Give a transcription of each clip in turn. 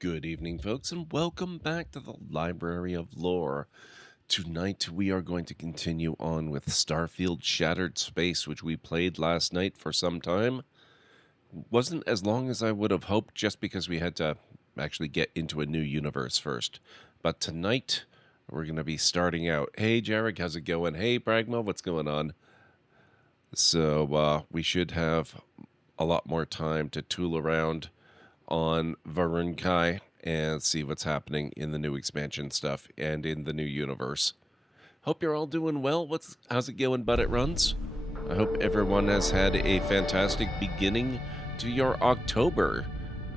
Good evening, folks, and welcome back to the Library of Lore. Tonight, we are going to continue on with Starfield Shattered Space, which we played last night for some time. Wasn't as long as I would have hoped, just because we had to actually get into a new universe first. But tonight, we're going to be starting out. Hey, Jarek, how's it going? Hey, Pragma, what's going on? So, we should have a lot more time to tool around on Varunkai and see what's happening in the new expansion stuff and in the new universe. Hope you're all doing well. How's it going, But It Runs? I hope everyone has had a fantastic beginning to your October.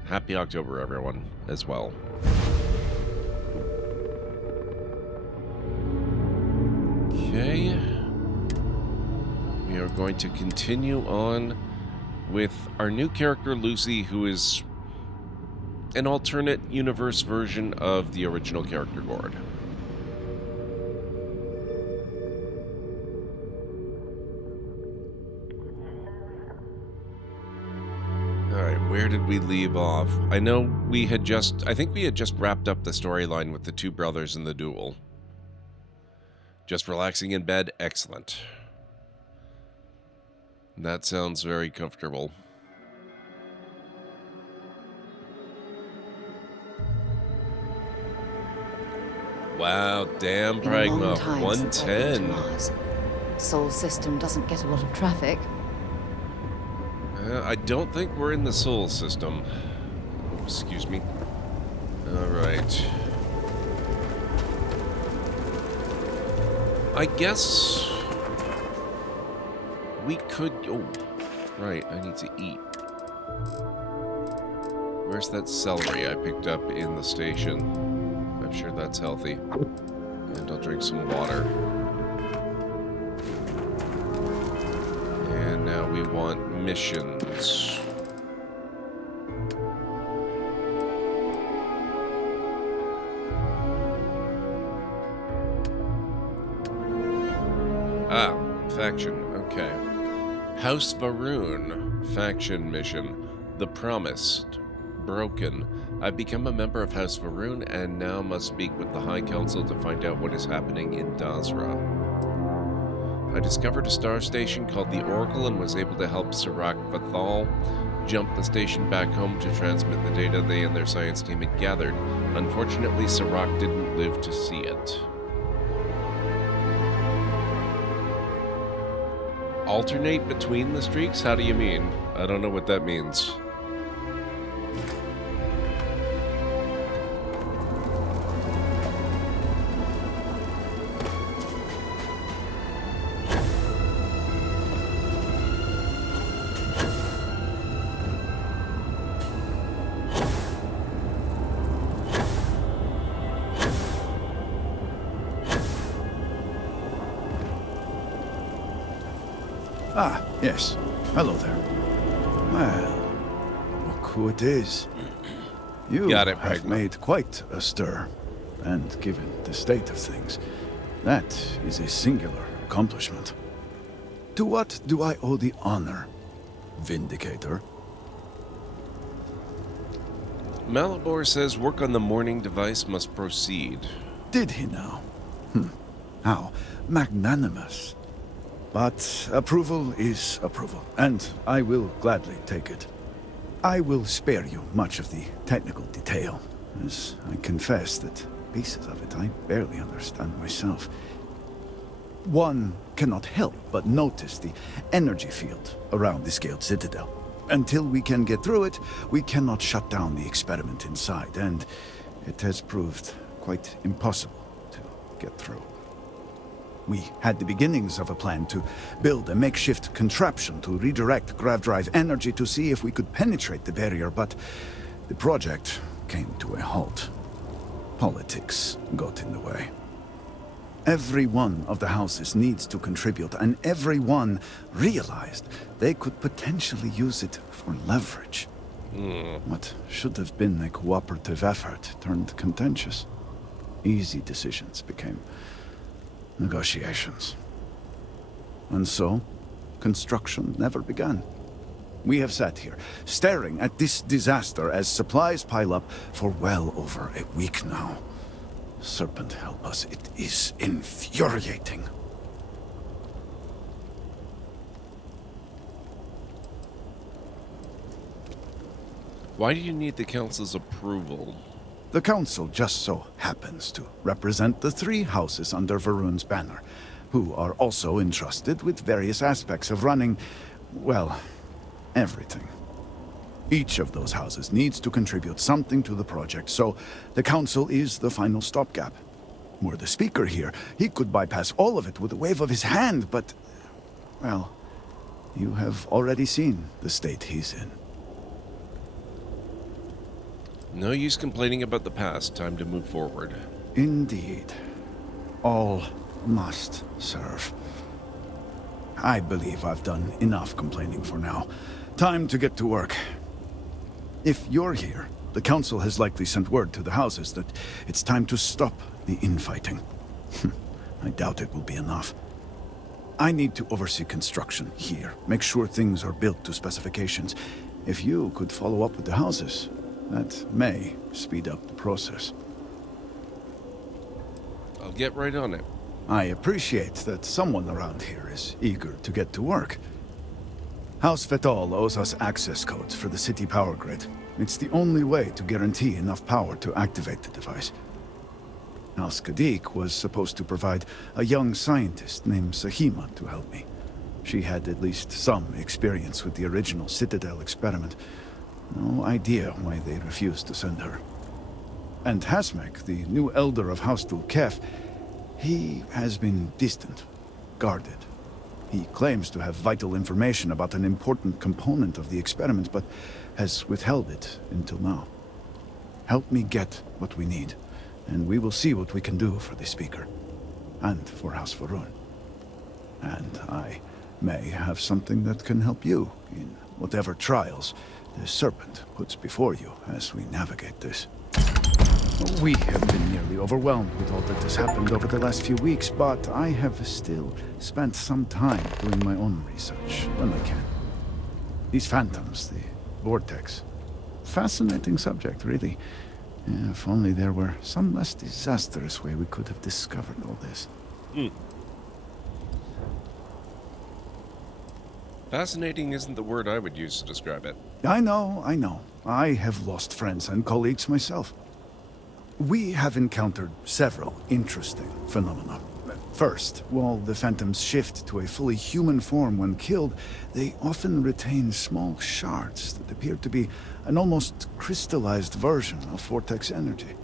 Happy October, everyone, as well. Okay. We are going to continue on with our new character, Lucy, who is an alternate universe version of the original character Gord. Alright, where did we leave off? I think we had just wrapped up the storyline with the two brothers in the duel. Just relaxing in bed? Excellent. That sounds very comfortable. Wow, damn, Pragma, 110. Sol system doesn't get a lot of traffic. I don't think we're in the Sol system. Excuse me. Alright. I guess we could... Oh, right, I need to eat. Where's that celery I picked up in the station? I'm sure that's healthy. And I'll drink some water. And now we want missions. Ah, faction, okay. House Varun, faction mission. The Promised. Broken. I've become a member of House Varun and now must speak with the High Council to find out what is happening in Dazra. I discovered a star station called the Oracle and was able to help Sirach Vathal jump the station back home to transmit the data they and their science team had gathered. Unfortunately, Sirach didn't live to see it. Alternate between the streaks? How do you mean? I don't know what that means. Ah, yes. Hello there. Well, look who it is. You Got it, have Pragma. made quite a stir. And given the state of things, that is a singular accomplishment. To what do I owe the honor, Vindicator? Malibor says work on the morning device must proceed. Did he now? How magnanimous. But approval is approval, and I will gladly take it. I will spare you much of the technical detail, as I confess that pieces of it I barely understand myself. One cannot help but notice the energy field around the Scaled Citadel. Until we can get through it, we cannot shut down the experiment inside, and it has proved quite impossible to get through. We had the beginnings of a plan to build a makeshift contraption to redirect grav drive energy to see if we could penetrate the barrier, but the project came to a halt. Politics got in the way. Every one of the houses needs to contribute, and every one realized they could potentially use it for leverage. What should have been a cooperative effort turned contentious. Easy decisions became negotiations. And so, construction never began. We have sat here, staring at this disaster as supplies pile up for well over a week now. Serpent help us, it is infuriating. Why do you need the Council's approval? The Council just so happens to represent the 3 houses under Varun's banner, who are also entrusted with various aspects of running, well, everything. Each of those houses needs to contribute something to the project, so the Council is the final stopgap. Were the Speaker here, he could bypass all of it with a wave of his hand, but, well, you have already seen the state he's in. No use complaining about the past. Time to move forward. Indeed. All must serve. I believe I've done enough complaining for now. Time to get to work. If you're here, the Council has likely sent word to the houses that it's time to stop the infighting. I doubt it will be enough. I need to oversee construction here, make sure things are built to specifications. If you could follow up with the houses, that may speed up the process. I'll get right on it. I appreciate that someone around here is eager to get to work. House Vetol owes us access codes for the city power grid. It's the only way to guarantee enough power to activate the device. House Kadik was supposed to provide a young scientist named Sahima to help me. She had at least some experience with the original Citadel experiment. No idea why they refused to send her. And Hasmek, the new elder of House Dulkef, he has been distant, guarded. He claims to have vital information about an important component of the experiment, but has withheld it until now. Help me get what we need, and we will see what we can do for the Speaker, and for House Varun. And I may have something that can help you in whatever trials the Serpent puts before you as we navigate this. We have been nearly overwhelmed with all that has happened over the last few weeks, but I have still spent some time doing my own research when I can. These phantoms, the vortex. Fascinating subject, really. If only there were some less disastrous way we could have discovered all this. Fascinating isn't the word I would use to describe it. I know. I have lost friends and colleagues myself. We have encountered several interesting phenomena. First, while the phantoms shift to a fully human form when killed, they often retain small shards that appear to be an almost crystallized version of vortex energy.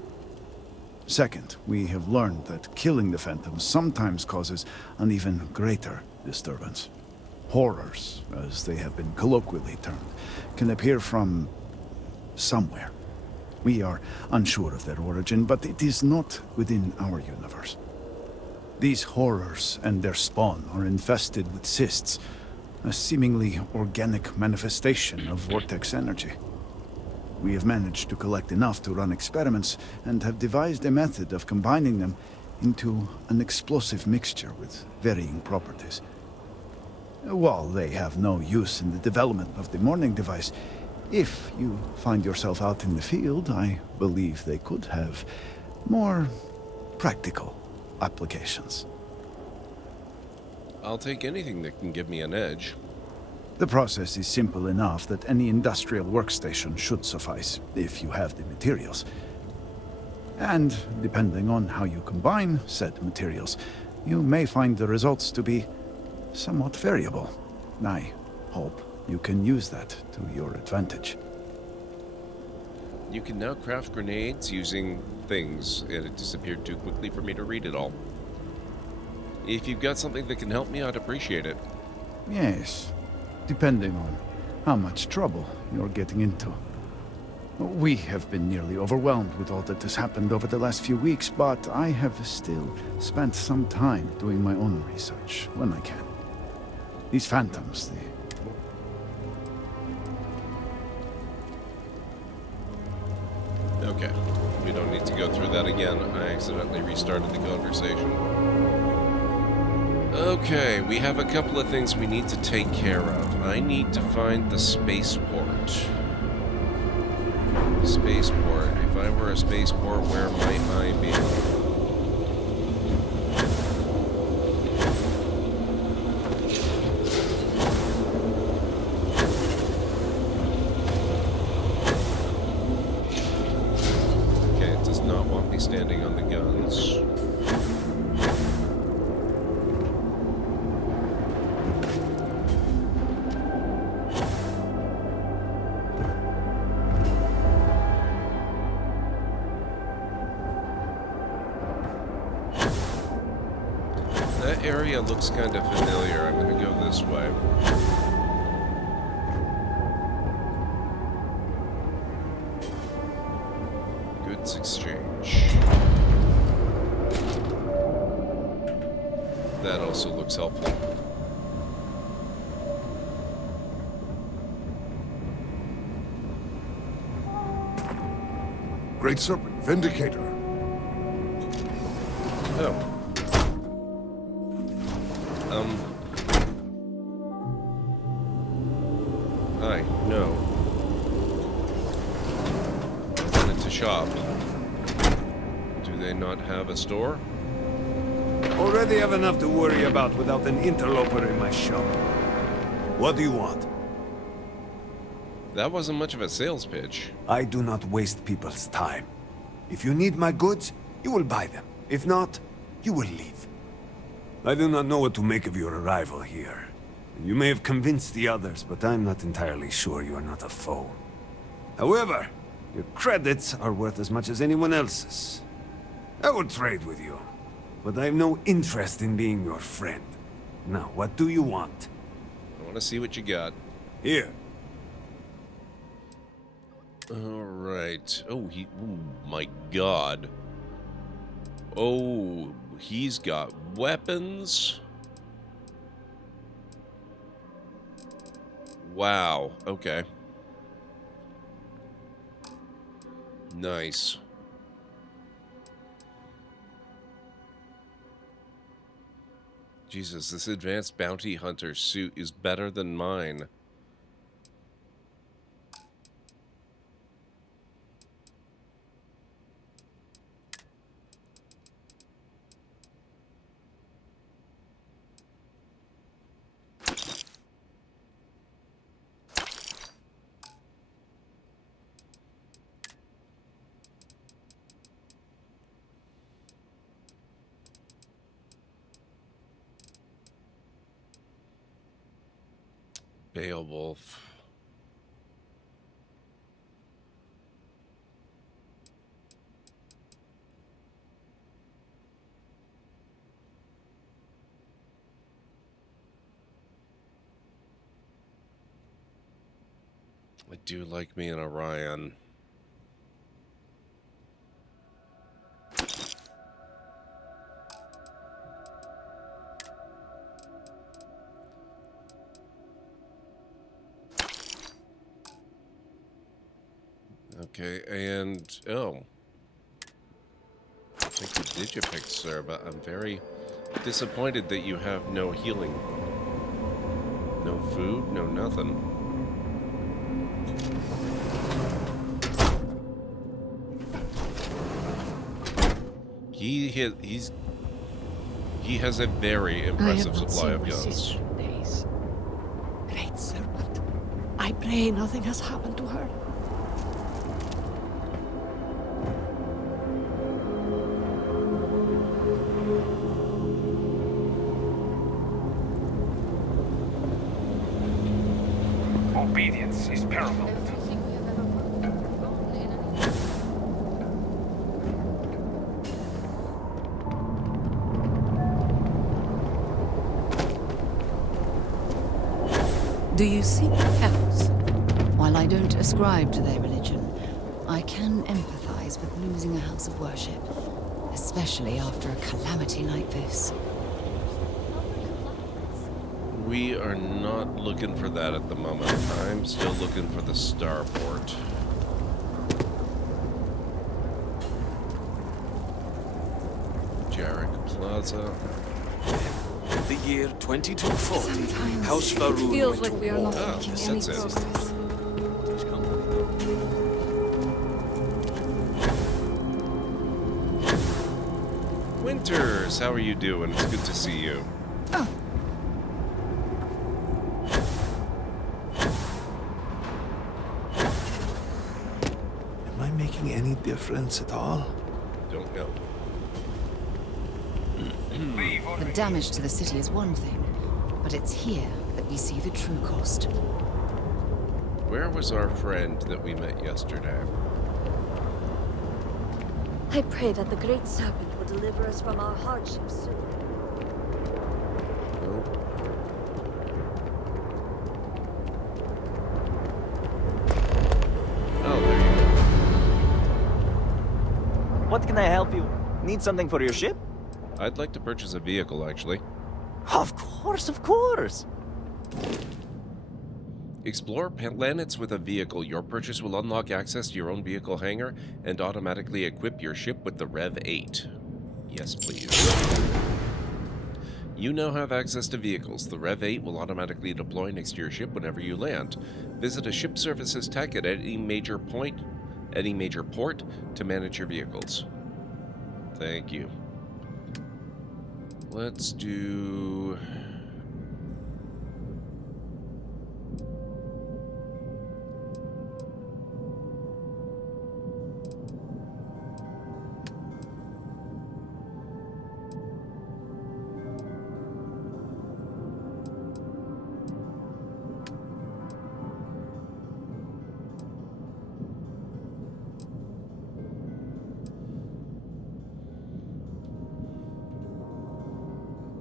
Second, we have learned that killing the phantoms sometimes causes an even greater disturbance. Horrors, as they have been colloquially termed, can appear from somewhere. We are unsure of their origin, but it is not within our universe. These horrors and their spawn are infested with cysts, a seemingly organic manifestation of vortex energy. We have managed to collect enough to run experiments and have devised a method of combining them into an explosive mixture with varying properties. While they have no use in the development of the morning device, if you find yourself out in the field, I believe they could have more practical applications. I'll take anything that can give me an edge. The process is simple enough that any industrial workstation should suffice, if you have the materials. And depending on how you combine said materials, you may find the results to be somewhat variable. I hope you can use that to your advantage. You can now craft grenades using things, and it disappeared too quickly for me to read it all. If you've got something that can help me, I'd appreciate it. Yes, depending on how much trouble you're getting into. We have been nearly overwhelmed with all that has happened over the last few weeks, but I have still spent some time doing my own research when I can. These phantoms, Okay, we don't need to go through that again. I accidentally restarted the conversation. Okay, we have a couple of things we need to take care of. I need to find the spaceport. Spaceport. If I were a spaceport, where might I be? Okay, it does not want me standing on the guns. That area looks kind of familiar. I'm going to go this way. Goods exchange. That also looks helpful. Great Serpent, Vindicator. Oh. Hi, no. Wanted to shop. Do they not have a store? Already have enough to worry about without an interloper in my shop. What do you want? That wasn't much of a sales pitch. I do not waste people's time. If you need my goods, you will buy them. If not, you will leave. I do not know what to make of your arrival here. You may have convinced the others, but I'm not entirely sure you are not a foe. However, your credits are worth as much as anyone else's. I will trade with you, but I have no interest in being your friend. Now, what do you want? I want to see what you got. Here. Alright. Oh, my god. Oh, he's got weapons. Wow. Okay. Nice. Jesus, this advanced bounty hunter suit is better than mine. Beowulf. I do like me an Orion. Okay, and oh, thank you, Digipick, sir, but I'm very disappointed that you have no healing, no food, no nothing. He has a very impressive supply of guns. Days. Great Serpent, I pray nothing has happened to her. Obedience is paramount. Do you seek helps? While I don't ascribe to their religion, I can empathize with losing a house of worship, especially after a calamity like this. We are not looking for that at the moment. I'm still looking for the starport. Jarek Plaza. The year 2240. Sometimes House it Varun feels went like to we are war. not making any that's it. progress. Winters, how are you doing? It's good to see you. Am I making any difference at all? Don't know. The damage to the city is one thing, but it's here that we see the true cost. Where was our friend that we met yesterday? I pray that the Great Serpent will deliver us from our hardships soon. Nope. Oh, there you go. What can I help you? Need something for your ship? I'd like to purchase a vehicle, actually. Of course, of course. Explore planets with a vehicle. Your purchase will unlock access to your own vehicle hangar and automatically equip your ship with the Rev 8. Yes, please. You now have access to vehicles. The Rev 8 will automatically deploy next to your ship whenever you land. Visit a ship services tech at any major port to manage your vehicles. Thank you. Let's do...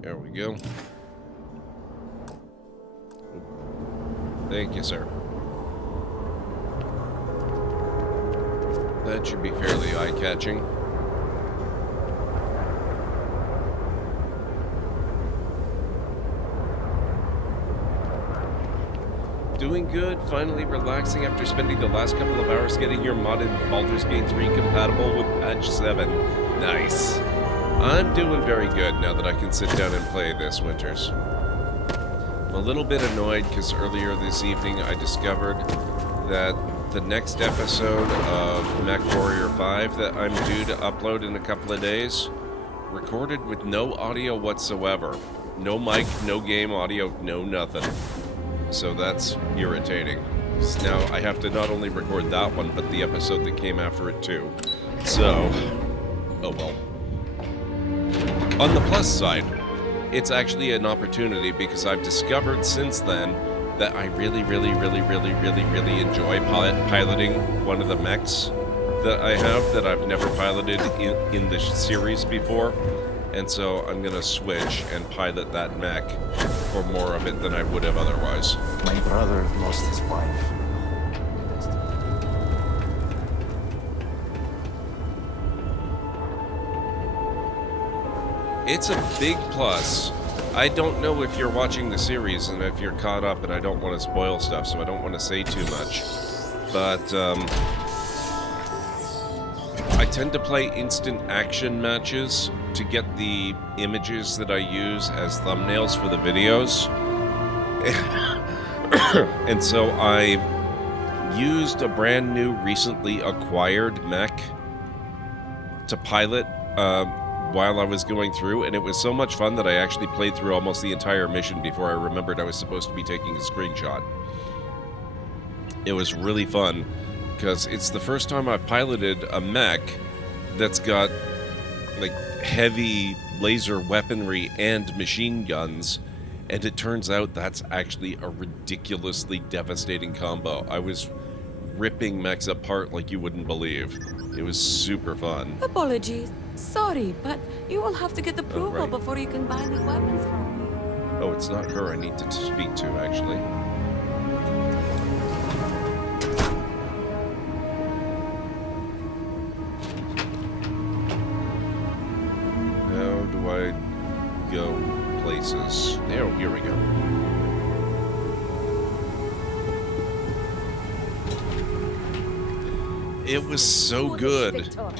There we go. Thank you, sir. That should be fairly eye-catching. Doing good, finally relaxing after spending the last couple of hours getting your modded Baldur's Gate 3 compatible with patch 7. Nice. I'm doing very good now that I can sit down and play this, Winters. I'm a little bit annoyed because earlier this evening I discovered that the next episode of Mech Warrior 5 that I'm due to upload in a couple of days, recorded with no audio whatsoever. No mic, no game audio, no nothing. So that's irritating. So now I have to not only record that one, but the episode that came after it too. So, oh well. On the plus side, it's actually an opportunity because I've discovered since then that I really enjoy piloting one of the mechs that I have that I've never piloted in the series before. And so I'm going to switch and pilot that mech for more of it than I would have otherwise. My brother lost his wife. It's a big plus. I don't know if you're watching the series and if you're caught up, and I don't want to spoil stuff, so I don't want to say too much. But, I tend to play instant action matches to get the images that I use as thumbnails for the videos. And so I used a brand new, recently acquired mech to pilot, while I was going through, and it was so much fun that I actually played through almost the entire mission before I remembered I was supposed to be taking a screenshot. It was really fun, because it's the first time I've piloted a mech that's got, like, heavy laser weaponry and machine guns, and it turns out that's actually a ridiculously devastating combo. I was ripping mechs apart like you wouldn't believe. It was super fun. Apologies. Sorry, but you will have to get approval right. before you can buy any weapons from me. Oh, it's not her I need to speak to, actually. How do I go places? Oh, here we go. It was so good. Victor,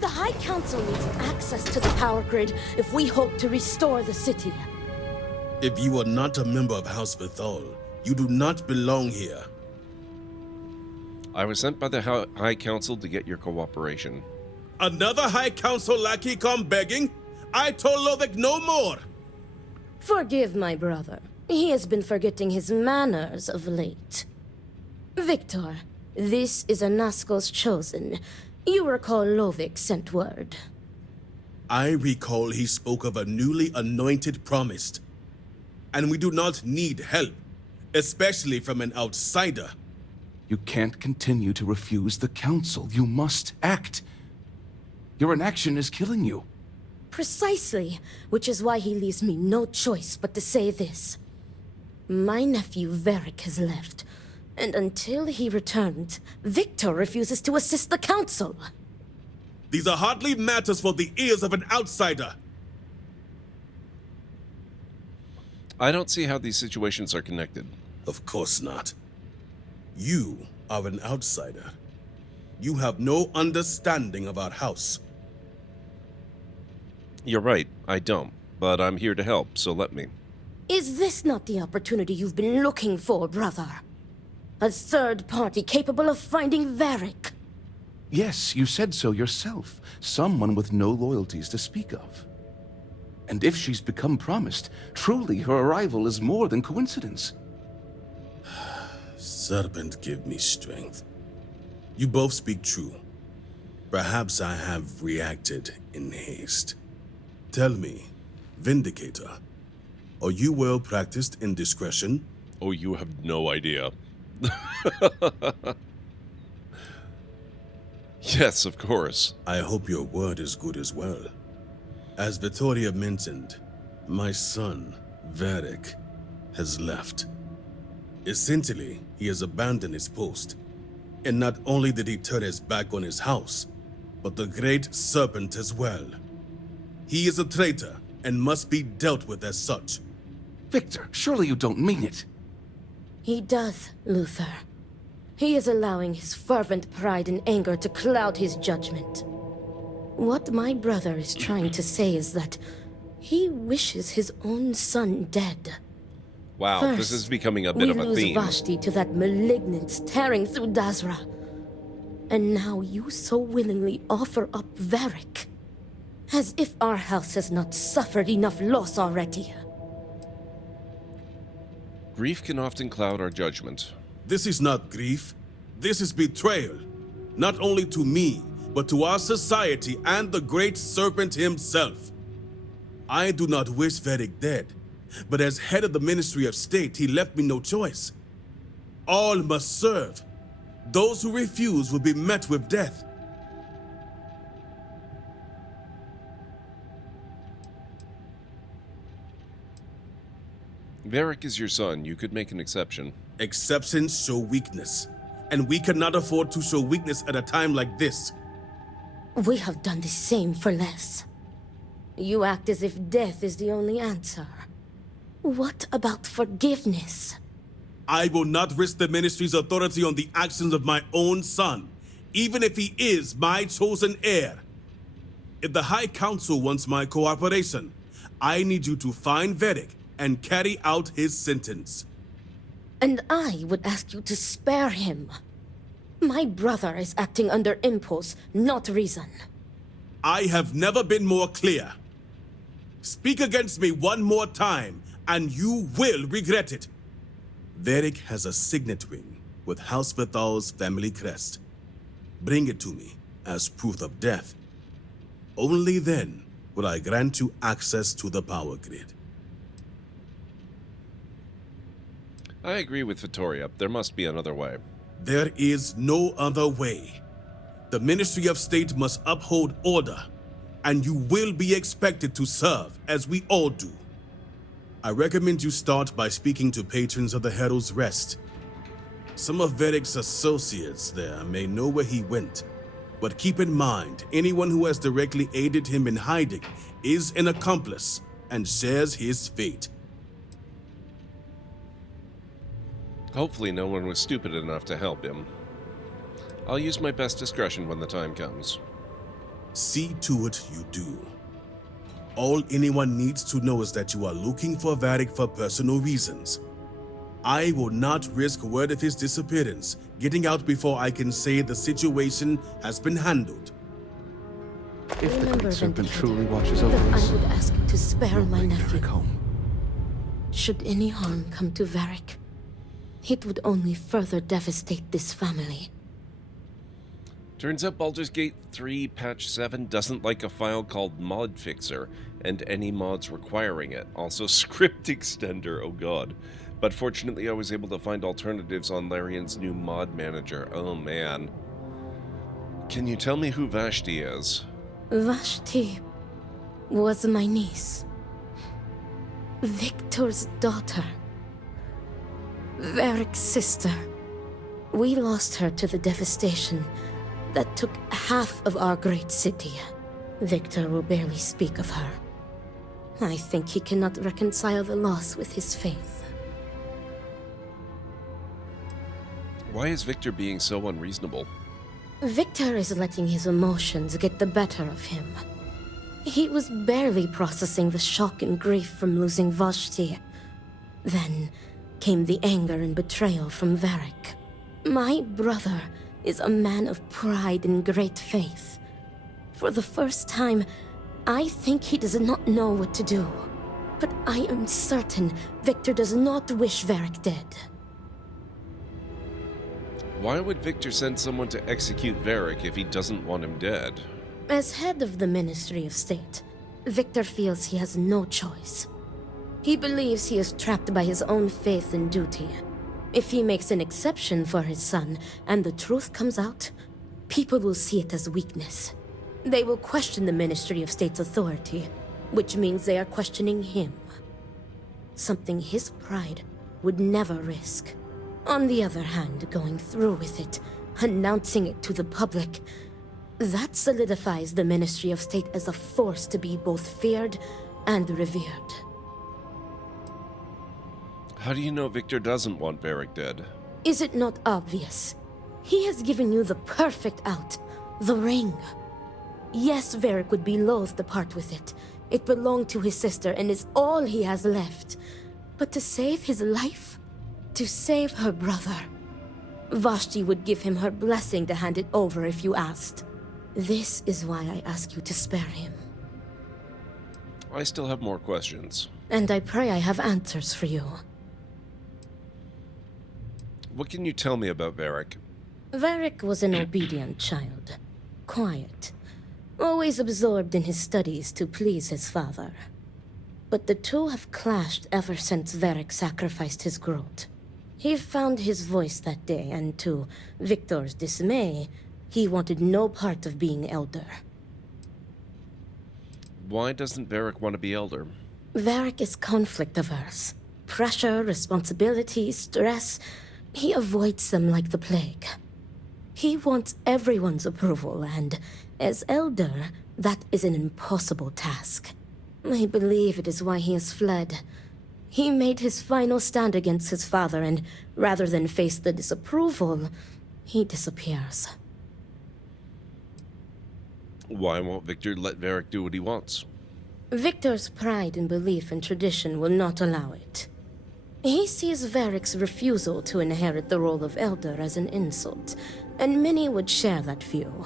the High Council needs access to the power grid if we hope to restore the city. If you are not a member of House Bethal, you do not belong here. I was sent by the High Council to get your cooperation. Another High Council lackey come begging? I told Lothric no more! Forgive my brother. He has been forgetting his manners of late. Victor, this is Anaskel's chosen. You recall Lothric sent word. I recall he spoke of a newly anointed promised. And we do not need help, especially from an outsider. You can't continue to refuse the council. You must act. Your inaction is killing you. Precisely, which is why he leaves me no choice but to say this. My nephew Varric has left, and until he returns, Victor refuses to assist the council. These are hardly matters for the ears of an outsider. I don't see how these situations are connected. Of course not. You are an outsider. You have no understanding of our house. You're right, I don't. But I'm here to help, so let me. Is this not the opportunity you've been looking for, brother? A third party capable of finding Varric? Yes, you said so yourself. Someone with no loyalties to speak of. And if she's become promised, truly her arrival is more than coincidence. Serpent, give me strength. You both speak true. Perhaps I have reacted in haste. Tell me, Vindicator, are you well practiced in discretion? Oh, you have no idea. Yes, of course. I hope your word is good as well. As Vittoria mentioned, my son, Varric, has left. Essentially, he has abandoned his post. And not only did he turn his back on his house, but the Great Serpent as well. He is a traitor and must be dealt with as such. Victor, surely you don't mean it. He does, Luther. He is allowing his fervent pride and anger to cloud his judgment. What my brother is trying to say is that he wishes his own son dead. Wow, First, this is becoming a bit of a we theme. lose Vashti to that malignance tearing through Dazra. And now you so willingly offer up Varric. As if our house has not suffered enough loss already. Grief can often cloud our judgment. This is not grief. This is betrayal. Not only to me, but to our society and the Great Serpent himself. I do not wish Varric dead, but as head of the Ministry of State, he left me no choice. All must serve. Those who refuse will be met with death. Varric is your son. You could make an exception. Exceptions show weakness, and we cannot afford to show weakness at a time like this. We have done the same for less. You act as if death is the only answer. What about forgiveness? I will not risk the Ministry's authority on the actions of my own son, even if he is my chosen heir. If the High Council wants my cooperation, I need you to find Varric and carry out his sentence. And I would ask you to spare him. My brother is acting under impulse, not reason. I have never been more clear. Speak against me one more time, and you will regret it. Varric has a signet ring with House Bethal's family crest. Bring it to me as proof of death. Only then will I grant you access to the power grid. I agree with Vittoria. There must be another way. There is no other way. The Ministry of State must uphold order, and you will be expected to serve, as we all do. I recommend you start by speaking to patrons of the Herald's Rest. Some of Varric's associates there may know where he went, but keep in mind, anyone who has directly aided him in hiding is an accomplice and shares his fate. Hopefully no one was stupid enough to help him. I'll use my best discretion when the time comes. See to it you do. All anyone needs to know is that you are looking for Varric for personal reasons. I will not risk word of his disappearance getting out before I can say the situation has been handled. If the Great Serpent truly watches that over us, I would ask you to spare my bring nephew. Varric home. Should any harm come to Varric, it would only further devastate this family. Turns out Baldur's Gate 3 Patch 7 doesn't like a file called Mod Fixer, and any mods requiring it. Also Script Extender, oh god. But fortunately I was able to find alternatives on Larian's new mod manager. Oh man. Can you tell me who Vashti is? Vashti was my niece. Victor's daughter. Varric's sister. We lost her to the devastation that took half of our great city. Victor will barely speak of her. I think he cannot reconcile the loss with his faith. Why is Victor being so unreasonable? Victor is letting his emotions get the better of him. He was barely processing the shock and grief from losing Vashti. Then came the anger and betrayal from Varric. My brother is a man of pride and great faith. For the first time, I think he does not know what to do. But I am certain Victor does not wish Varric dead. Why would Victor send someone to execute Varric if he doesn't want him dead? As head of the Ministry of State, Victor feels he has no choice. He believes he is trapped by his own faith and duty. If he makes an exception for his son and the truth comes out, people will see it as weakness. They will question the Ministry of State's authority, which means they are questioning him. Something his pride would never risk. On the other hand, going through with it, announcing it to the public, that solidifies the Ministry of State as a force to be both feared and revered. How do you know Victor doesn't want Varric dead? Is it not obvious? He has given you the perfect out, the ring. Yes, Varric would be loath to part with it. It belonged to his sister and is all he has left. But to save his life? To save her brother? Vashti would give him her blessing to hand it over if you asked. This is why I ask you to spare him. I still have more questions. And I pray I have answers for you. What can you tell me about Varric? Varric was an obedient child. Quiet. Always absorbed in his studies to please his father. But the two have clashed ever since Varric sacrificed his growth. He found his voice that day, and to Victor's dismay, he wanted no part of being elder. Why doesn't Varric want to be elder? Varric is conflict averse. Pressure, responsibility, stress. He avoids them like the plague. He wants everyone's approval, and as elder, that is an impossible task. I believe it is why he has fled. He made his final stand against his father, and rather than face the disapproval, he disappears. Why won't Victor let Varric do what he wants? Victor's pride and belief in tradition will not allow it. He sees Varric's refusal to inherit the role of elder as an insult, and many would share that view.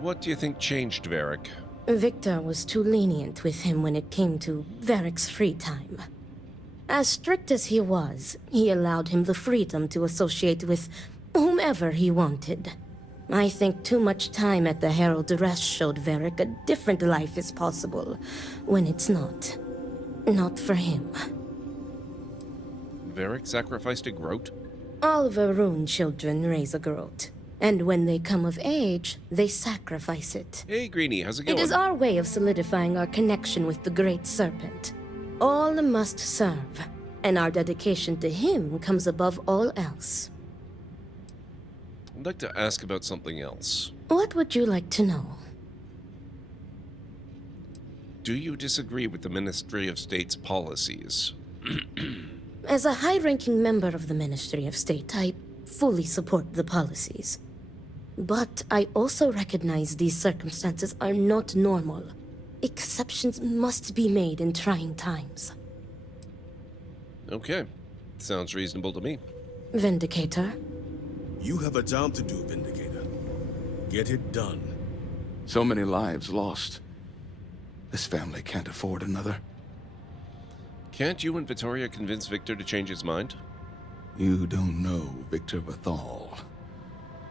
What do you think changed Varric? Victor was too lenient with him when it came to Varric's free time. As strict as he was, he allowed him the freedom to associate with whomever he wanted. I think too much time at the Herald Rest showed Varric a different life is possible, when it's not. Not for him. Varric sacrificed a groat? All Varun children raise a groat. And when they come of age, they sacrifice it. Hey, Greenie, how's it going? It is our way of solidifying our connection with the Great Serpent. All must serve, and our dedication to him comes above all else. I'd like to ask about something else. What would you like to know? Do you disagree with the Ministry of State's policies? As a high-ranking member of the Ministry of State, I fully support the policies. But I also recognize these circumstances are not normal. Exceptions must be made in trying times. Okay. Sounds reasonable to me. Vindicator? You have a job to do, Vindicator. Get it done. So many lives lost. This family can't afford another. Can't you and Vittoria convince Victor to change his mind? You don't know Victor Vathal.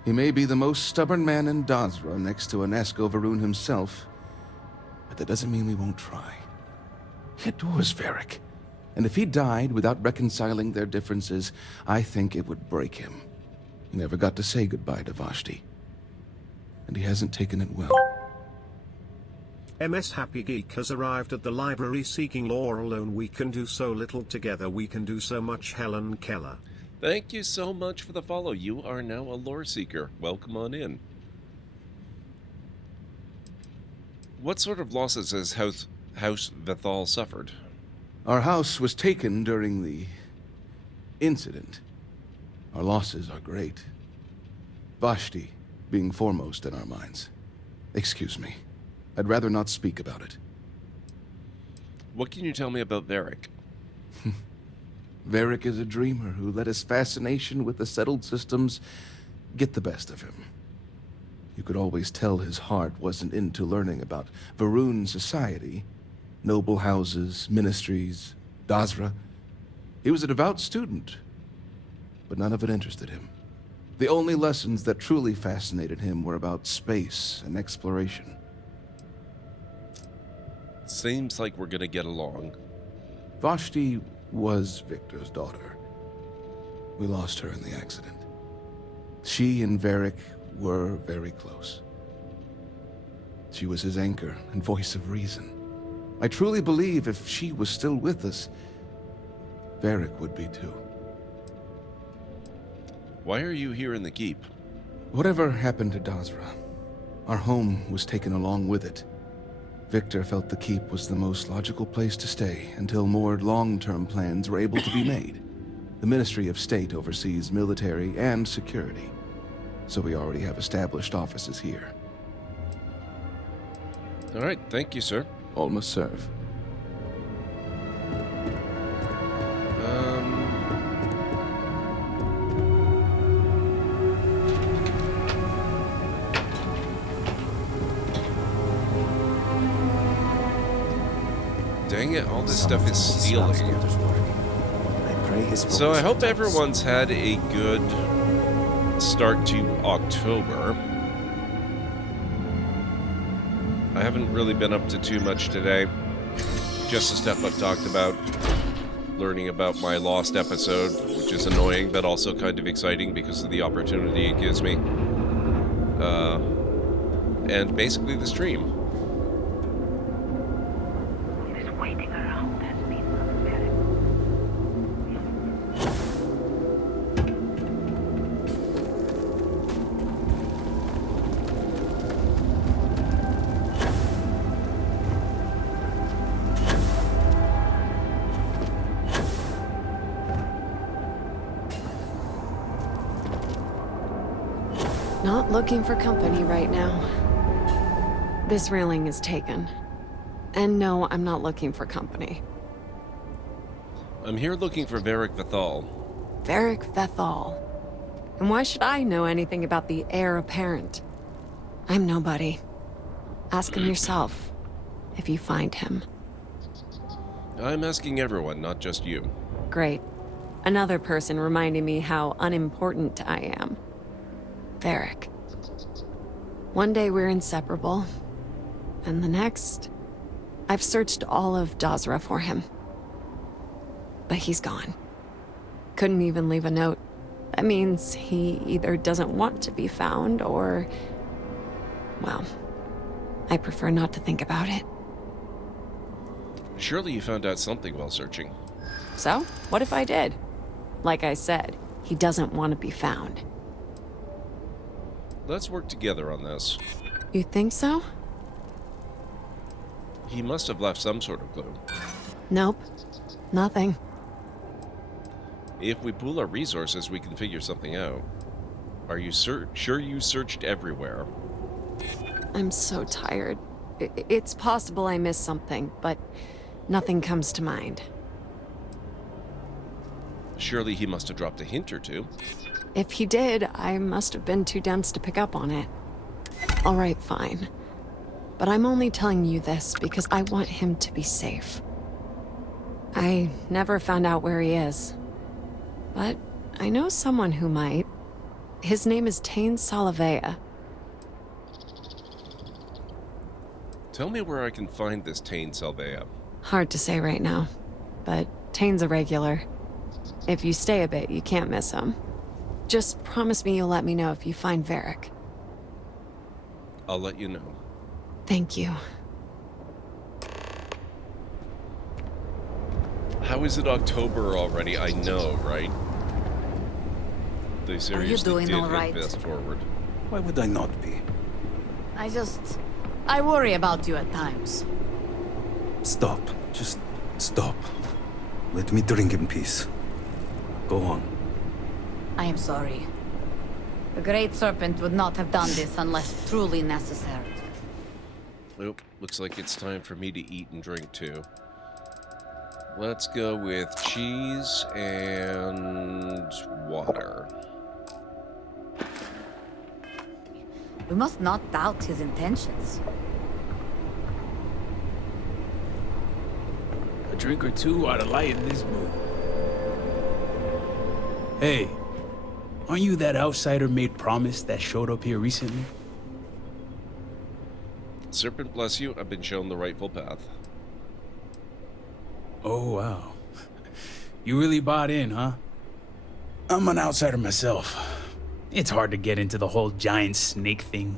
He may be the most stubborn man in Dazra next to Anesko Varun himself, but that doesn't mean we won't try. He adores Varric, and if he died without reconciling their differences, I think it would break him. He never got to say goodbye to Vashti, and he hasn't taken it well. MS Happy Geek has arrived at the library seeking lore. Alone we can do so little, together we can do so much. Helen Keller. Thank you so much for the follow. You are now a lore seeker. Welcome on in. What sort of losses has House Vathal suffered? Our house was taken during the incident. Our losses are great. Vashti being foremost in our minds. Excuse me. I'd rather not speak about it. What can you tell me about Varric? Varric is a dreamer who let his fascination with the settled systems get the best of him. You could always tell his heart wasn't into learning about Varun society, noble houses, ministries, Dazra. He was a devout student, but none of it interested him. The only lessons that truly fascinated him were about space and exploration. Seems like we're gonna get along. Vashti was Victor's daughter. We lost her in the accident. She and Varric were very close. She was his anchor and voice of reason. I truly believe if she was still with us, Varric would be too. Why are you here in the keep? Whatever happened to Dazra, our home was taken along with it. Victor felt the keep was the most logical place to stay until more long-term plans were able to be made. The Ministry of State oversees military and security, so we already have established offices here. All right, thank you, sir. All must serve. Dang it, all this stuff is stealing. So I hope everyone's had a good start to October. I haven't really been up to too much today. Just the stuff I've talked about. Learning about my lost episode, which is annoying, but also kind of exciting because of the opportunity it gives me. And basically the stream. Not looking for company right now. This railing is taken. And no, I'm not looking for company. I'm here looking for Varric Vathal. Varric Vathal. And why should I know anything about the heir apparent? I'm nobody. Ask him yourself, if you find him. I'm asking everyone, not just you. Great. Another person reminding me how unimportant I am. Varric. One day we're inseparable, and the next, I've searched all of Dazra for him. But he's gone. Couldn't even leave a note. That means he either doesn't want to be found or... well, I prefer not to think about it. Surely you found out something while searching. So, what if I did? Like I said, he doesn't want to be found. Let's work together on this. You think so? He must have left some sort of clue. Nope. Nothing. If we pool our resources, we can figure something out. Are you sure you searched everywhere? I'm so tired. It's possible I missed something, but nothing comes to mind. Surely he must have dropped a hint or two. If he did, I must have been too dense to pick up on it. All right, fine. But I'm only telling you this because I want him to be safe. I never found out where he is. But I know someone who might. His name is Tain Salavea. Tell me where I can find this Tain Salvea. Hard to say right now, but Tain's a regular. If you stay a bit, you can't miss him. Just promise me you'll let me know if you find Varric. I'll let you know. Thank you. How is it October already? I know, right? They seriously doing did all hit right? fast forward. Why would I not be? I worry about you at times. Stop. Just stop. Let me drink in peace. Go on. I am sorry. The Great Serpent would not have done this unless truly necessary. Oop, looks like it's time for me to eat and drink too. Let's go with cheese and water. We must not doubt his intentions. A drink or two ought to lighten this mood. Hey, aren't you that outsider made promise that showed up here recently? Serpent bless you, I've been shown the rightful path. Oh, wow. You really bought in, huh? I'm an outsider myself. It's hard to get into the whole giant snake thing.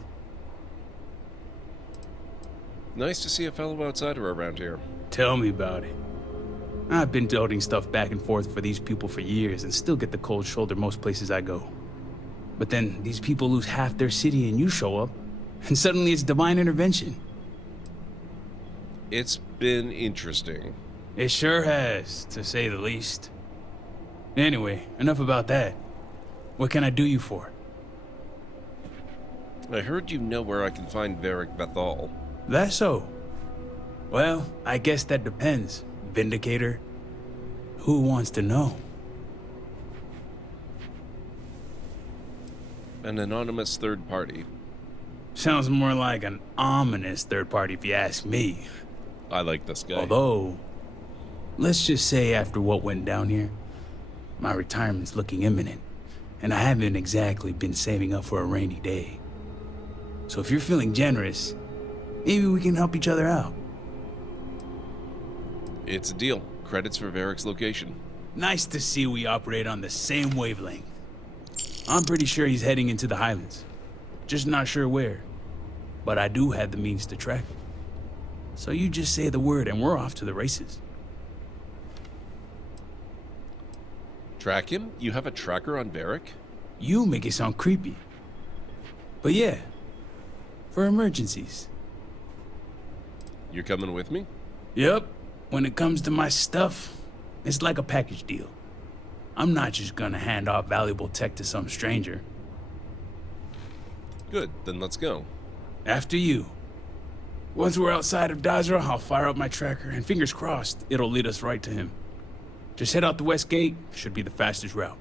Nice to see a fellow outsider around here. Tell me about it. I've been toting stuff back and forth for these people for years and still get the cold shoulder most places I go. But then these people lose half their city and you show up, and suddenly it's divine intervention. It's been interesting. It sure has, to say the least. Anyway, enough about that. What can I do you for? I heard you know where I can find Varric Bethal. That so? Well, I guess that depends, Vindicator. Who wants to know? An anonymous third party. Sounds more like an ominous third party if you ask me. I like this guy. Although, let's just say after what went down here, my retirement's looking imminent, and I haven't exactly been saving up for a rainy day. So if you're feeling generous, maybe we can help each other out. It's a deal. Credits for Varric's location. Nice to see we operate on the same wavelength. I'm pretty sure he's heading into the Highlands. Just not sure where. But I do have the means to track him. So you just say the word and we're off to the races. Track him? You have a tracker on Varric? You make it sound creepy. But yeah, for emergencies. You're coming with me? Yep. When it comes to my stuff, it's like a package deal. I'm not just gonna hand off valuable tech to some stranger. Good, then let's go. After you. Once we're outside of Dazra, I'll fire up my tracker, and fingers crossed, it'll lead us right to him. Just head out the west gate, should be the fastest route.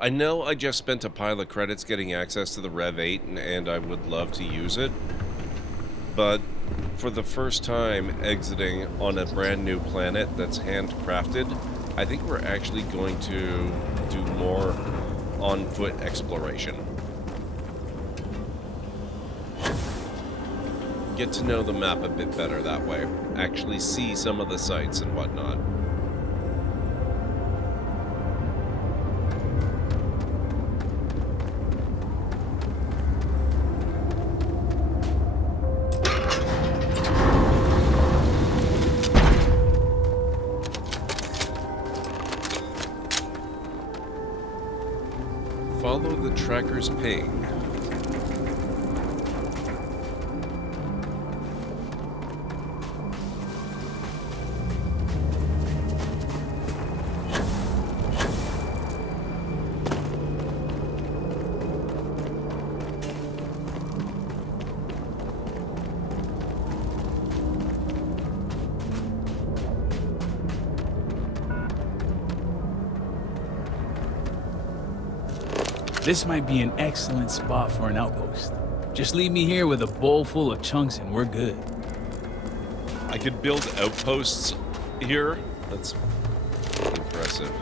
I know I just spent a pile of credits getting access to the Rev 8, and I would love to use it. But for the first time exiting on a brand new planet that's handcrafted, I think we're actually going to do more on-foot exploration. Get to know the map a bit better that way. Actually see some of the sights and whatnot. Follow the tracker's ping. This might be an excellent spot for an outpost. Just leave me here with a bowl full of chunks and we're good. I could build outposts here. That's impressive.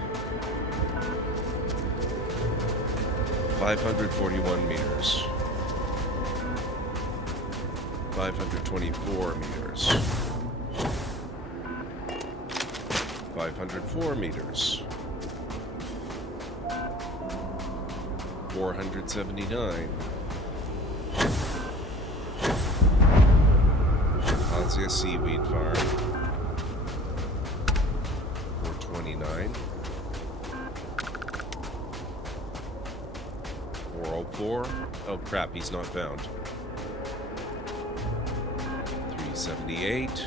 541 meters. 524 meters. 504 meters. 479. Azia Seaweed Farm. 429. 404. Oh crap, he's not found. 378.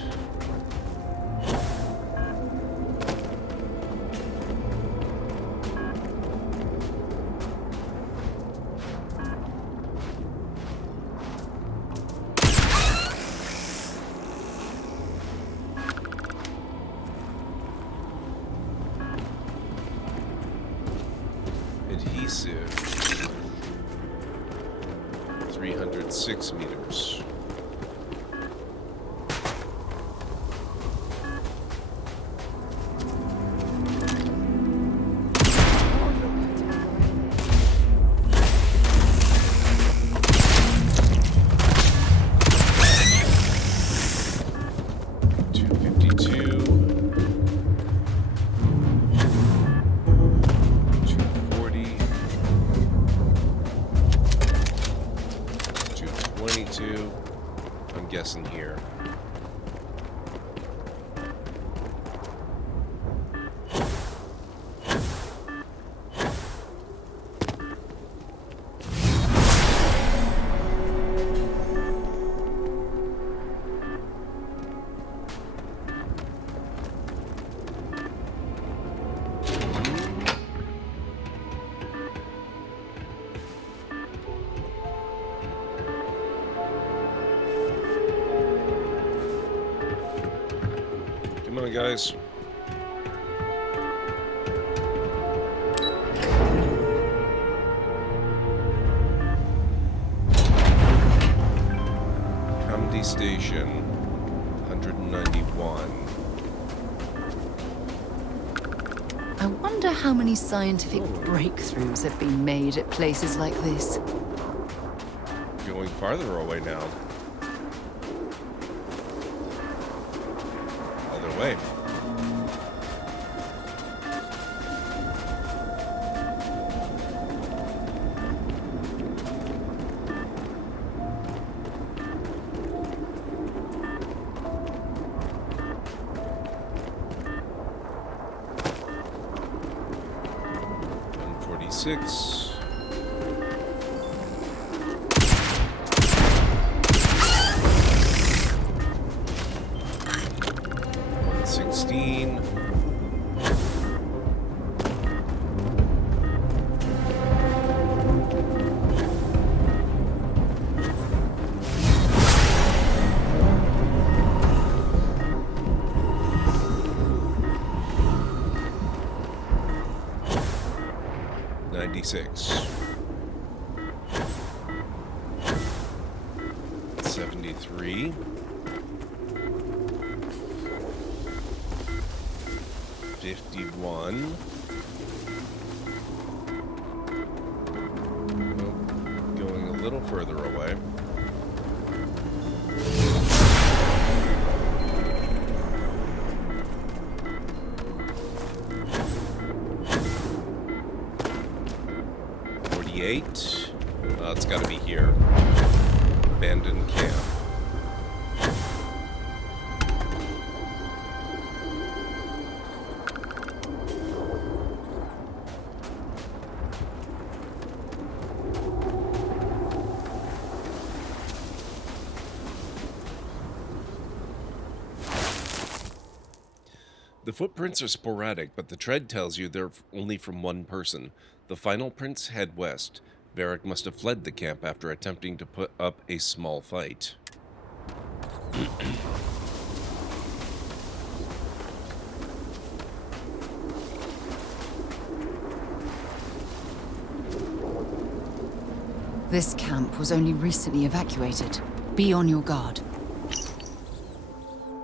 Adhesive. 306 meters. In here. Come on, guys. Hamdi Station, 191. I wonder how many scientific breakthroughs have been made at places like this. Going farther away now. Other way. Six. Six. 73. 51. Going a little further away. It's got to be here. Abandoned camp. The footprints are sporadic, but the tread tells you they're only from one person. The final prints head west. Varric must have fled the camp after attempting to put up a small fight. This camp was only recently evacuated. Be on your guard.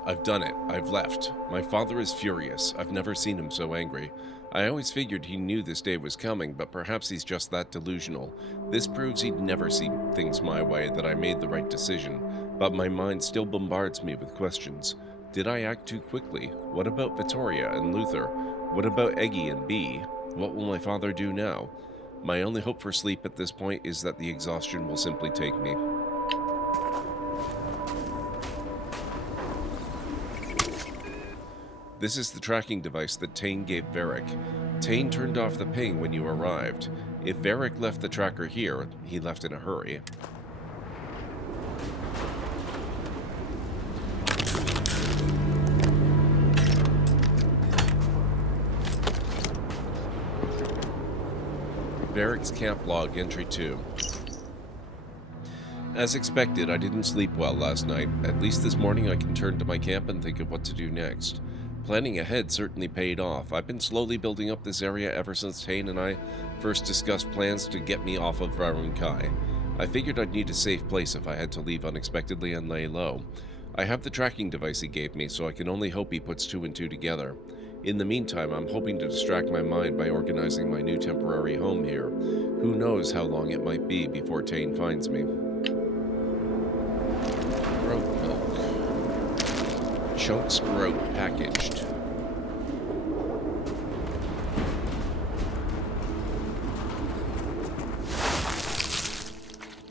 I've done it. I've left. My father is furious. I've never seen him so angry. I always figured he knew this day was coming, but perhaps he's just that delusional. This proves he'd never see things my way, that I made the right decision. But my mind still bombards me with questions. Did I act too quickly? What about Vittoria and Luther? What about Eggy and Bee? What will my father do now? My only hope for sleep at this point is that the exhaustion will simply take me. This is the tracking device that Tane gave Varric. Tane turned off the ping when you arrived. If Varric left the tracker here, he left in a hurry. Varric's camp log, entry 2. As expected, I didn't sleep well last night. At least this morning I can turn to my camp and think of what to do next. Planning ahead certainly paid off. I've been slowly building up this area ever since Tane and I first discussed plans to get me off of Varun Kai. I figured I'd need a safe place if I had to leave unexpectedly and lay low. I have the tracking device he gave me, so I can only hope he puts 2 and 2 together. In the meantime, I'm hoping to distract my mind by organizing my new temporary home here. Who knows how long it might be before Tane finds me. Throat milk. Chunks throat packaged.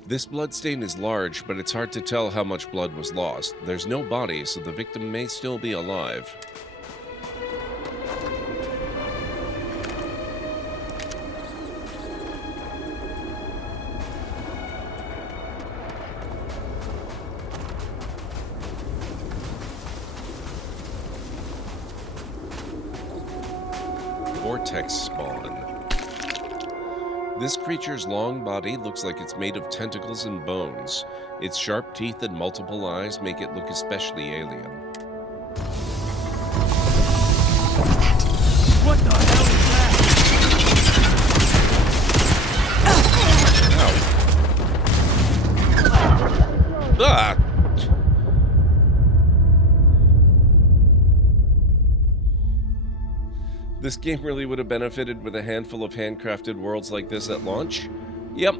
This bloodstain is large, but it's hard to tell how much blood was lost. There's no body, so the victim may still be alive. Vortex spawn. This creature's long body looks like it's made of tentacles and bones. Its sharp teeth and multiple eyes make it look especially alien. What the hell is that? Ow. Ah! This game really would have benefited with a handful of handcrafted worlds like this at launch? Yep,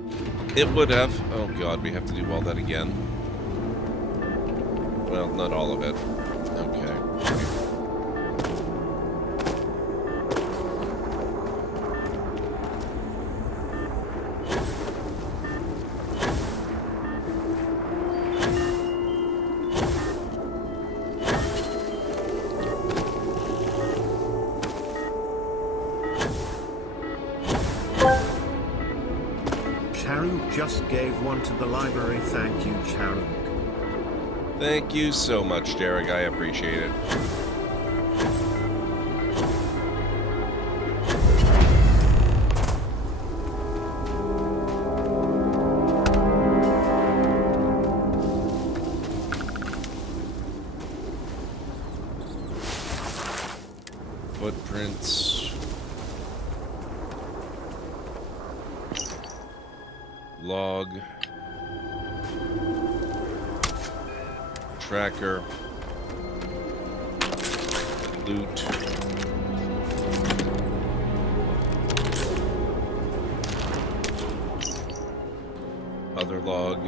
it would have. Oh god, we have to do all that again. Well, not all of it. Okay. Just gave 1 to the library. Thank you, Charuk. Thank you so much, Derek. I appreciate it. Footprints. Log. Tracker. Loot. Other log.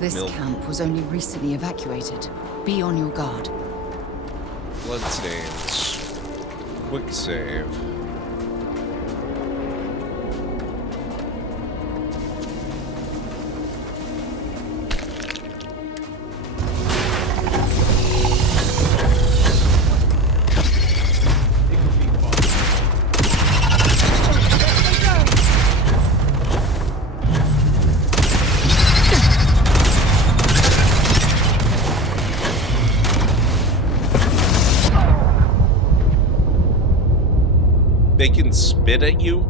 This camp was only recently evacuated. Be on your guard. Bloodstains. Quick save. They can spit at you?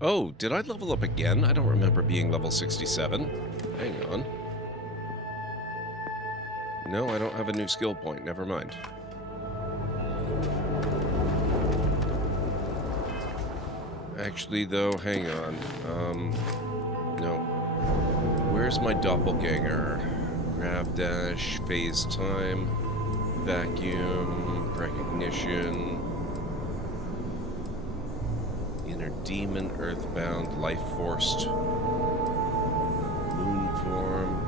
Oh, did I level up again? I don't remember being level 67. Hang on. No, I don't have a new skill point. Never mind. Actually, though, hang on. No. Where's my doppelganger? Grav dash, phase time, vacuum, recognition, inner demon, earthbound, life forced, moon form.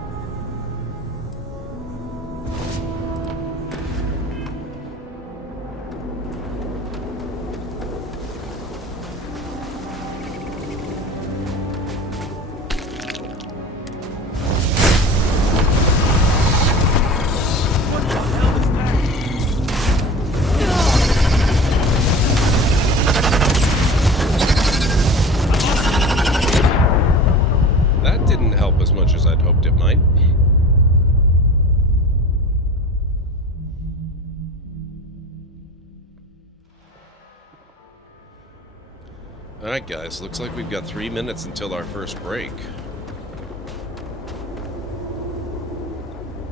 Alright guys, looks like we've got 3 minutes until our first break.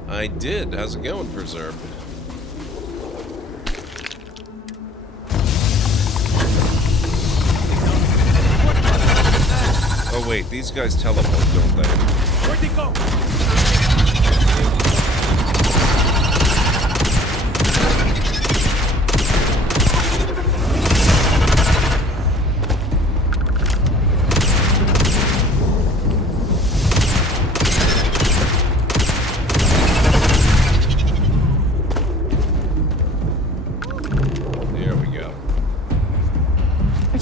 I did. How's it going, Preserved? Oh wait, these guys teleport, don't they? Where'd they go?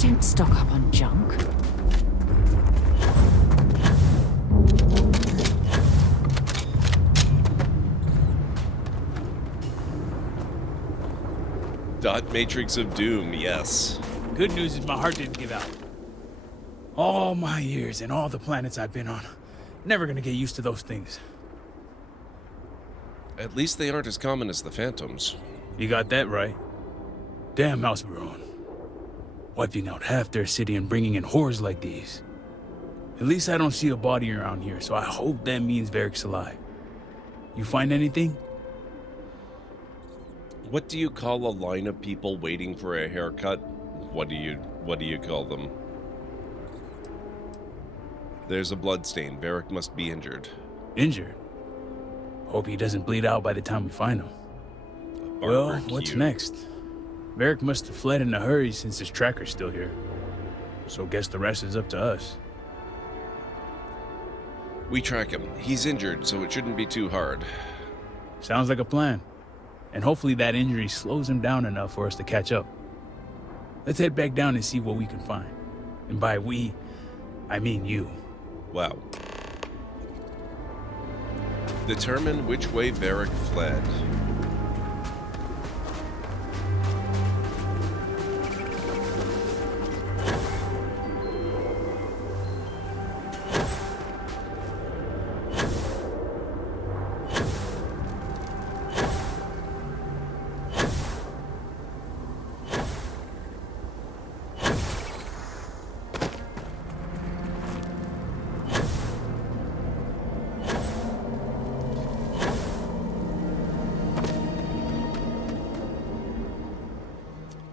Don't stock up on junk. Dot Matrix of Doom, yes. Good news is my heart didn't give out. All my years and all the planets I've been on. Never gonna get used to those things. At least they aren't as common as the Phantoms. You got that right. Damn House Baron. Wiping out half their city and bringing in horrors like these. At least I don't see a body around here, so I hope that means Varric's alive. You find anything? What do you call a line of people waiting for a haircut? What do you call them? There's a bloodstain. Varric must be injured. Injured? Hope he doesn't bleed out by the time we find him. Well, what's next? Varric must have fled in a hurry since his tracker's still here. So guess the rest is up to us. We track him. He's injured, so it shouldn't be too hard. Sounds like a plan. And hopefully that injury slows him down enough for us to catch up. Let's head back down and see what we can find. And by we, I mean you. Wow. Determine which way Varric fled.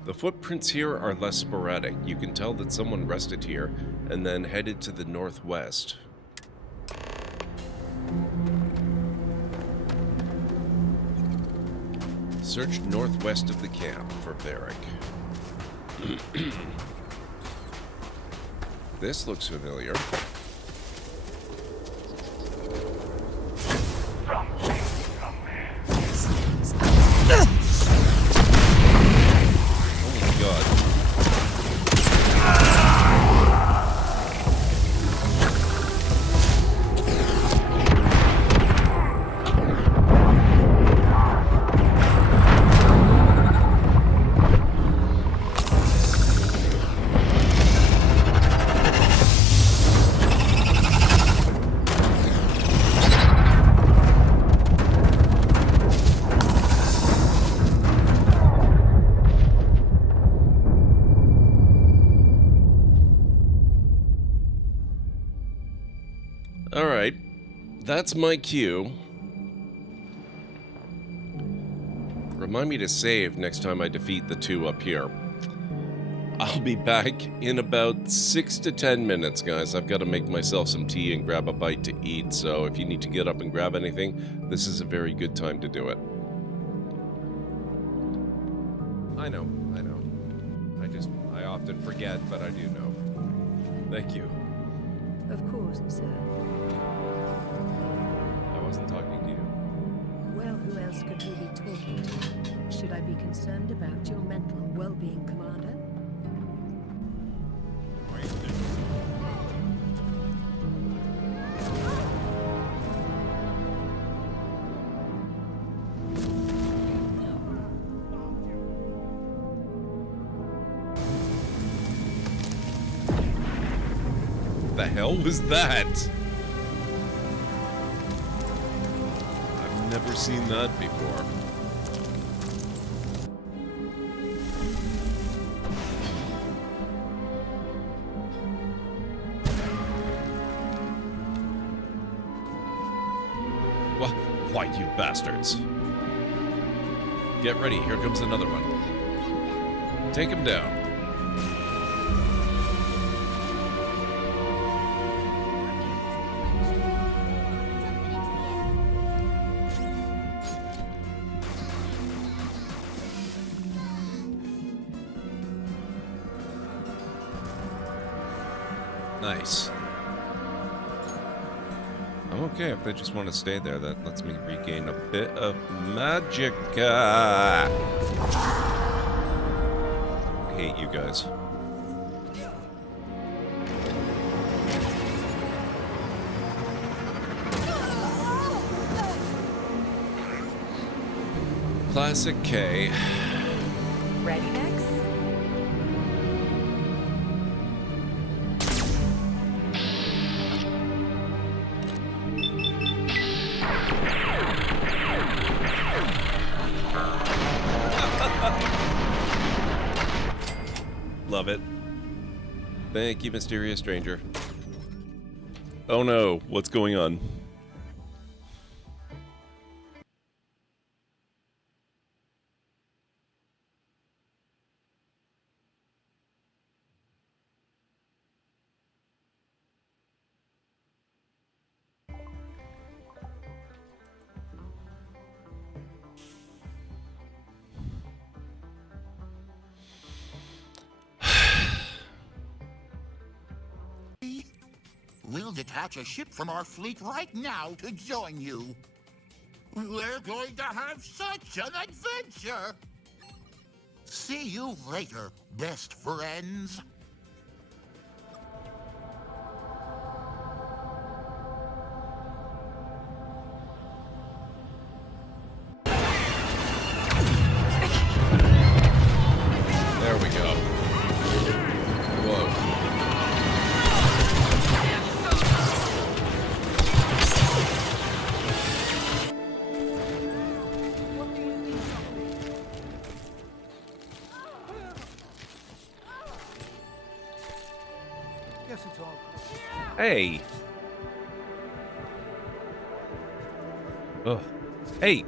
The footprints here are less sporadic. You can tell that someone rested here and then headed to the northwest. Search northwest of the camp for Varric. This looks familiar. Alright, that's my cue. Remind me to save next time I defeat the two up here. I'll be back in about 6 to 10 minutes, guys. I've got to make myself some tea and grab a bite to eat, so if you need to get up and grab anything, this is a very good time to do it. I know. I often forget, but I do know. Thank you. Of course, sir. I wasn't talking to you. Well, who else could you be talking to? Should I be concerned about your mental well-being, Commander? The hell was that? I've never seen that before. Why, you bastards. Get ready, here comes another one. Take him down. Nice. I'm okay if they just want to stay there. That lets me regain a bit of magic. Hate you guys. Classic K. Ready next? Love it. Thank you, mysterious stranger. Oh no, what's going on? We'll detach a ship from our fleet right now to join you. We're going to have such an adventure! See you later, best friends. There we go. Whoa. Hey. Ugh. Hey.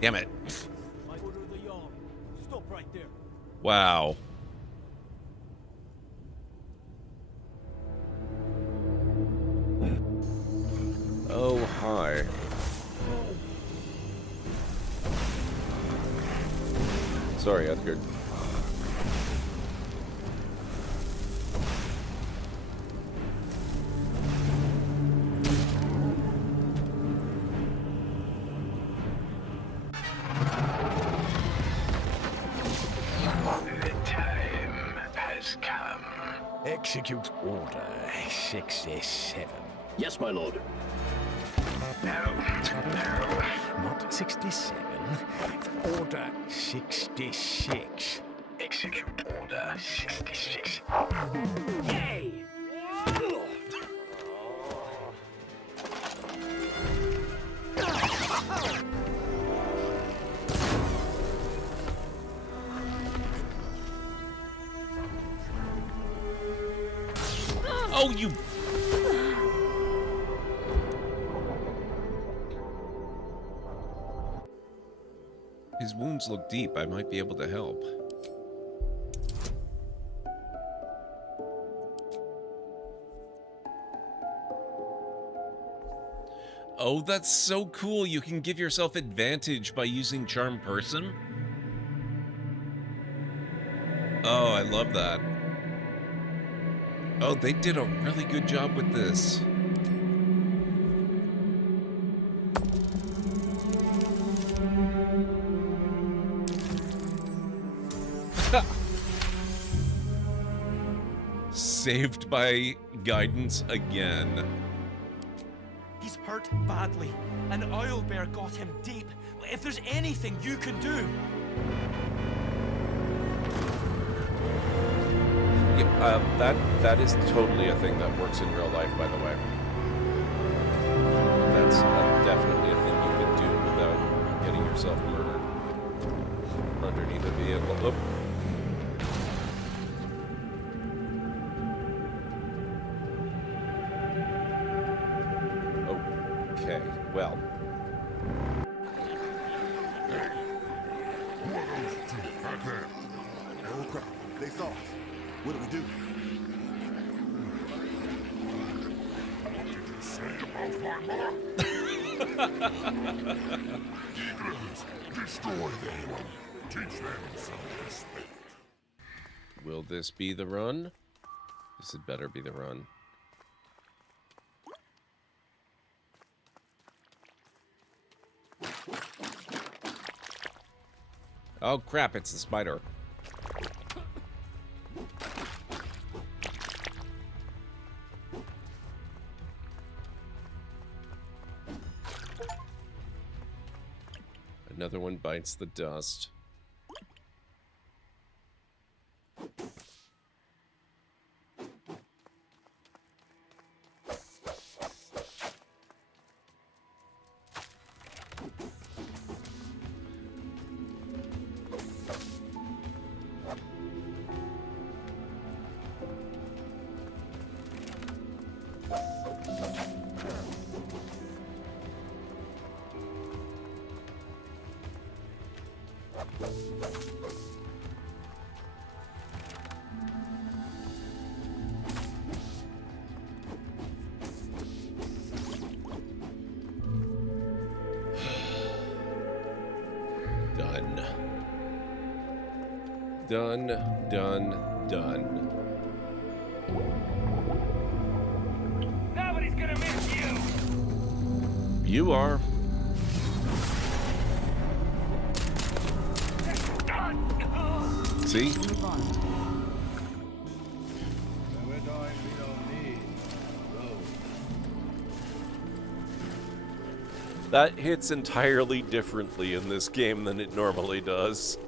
Damn it. Stop right there. Wow. Oh, hi. Sorry, Edgar. Execute Order 67. Yes, my lord. No, not 67. Order 66. Execute Order 66. Yay! Oh, you... His wounds look deep. I might be able to help. Oh, that's so cool. You can give yourself advantage by using Charm Person. Oh, I love that. Oh, they did a really good job with this. Saved by guidance again. He's hurt badly. An owlbear got him deep. If there's anything you can do. That is totally a thing that works in real life, by the way. That's definitely a thing you can do without getting yourself murdered underneath a vehicle. Oh. Okay, well. Hey, who are those two back there? Oh crap, they saw us. What do we do? What did you say about my mom? Demons, destroy them. Teach them some respect. Will this be the run? This had better be the run. Oh crap, it's the spider. Another one bites the dust. Done. Done. Nobody's gonna miss you. You are. See? That hits entirely differently in this game than it normally does.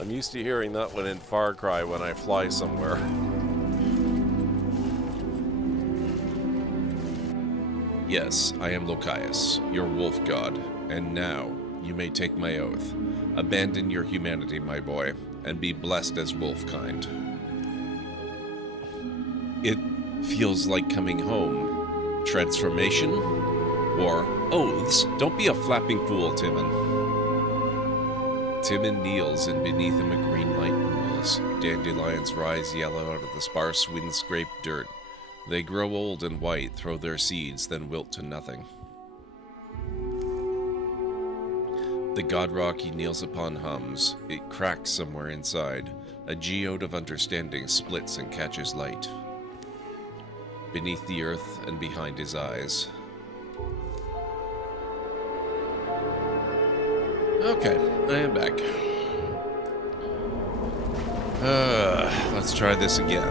I'm used to hearing that one in Far Cry when I fly somewhere. Yes, I am Lokias, your wolf god, and now you may take my oath. Abandon your humanity, my boy, and be blessed as wolfkind. It feels like coming home. Transformation? Or oaths? Don't be a flapping fool, Timon. Timon kneels, and beneath him a green light pools. Dandelions rise yellow out of the sparse wind-scraped dirt. They grow old and white, throw their seeds, then wilt to nothing. The god rock he kneels upon hums. It cracks somewhere inside. A geode of understanding splits and catches light. Beneath the earth and behind his eyes. Okay, I am back. Let's try this again.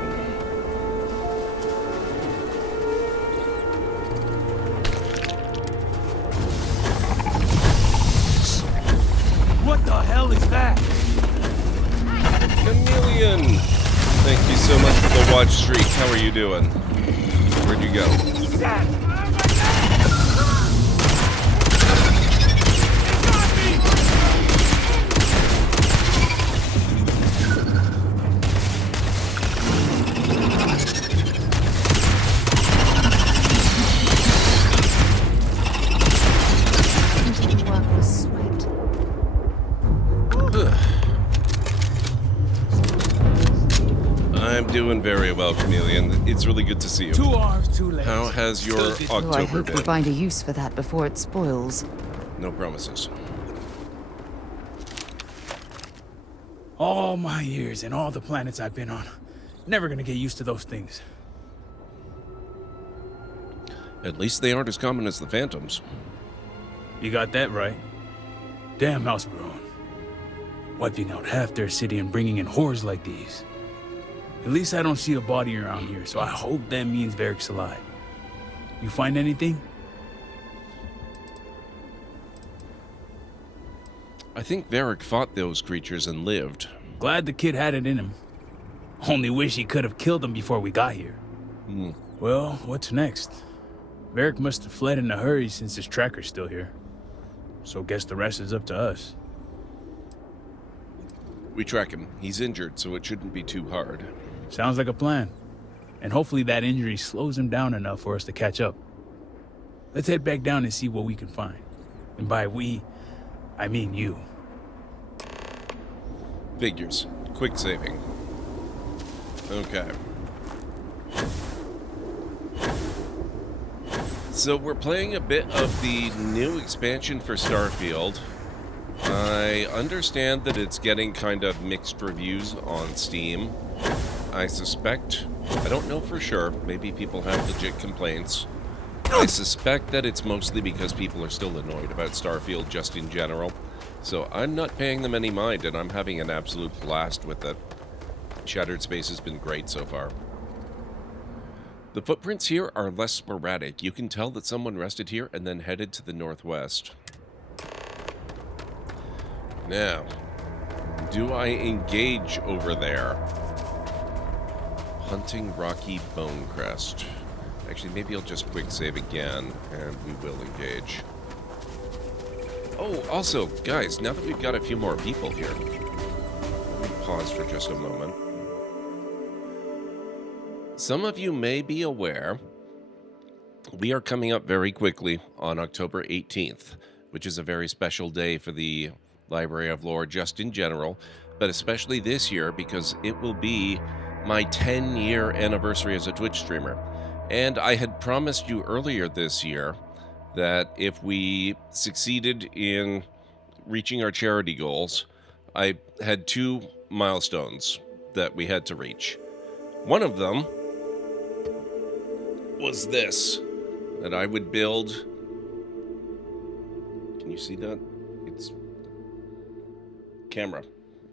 What the hell is that? Chameleon! Thank you so much for the watch streak. How are you doing? Where'd you go? I'm doing very well, Chameleon. It's really good to see you. 2 arms, 2 legs. How has your Oh, I October hope been? we find a use for that before it spoils. No promises. All my years and all the planets I've been on. Never gonna get used to those things. At least they aren't as common as the Phantoms. You got that right. Damn House Baron. Wiping out half their city and bringing in horrors like these. At least I don't see a body around here, so I hope that means Varric's alive. You find anything? I think Varric fought those creatures and lived. Glad the kid had it in him. Only wish he could have killed them before we got here. Well, what's next? Varric must have fled in a hurry since his tracker's still here. So guess the rest is up to us. We track him. He's injured, so it shouldn't be too hard. Sounds like a plan. And hopefully that injury slows him down enough for us to catch up. Let's head back down and see what we can find. And by we, I mean you. Figures. Quick saving. Okay. So we're playing a bit of the new expansion for Starfield. I understand that it's getting kind of mixed reviews on Steam. I suspect, I don't know for sure, maybe people have legit complaints. I suspect that it's mostly because people are still annoyed about Starfield just in general. So I'm not paying them any mind, and I'm having an absolute blast with it. Shattered Space has been great so far. The footprints here are less sporadic. You can tell that someone rested here and then headed to the northwest. Now, do I engage over there? Hunting Rocky Bone Crest. Actually, maybe I'll just quick save again, and we will engage. Oh, also, guys, now that we've got a few more people here, let me pause for just a moment. Some of you may be aware, we are coming up very quickly on October 18th, which is a very special day for the Library of Lore just in general, but especially this year because it will be my 10-year anniversary as a Twitch streamer. And I had promised you earlier this year that if we succeeded in reaching our charity goals, I had 2 milestones that we had to reach. One of them was this, that I would build... Can you see that? It's... Camera.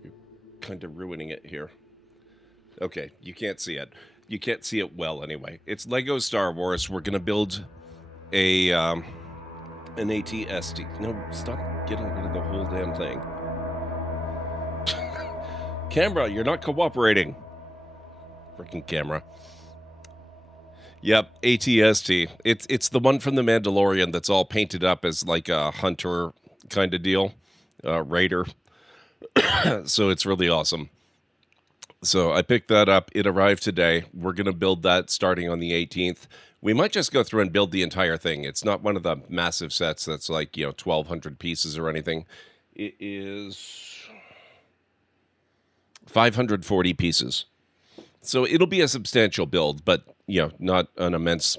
You're kind of ruining it here. Okay, you can't see it. You can't see it well anyway. It's Lego Star Wars. We're gonna build a an AT-ST. No, stop getting rid of the whole damn thing. Camera, you're not cooperating. Freaking camera. Yep, AT-ST. It's the one from The Mandalorian that's all painted up as like a hunter kind of deal. Raider. So it's really awesome. So I picked that up. It arrived today. We're going to build that starting on the 18th. We might just go through and build the entire thing. It's not one of the massive sets that's like, 1,200 pieces or anything. It is 540 pieces. So it'll be a substantial build, but, not an immense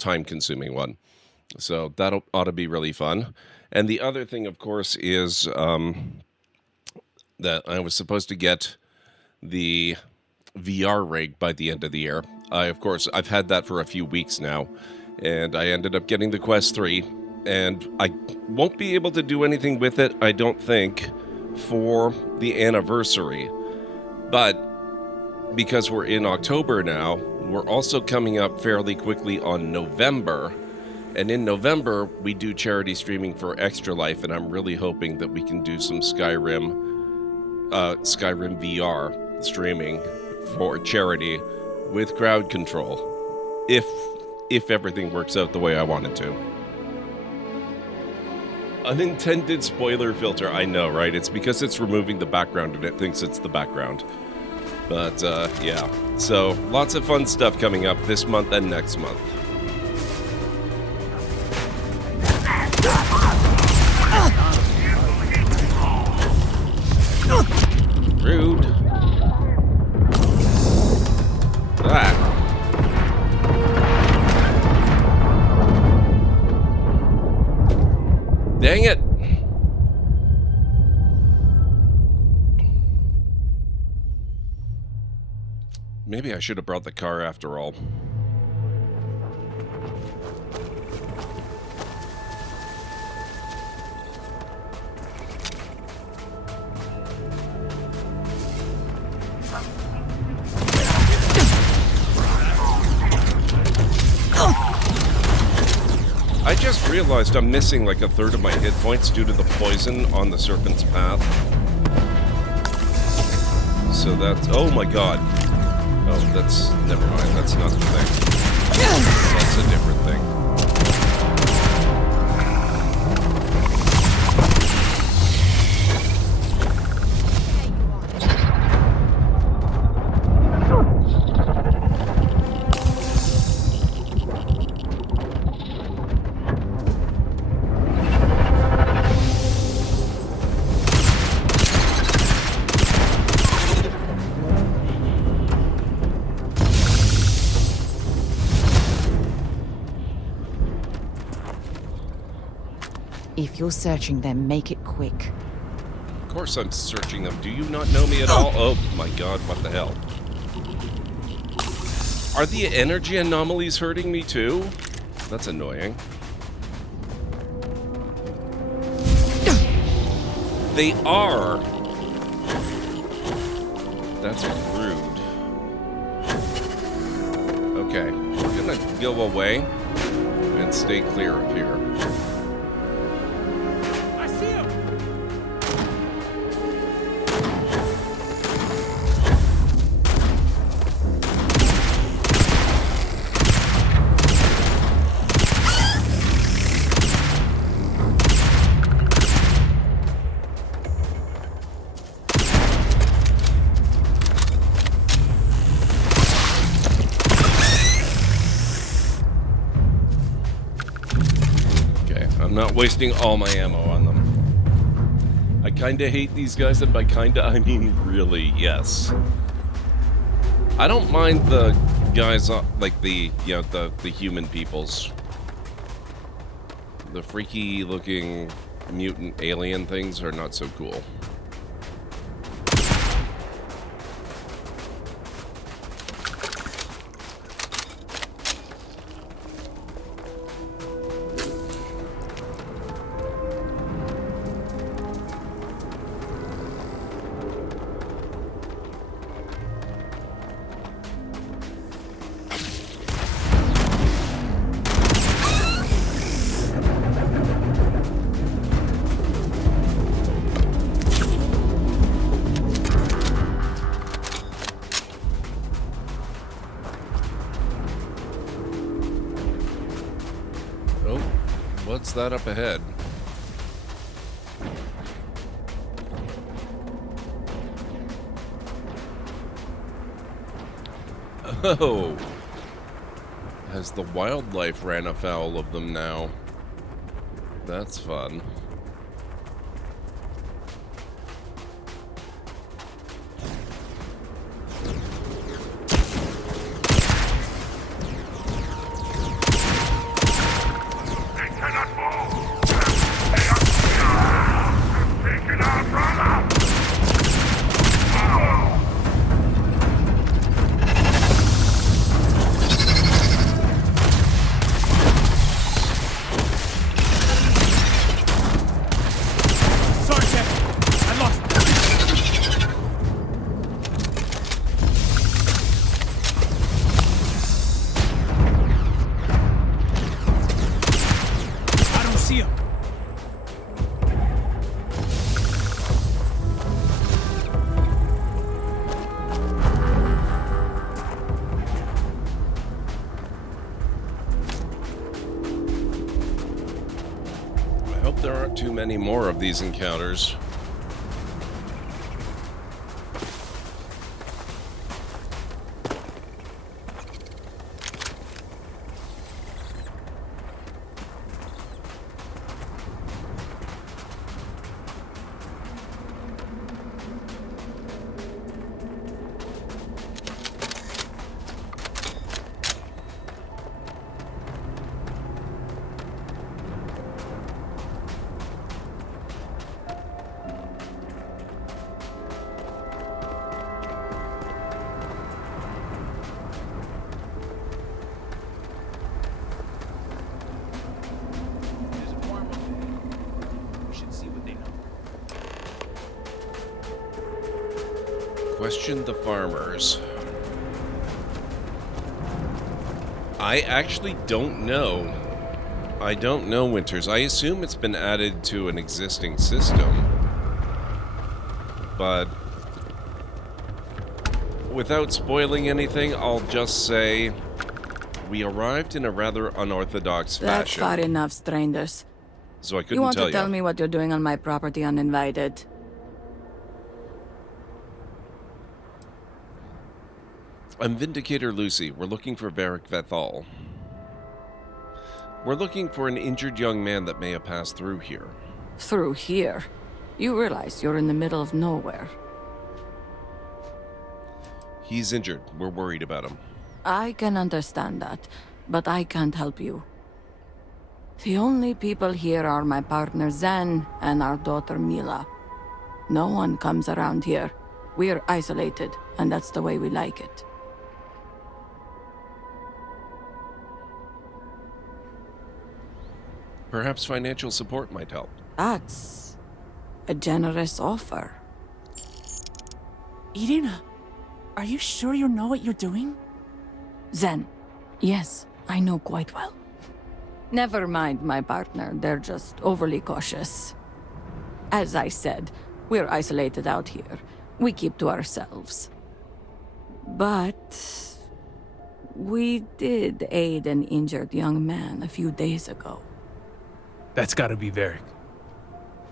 time-consuming one. So that ought to be really fun. And the other thing, of course, is that I was supposed to get the VR rig by the end of the year. I've had that for a few weeks now, and I ended up getting the Quest 3, and I won't be able to do anything with it, I don't think, for the anniversary. But because we're in October now, we're also coming up fairly quickly on November, and in November, we do charity streaming for Extra Life, and I'm really hoping that we can do some Skyrim VR streaming for charity with crowd control, if everything works out the way I want it to. Unintended spoiler filter, I know, right? It's because it's removing the background and it thinks it's the background. But yeah, so lots of fun stuff coming up this month and next month. Rude. Ah. Dang it! Maybe I should have brought the car after all. I just realized I'm missing like a third of my hit points due to the poison on the serpent's path. So that's... oh my god. Oh, that's... never mind. That's not the thing. That's a different thing. If you're searching them, make it quick. Of course I'm searching them. Do you not know me at all? Oh my god, what the hell? Are the energy anomalies hurting me too? That's annoying. They are. That's rude. Okay, we're gonna go away and stay clear of here. Not wasting all my ammo on them. I kinda hate these guys, and by kinda I mean really, yes. I don't mind the guys like the, you know, the human peoples. The freaky looking mutant alien things are not so cool. What's that up ahead? Oh! Has the wildlife ran afoul of them now? That's fun. Too many more of these encounters. Question the farmers. I actually don't know. I don't know, Winters. I assume it's been added to an existing system. But without spoiling anything, I'll just say we arrived in a rather unorthodox That's fashion. far enough, strangers. So I couldn't You want tell to tell me what you're doing on my property uninvited? I'm Vindicator Lucy. We're looking for Varric Vethal. We're looking for an injured young man that may have passed through here. Through here? You realize you're in the middle of nowhere. He's injured. We're worried about him. I can understand that, but I can't help you. The only people here are my partner Zen and our daughter Mila. No one comes around here. We're isolated, and that's the way we like it. Perhaps financial support might help. That's a generous offer. Irina, are you sure you know what you're doing? Zen, yes, I know quite well. Never mind my partner, they're just overly cautious. As I said, we're isolated out here. We keep to ourselves. But we did aid an injured young man a few days ago. That's gotta be Varric.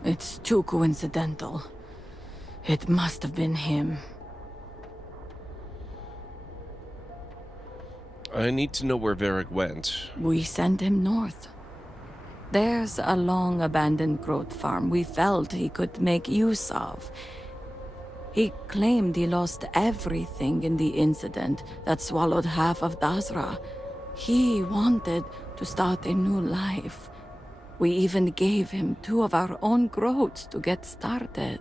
It's too coincidental. It must have been him. I need to know where Varric went. We sent him north. There's a long-abandoned growth farm we felt he could make use of. He claimed he lost everything in the incident that swallowed half of Dazra. He wanted to start a new life. We even gave him 2 of our own growths to get started.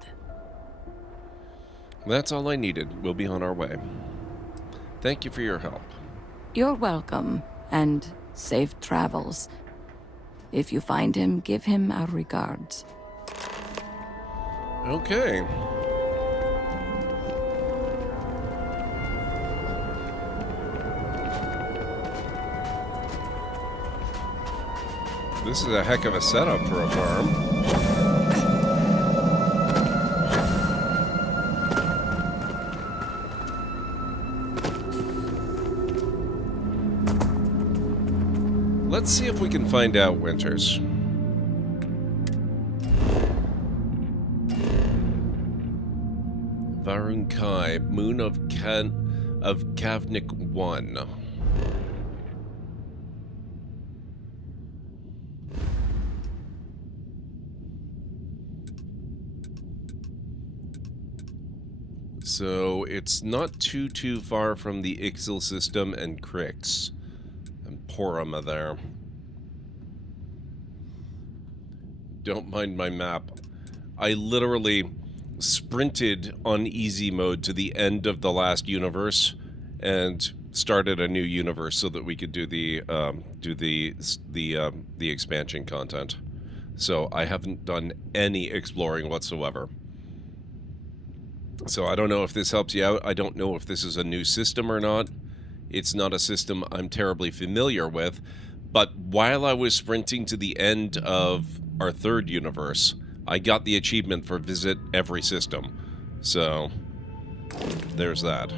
That's all I needed. We'll be on our way. Thank you for your help. You're welcome, and safe travels. If you find him, give him our regards. Okay. This is a heck of a setup for a farm. Let's see if we can find out, Winters. Varun Kai, Moon of Kavnik 1. So it's not too far from the Ixil system and Krix. Porama there. Don't mind my map. I literally sprinted on easy mode to the end of the last universe and started a new universe so that we could do the expansion content. So I haven't done any exploring whatsoever. So I don't know if this helps you out. I don't know if this is a new system or not. It's not a system I'm terribly familiar with, but while I was sprinting to the end of our 3rd universe, I got the achievement for visit every system. So, there's that.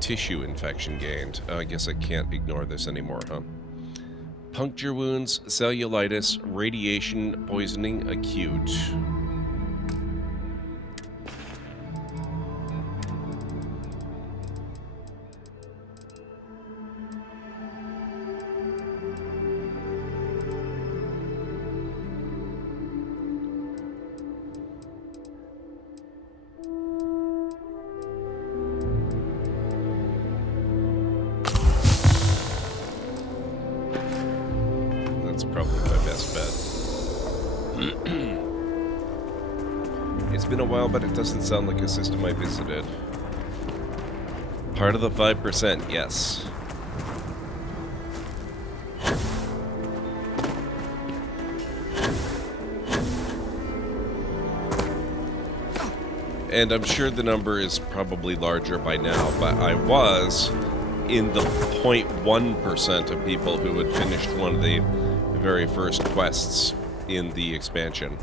Tissue infection gained. I guess I can't ignore this anymore, huh? Puncture wounds, cellulitis, radiation poisoning acute. Probably my best bet. It's been a while, but it doesn't sound like a system I visited. Part of the 5%, yes. And I'm sure the number is probably larger by now, but I was in the 0.1% of people who had finished one of the very first quests in the expansion.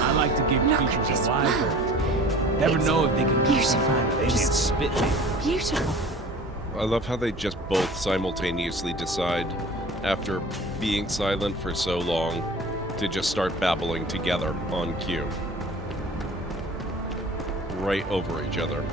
I like to give creatures a wide berth. Never know if they can be some kind of alien spit me. Beautiful. I love how they just both simultaneously decide, after being silent for so long, to just start babbling together on cue. Right over each other.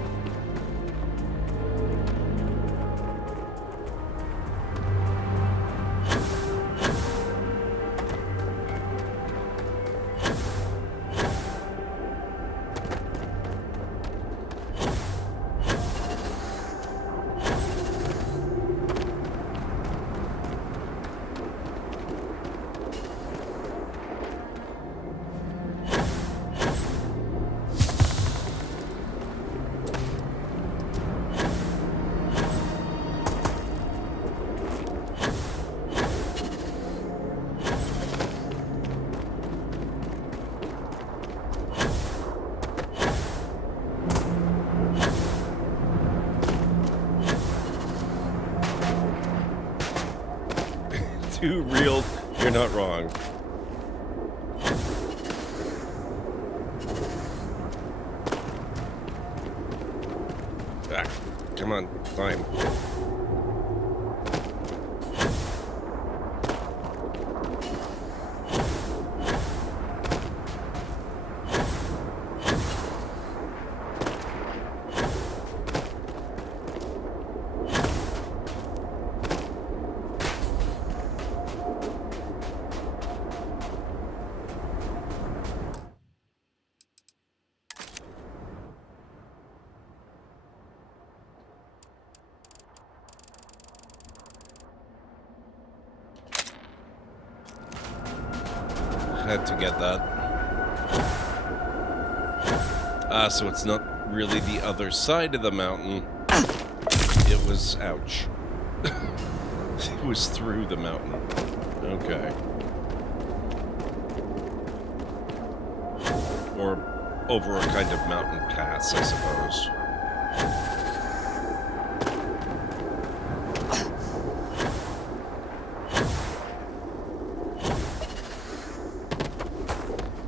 Too real, you're not wrong. Ah, come on, climb. Had to get that. Ah, so it's not really the other side of the mountain. It was, ouch. It was through the mountain. Okay. Or over a kind of mountain pass, I suppose.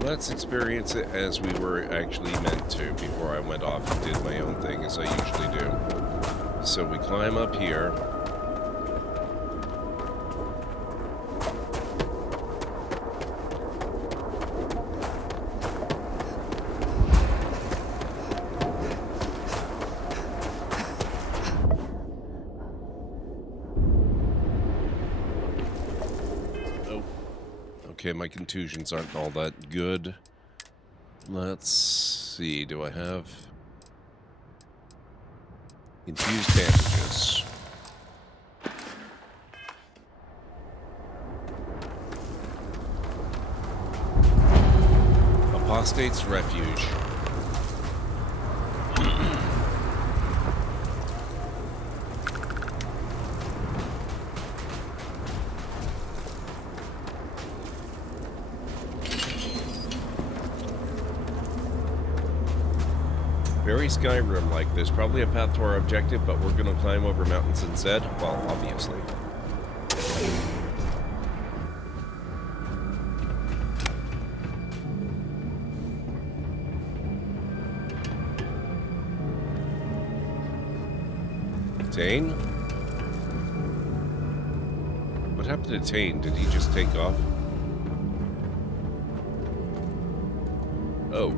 Let's experience it as we were actually meant to before I went off and did my own thing, as I usually do. So we climb up here. Okay, my contusions aren't all that good. Let's see, do I have infused bandages? Apostate's Refuge. Very Skyrim-like. There's probably a path to our objective, but we're gonna climb over mountains instead. Well, obviously. Tane? What happened to Tane? Did he just take off? Oh.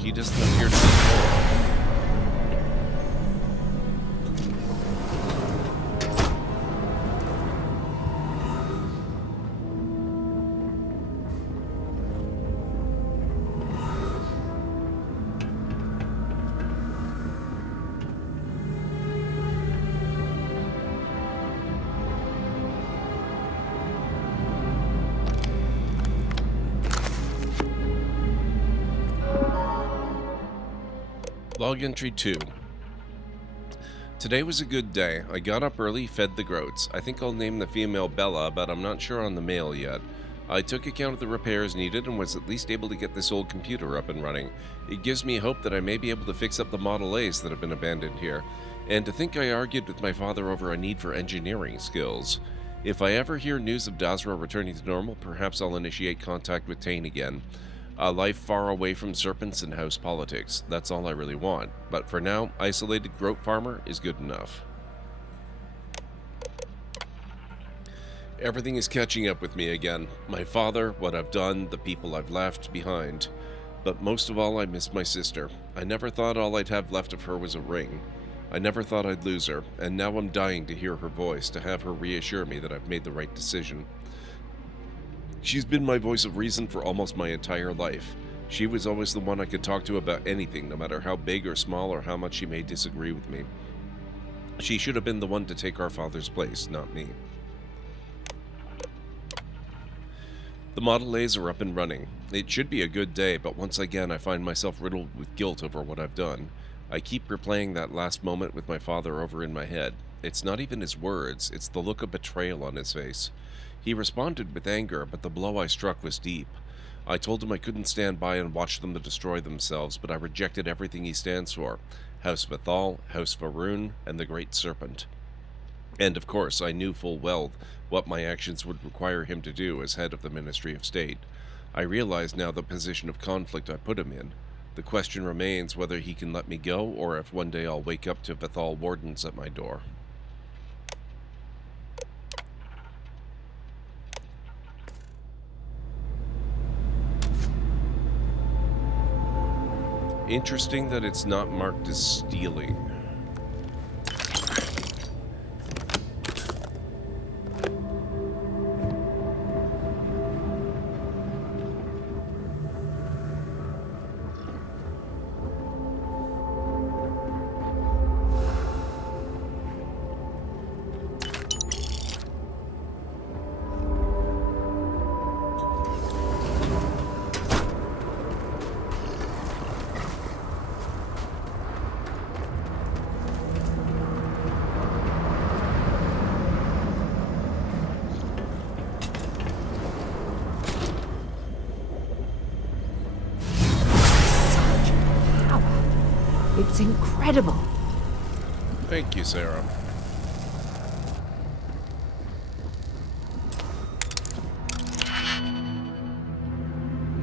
He doesn't appear to be full. Log entry 2. Today was a good day. I got up early, fed the groats. I think I'll name the female Bella, but I'm not sure on the male yet. I took account of the repairs needed and was at least able to get this old computer up and running. It gives me hope that I may be able to fix up the Model A's that have been abandoned here. And to think I argued with my father over a need for engineering skills. If I ever hear news of Dazra returning to normal, perhaps I'll initiate contact with Tane again. A life far away from serpents and house politics. That's all I really want. But for now, isolated groat farmer is good enough. Everything is catching up with me again. My father, what I've done, the people I've left behind. But most of all, I miss my sister. I never thought all I'd have left of her was a ring. I never thought I'd lose her, and now I'm dying to hear her voice, to have her reassure me that I've made the right decision. She's been my voice of reason for almost my entire life. She was always the one I could talk to about anything, no matter how big or small or how much she may disagree with me. She should have been the one to take our father's place, not me. The Model A's are up and running. It should be a good day, but once again I find myself riddled with guilt over what I've done. I keep replaying that last moment with my father over in my head. It's not even his words, it's the look of betrayal on his face. He responded with anger, but the blow I struck was deep. I told him I couldn't stand by and watch them destroy themselves, but I rejected everything he stands for. House Vethal, House Varun, and the Great Serpent. And of course, I knew full well what my actions would require him to do as head of the Ministry of State. I realize now the position of conflict I put him in. The question remains whether he can let me go, or if one day I'll wake up to Vethal wardens at my door. Interesting that it's not marked as stealing. It's incredible. Thank you, Sarah.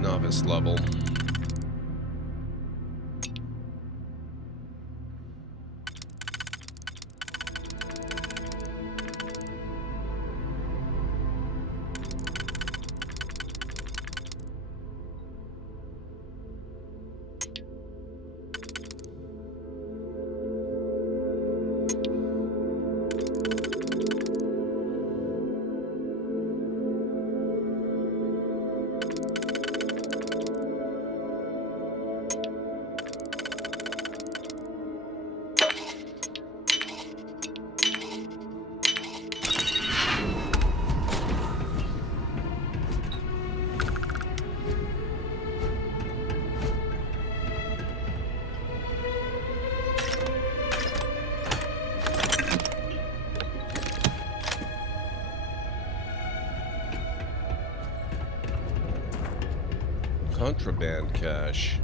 Novice level. Contraband cache.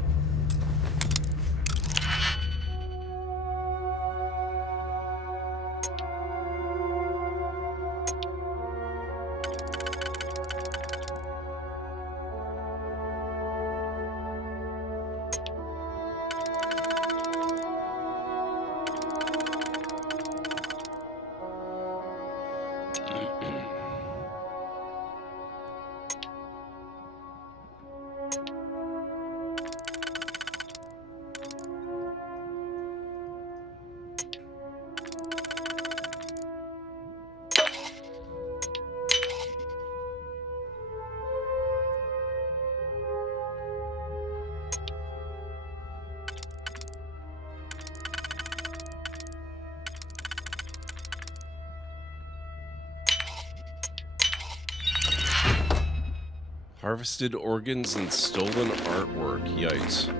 Harvested organs and stolen artwork. Yikes.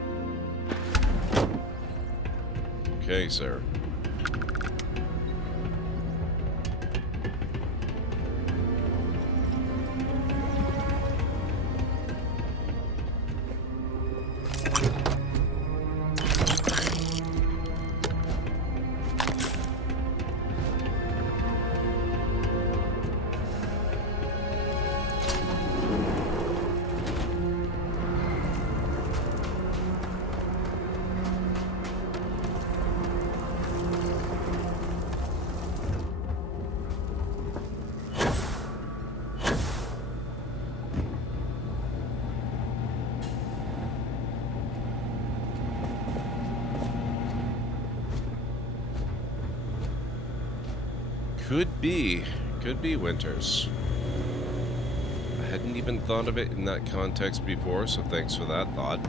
Okay, sir. Could be Winters. I hadn't even thought of it in that context before, so thanks for that thought.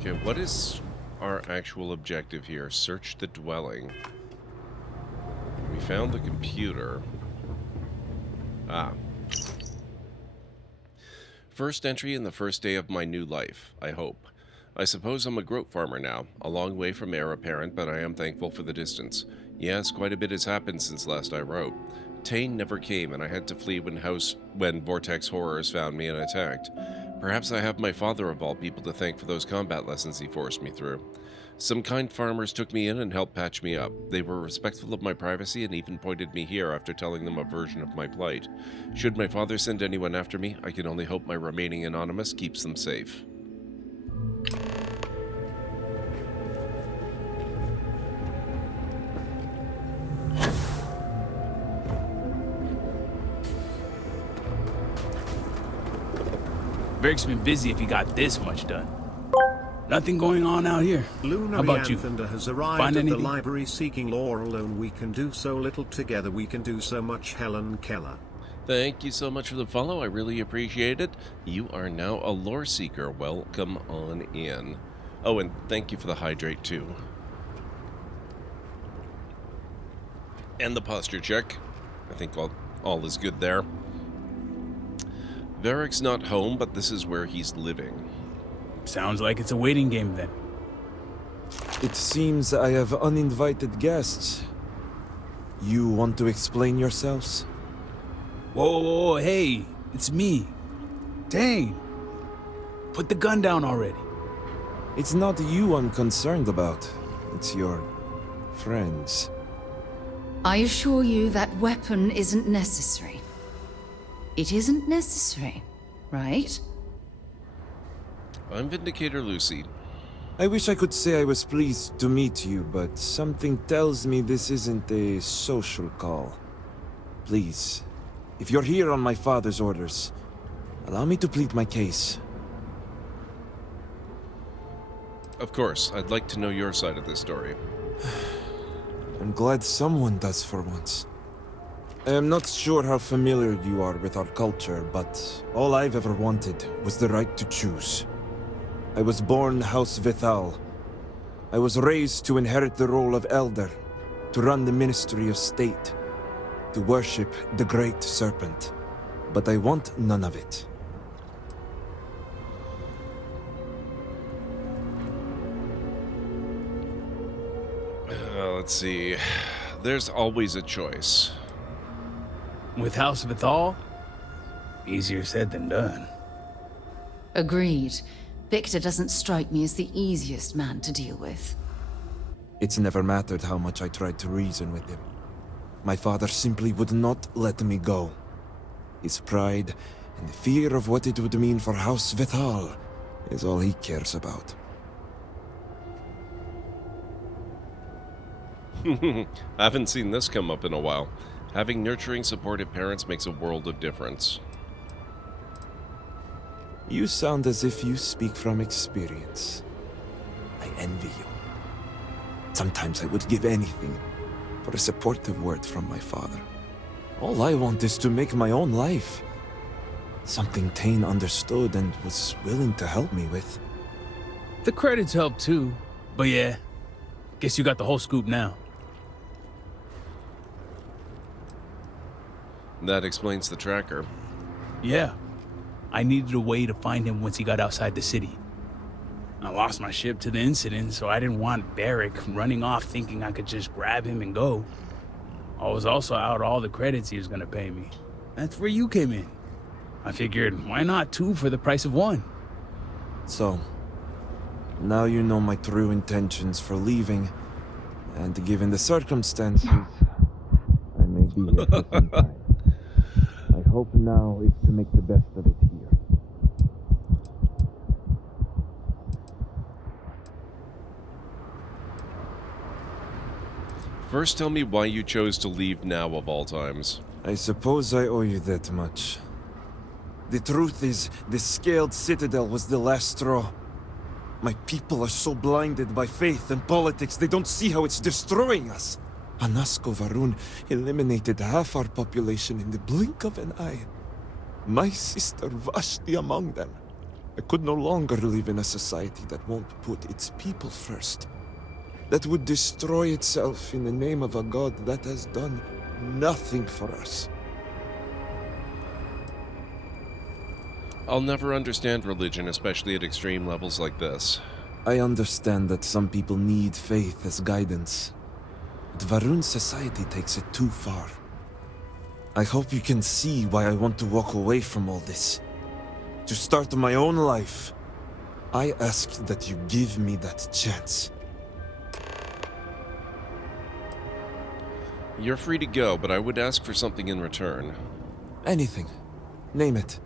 Okay, what is our actual objective here? Search the dwelling. We found the computer. Ah. First entry in the first day of my new life, I hope. I suppose I'm a groat farmer now, a long way from heir apparent, but I am thankful for the distance. Yes, quite a bit has happened since last I wrote. Tane never came, and I had to flee when Vortex horrors found me and attacked. Perhaps I have my father of all people to thank for those combat lessons he forced me through. Some kind farmers took me in and helped patch me up. They were respectful of my privacy and even pointed me here after telling them a version of my plight. Should my father send anyone after me, I can only hope my remaining anonymous keeps them safe. Veric's been busy if he got this much done. Nothing going on out here. How about you? Has arrived Find at anything? the library seeking lore alone. We can do so little together. We can do so much. Helen Keller. Thank you so much for the follow. I really appreciate it. You are now a lore seeker. Welcome on in. Oh, and thank you for the hydrate too. And the posture check. I think all is good there. Veric's not home, but this is where he's living. Sounds like it's a waiting game then. It seems I have uninvited guests. You want to explain yourselves? Whoa, hey, it's me. Dang. Put the gun down already. It's not you I'm concerned about. It's your friends. I assure you that weapon isn't necessary. It isn't necessary, right? I'm Vindicator Lucy. I wish I could say I was pleased to meet you, but something tells me this isn't a social call. Please, if you're here on my father's orders, allow me to plead my case. Of course, I'd like to know your side of this story. I'm glad someone does for once. I am not sure how familiar you are with our culture, but all I've ever wanted was the right to choose. I was born House Vithal. I was raised to inherit the role of Elder, to run the Ministry of State, to worship the Great Serpent. But I want none of it. Let's see. There's always a choice. With House Vithal? Easier said than done. Agreed. Victor doesn't strike me as the easiest man to deal with. It's never mattered how much I tried to reason with him. My father simply would not let me go. His pride and the fear of what it would mean for House Vithal is all he cares about. I haven't seen this come up in a while. Having nurturing, supportive parents makes a world of difference. You sound as if you speak from experience. I envy you. Sometimes I would give anything for a supportive word from my father. All I want is to make my own life. Something Tane understood and was willing to help me with. The credits help too, but yeah, guess you got the whole scoop now. That explains the tracker. Yeah. I needed a way to find him once he got outside the city. I lost my ship to the incident, so I didn't want Barrick running off thinking I could just grab him and go. I was also out all the credits he was gonna pay me. That's where you came in. I figured, why not 2 for the price of 1? So, now you know my true intentions for leaving, and given the circumstances, I may be here for some time. My hope now is to make the best of it here. First, tell me why you chose to leave now of all times. I suppose I owe you that much. The truth is, the scaled citadel was the last straw. My people are so blinded by faith and politics, they don't see how it's destroying us. Anasko Varun eliminated half our population in the blink of an eye. My sister Vashti among them. I could no longer live in a society that won't put its people first. That would destroy itself in the name of a god that has done nothing for us. I'll never understand religion, especially at extreme levels like this. I understand that some people need faith as guidance. But Varun society takes it too far. I hope you can see why I want to walk away from all this. To start my own life. I ask that you give me that chance. You're free to go, but I would ask for something in return. Anything. Name it.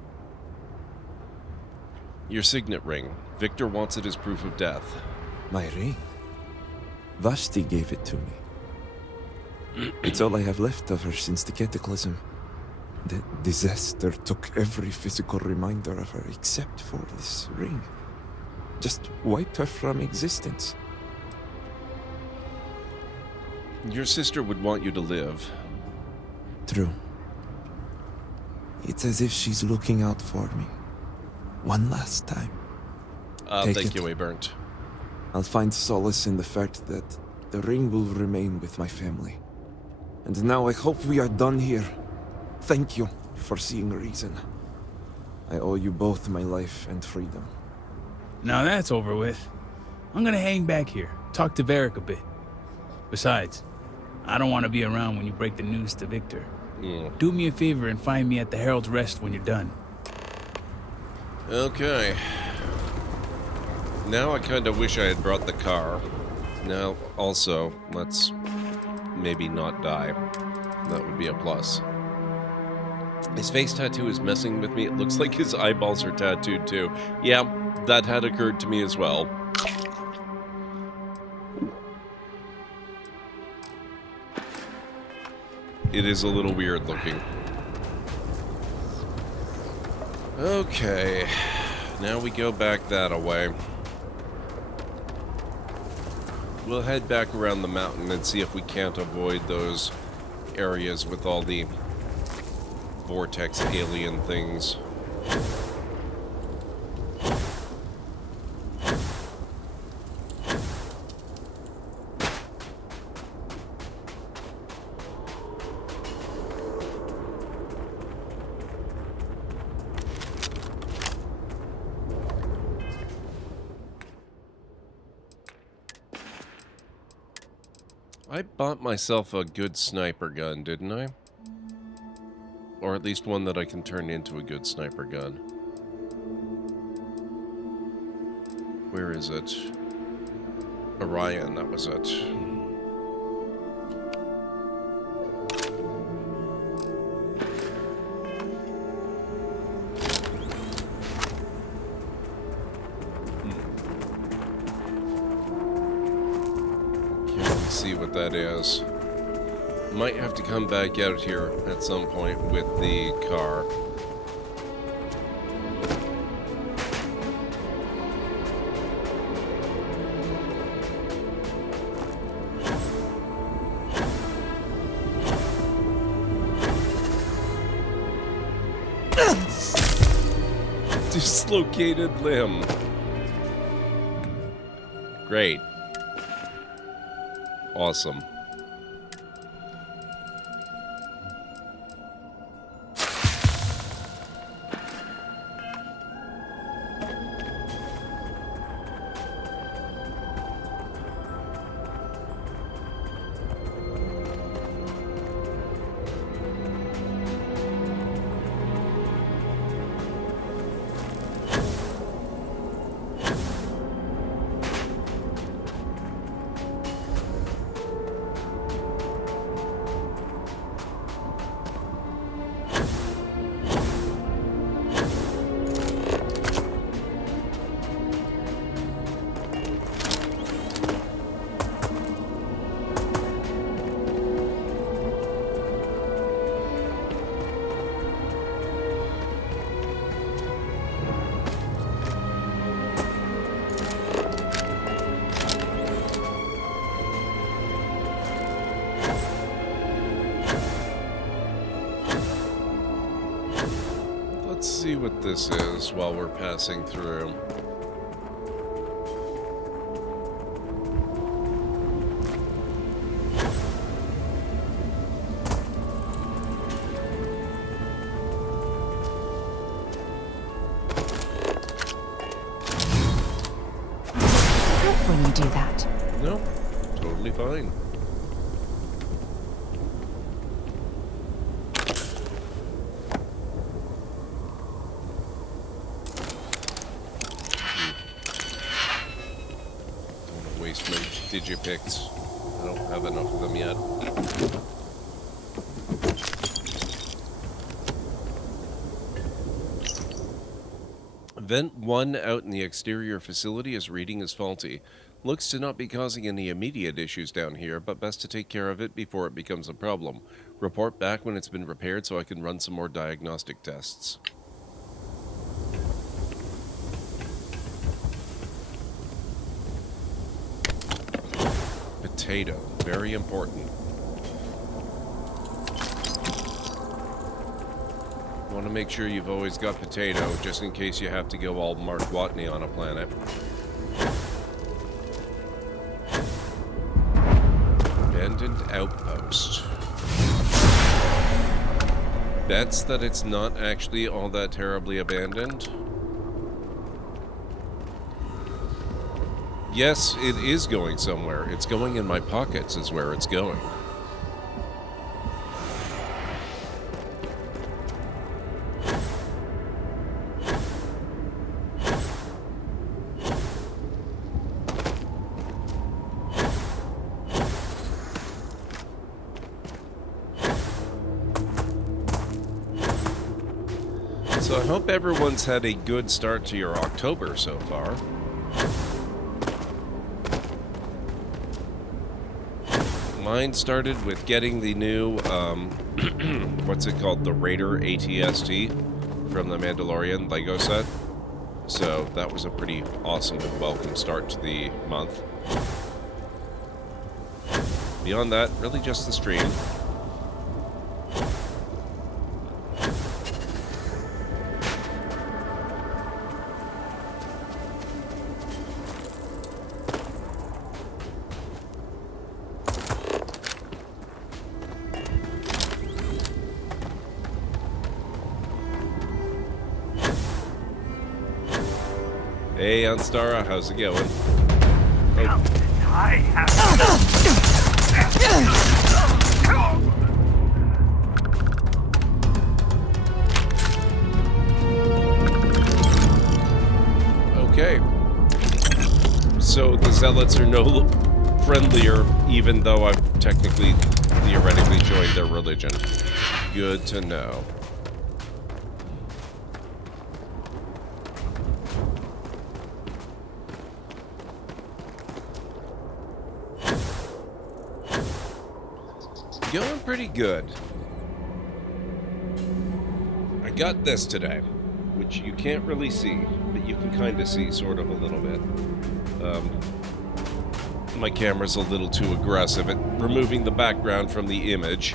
Your signet ring. Victor wants it as proof of death. My ring? Vashti gave it to me. It's all I have left of her since the cataclysm. The disaster took every physical reminder of her except for this ring. Just wiped her from existence. Your sister would want you to live. True. It's as if she's looking out for me. One last time. Thank you, Abernt. I'll find solace in the fact that the ring will remain with my family. And now I hope we are done here. Thank you for seeing reason. I owe you both my life and freedom. Now that's over with. I'm gonna hang back here, talk to Varric a bit. Besides, I don't want to be around when you break the news to Victor. Do me a favor and find me at the Herald's Rest when you're done. Okay. Now I kind of wish I had brought the car. Now, also, let's maybe not die. That would be a plus. His face tattoo is messing with me. It looks like his eyeballs are tattooed too. Yeah, that had occurred to me as well. It is a little weird looking. Okay, now we go back that way. We'll head back around the mountain and see if we can't avoid those areas with all the vortex alien things. I bought myself a good sniper gun, didn't I? Or at least one that I can turn into a good sniper gun. Where is it? Orion, that was it. See what that is. Might have to come back out here at some point with the car. Dislocated limb. Great. Awesome. Let's see what this is while we're passing through. When you do that. No, totally fine. Don't want to waste my digipicks. I don't have enough of them yet. Vent 1 out in the exterior facility is reading is faulty. Looks to not be causing any immediate issues down here, but best to take care of it before it becomes a problem. Report back when it's been repaired so I can run some more diagnostic tests. Potato, very important. Want to make sure you've always got potato, just in case you have to go all Mark Watney on a planet. Abandoned outpost. Bets that it's not actually all that terribly abandoned. Yes, it is going somewhere. It's going in my pockets is where it's going. So I hope everyone's had a good start to your October so far. Mine started with getting the new, what's it called? The Raider ATST from the Mandalorian Lego set. So that was a pretty awesome and welcome start to the month. Beyond that, really just the stream. Hey, Anstara, how's it going? Oh. I have. Okay. So the Zealots are no friendlier, even though I've technically, theoretically joined their religion. Good to know. Going pretty good. I got this today, which you can't really see, but you can kind of see sort of a little bit. My camera's a little too aggressive at removing the background from the image,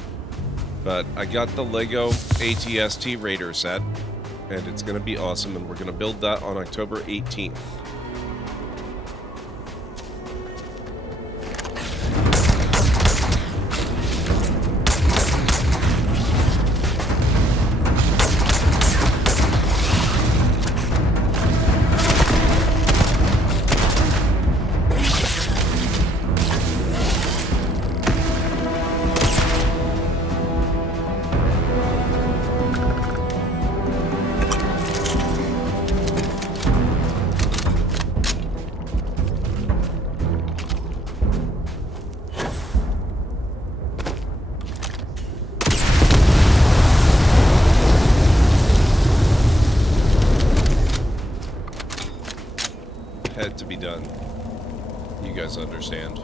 but I got the Lego ATST Raider set, and it's going to be awesome, and we're going to build that on October 18th. Had to be done. You guys understand.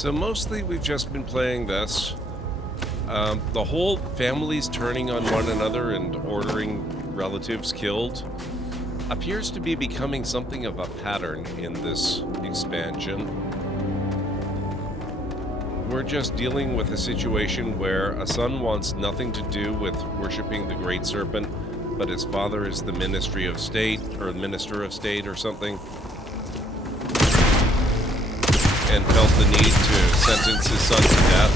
So mostly we've just been playing this. The whole family's turning on one another and ordering relatives killed appears to be becoming something of a pattern in this expansion. We're just dealing with a situation where a son wants nothing to do with worshipping the Great Serpent, but his father is the Ministry of State, or Minister of State or something, and felt the need to sentence his son to death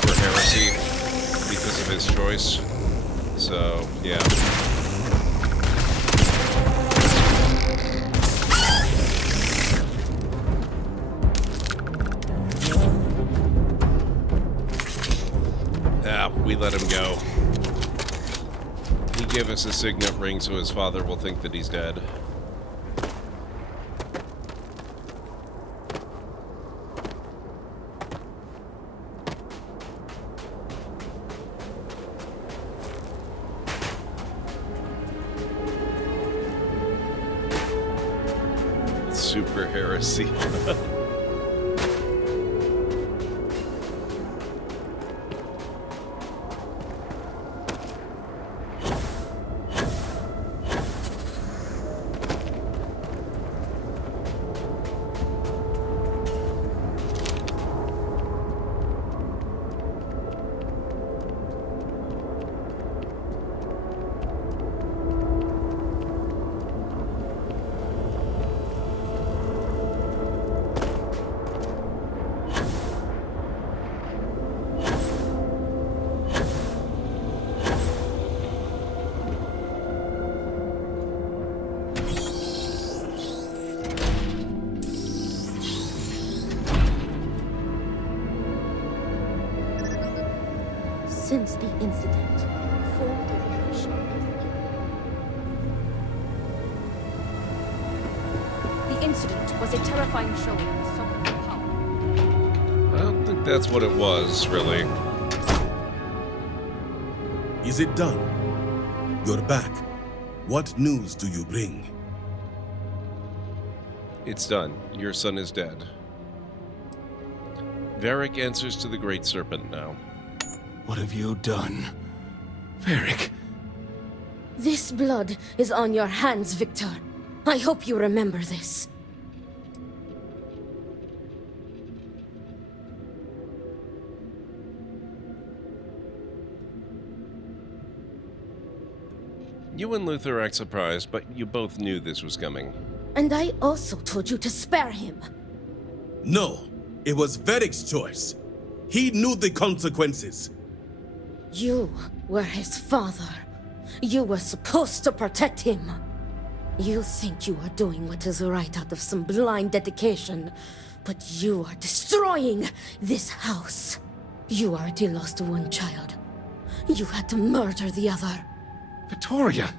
for heresy because of his choice. So, yeah. We let him go. He gave us a signet ring so his father will think that he's dead. Super heresy. Since the incident, formed a relation with... The incident was a terrifying show of the sovereign power. I don't think that's what it was, really. Is it done? You're back. What news do you bring? It's done. Your son is dead. Varric answers to the Great Serpent now. What have you done? Varric. This blood is on your hands, Victor. I hope you remember this. You and Luther act surprised, but you both knew this was coming. And I also told you to spare him. No, it was Varric's choice. He knew the consequences. You were his father. You were supposed to protect him. You think you are doing what is right out of some blind dedication, but you are destroying this house. You already lost one child. You had to murder the other. Victoria!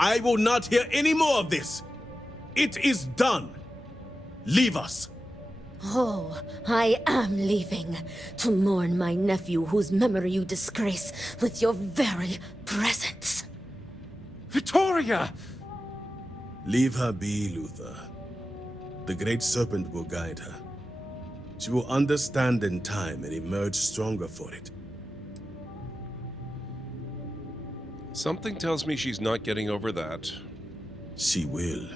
I will not hear any more of this. It is done. Leave us. Oh, I am leaving to mourn my nephew whose memory you disgrace with your very presence. Victoria! Leave her be, Luther. The Great Serpent will guide her. She will understand in time and emerge stronger for it. Something tells me she's not getting over that. She will.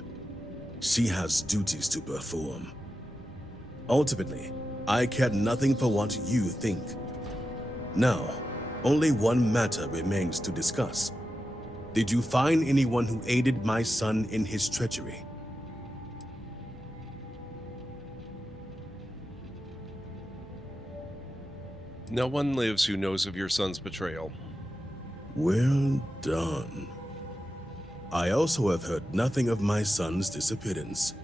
She has duties to perform. Ultimately, I care nothing for what you think. Now, only one matter remains to discuss. Did you find anyone who aided my son in his treachery? No one lives who knows of your son's betrayal. Well done. I also have heard nothing of my son's disappearance,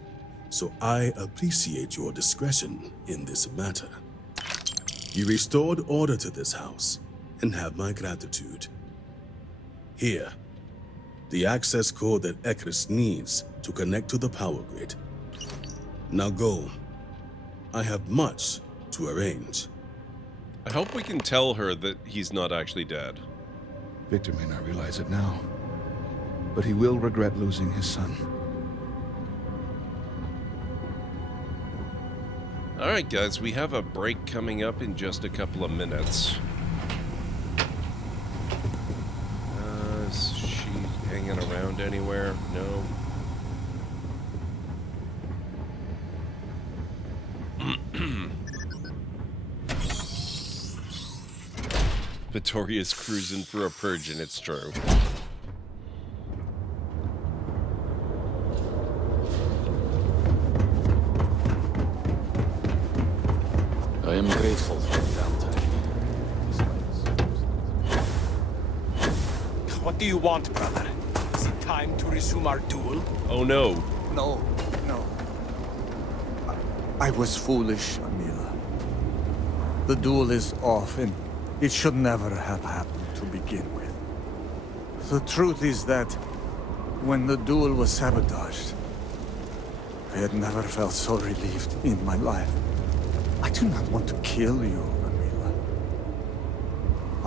so I appreciate your discretion in this matter. You restored order to this house, and have my gratitude. Here, the access code that Ekris needs to connect to the power grid. Now go. I have much to arrange. I hope we can tell her that he's not actually dead. Victor may not realize it now, but he will regret losing his son. Alright guys, we have a break coming up in just a couple of minutes. Is she hanging around anywhere? No. Victoria's cruising for a purge, and it's true. I am grateful for the downtime. What do you want, brother? Is it time to resume our duel? Oh no. No. I was foolish, Amila. The duel is off, and it should never have happened to begin with. The truth is that when the duel was sabotaged, I had never felt so relieved in my life. I do not want to kill you, Amila.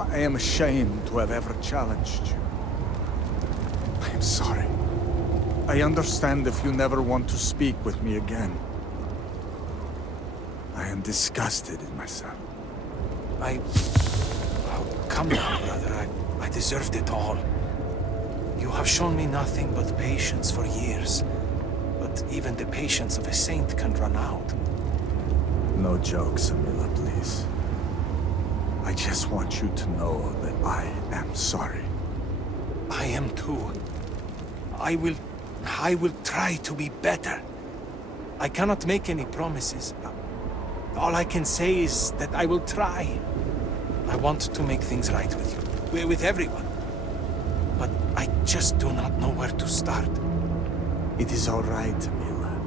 I am ashamed to have ever challenged you. I am sorry. I understand if you never want to speak with me again. I am disgusted in myself. Oh, come now, brother. I deserved it all. You have shown me nothing but patience for years. But even the patience of a saint can run out. No jokes, Amila, please. I just want you to know that I am sorry. I am too. I will try to be better. I cannot make any promises. All I can say is that I will try. I want to make things right with you, with everyone. But I just do not know where to start. It is all right, Amila.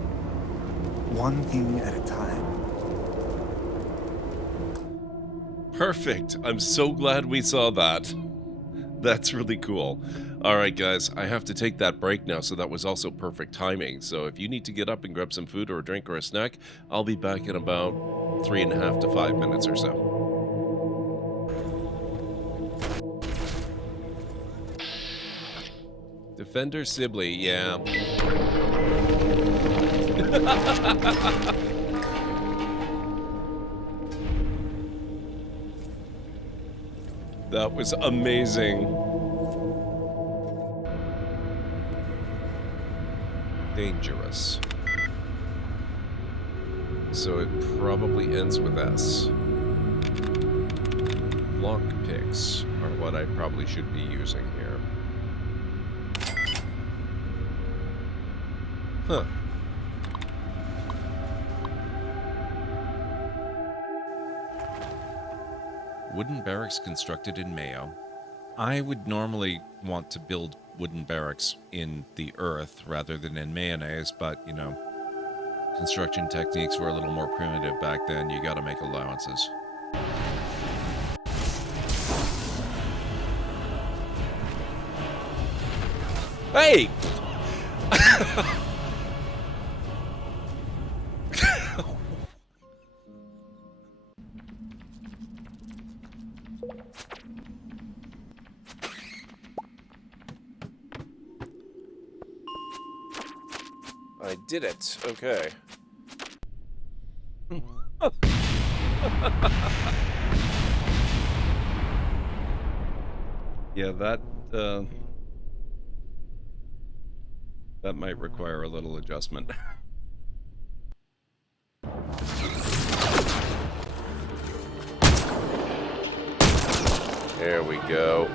One thing at a time. Perfect. I'm so glad we saw that. That's really cool. Alright guys, I have to take that break now, so that was also perfect timing. So if you need to get up and grab some food or a drink or a snack, I'll be back in about 3.5 to 5 minutes or so. Defender Sibley, yeah. That was amazing. Dangerous. So it probably ends with S. Lockpicks are what I probably should be using here. Huh. Wooden barracks constructed in Mayo. I would normally want to build wooden barracks in the earth rather than in mayonnaise, but, you know, construction techniques were a little more primitive back then. You gotta make allowances. Hey! I did it. Okay. Yeah, that might require a little adjustment. There we go.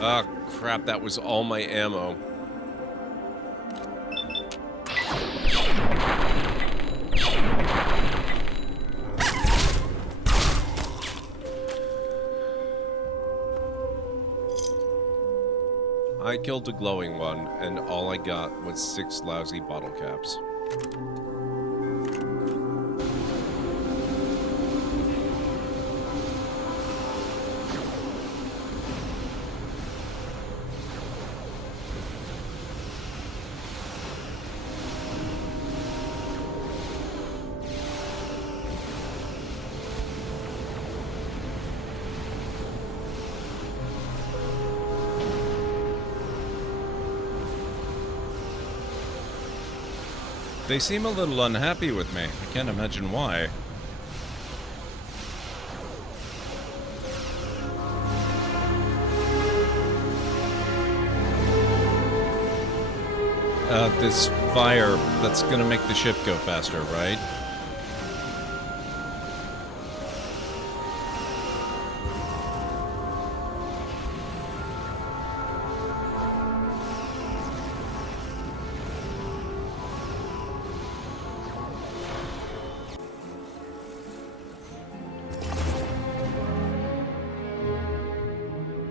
Oh, crap, that was all my ammo. I killed a glowing one, and all I got was 6 lousy bottle caps. They seem a little unhappy with me. I can't imagine why. This fire, that's gonna make the ship go faster, right?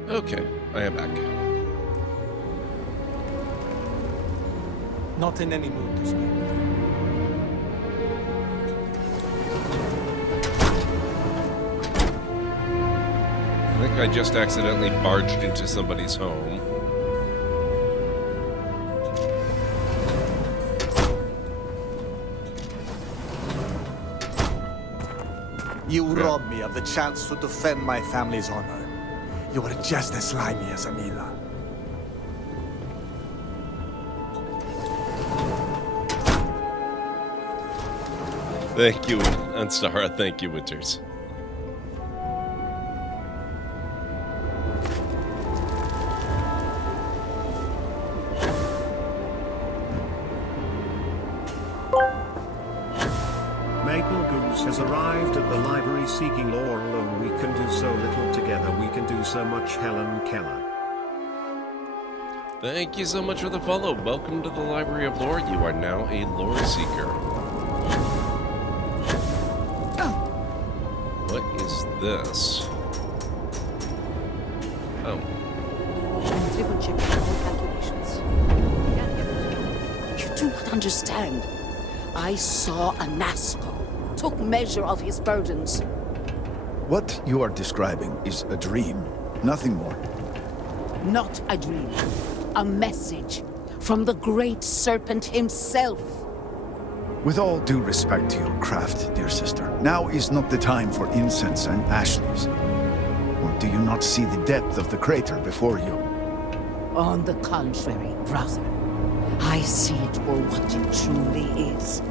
Okay, I am back. Not in any mood to speak with you. I think I just accidentally barged into somebody's home. You robbed me of the chance to defend my family's honor. You were just as slimy as Amila. Thank you, Ansara. Thank you, Winters. Maple Goose has arrived at the library seeking lore alone. We can do so little together. We can do so much. Helen Keller. Thank you so much for the follow. Welcome to the Library of Lore. You are now a lore seeker. What is this? Oh. Triple check all calculations. You do not understand. I saw a Nazco, took measure of his burdens. What you are describing is a dream, nothing more. Not a dream. A message from the great serpent himself. With all due respect to your craft, dear sister, now is not the time for incense and ash leaves. Or do you not see the depth of the crater before you? On the contrary, brother, I see it for what it truly is.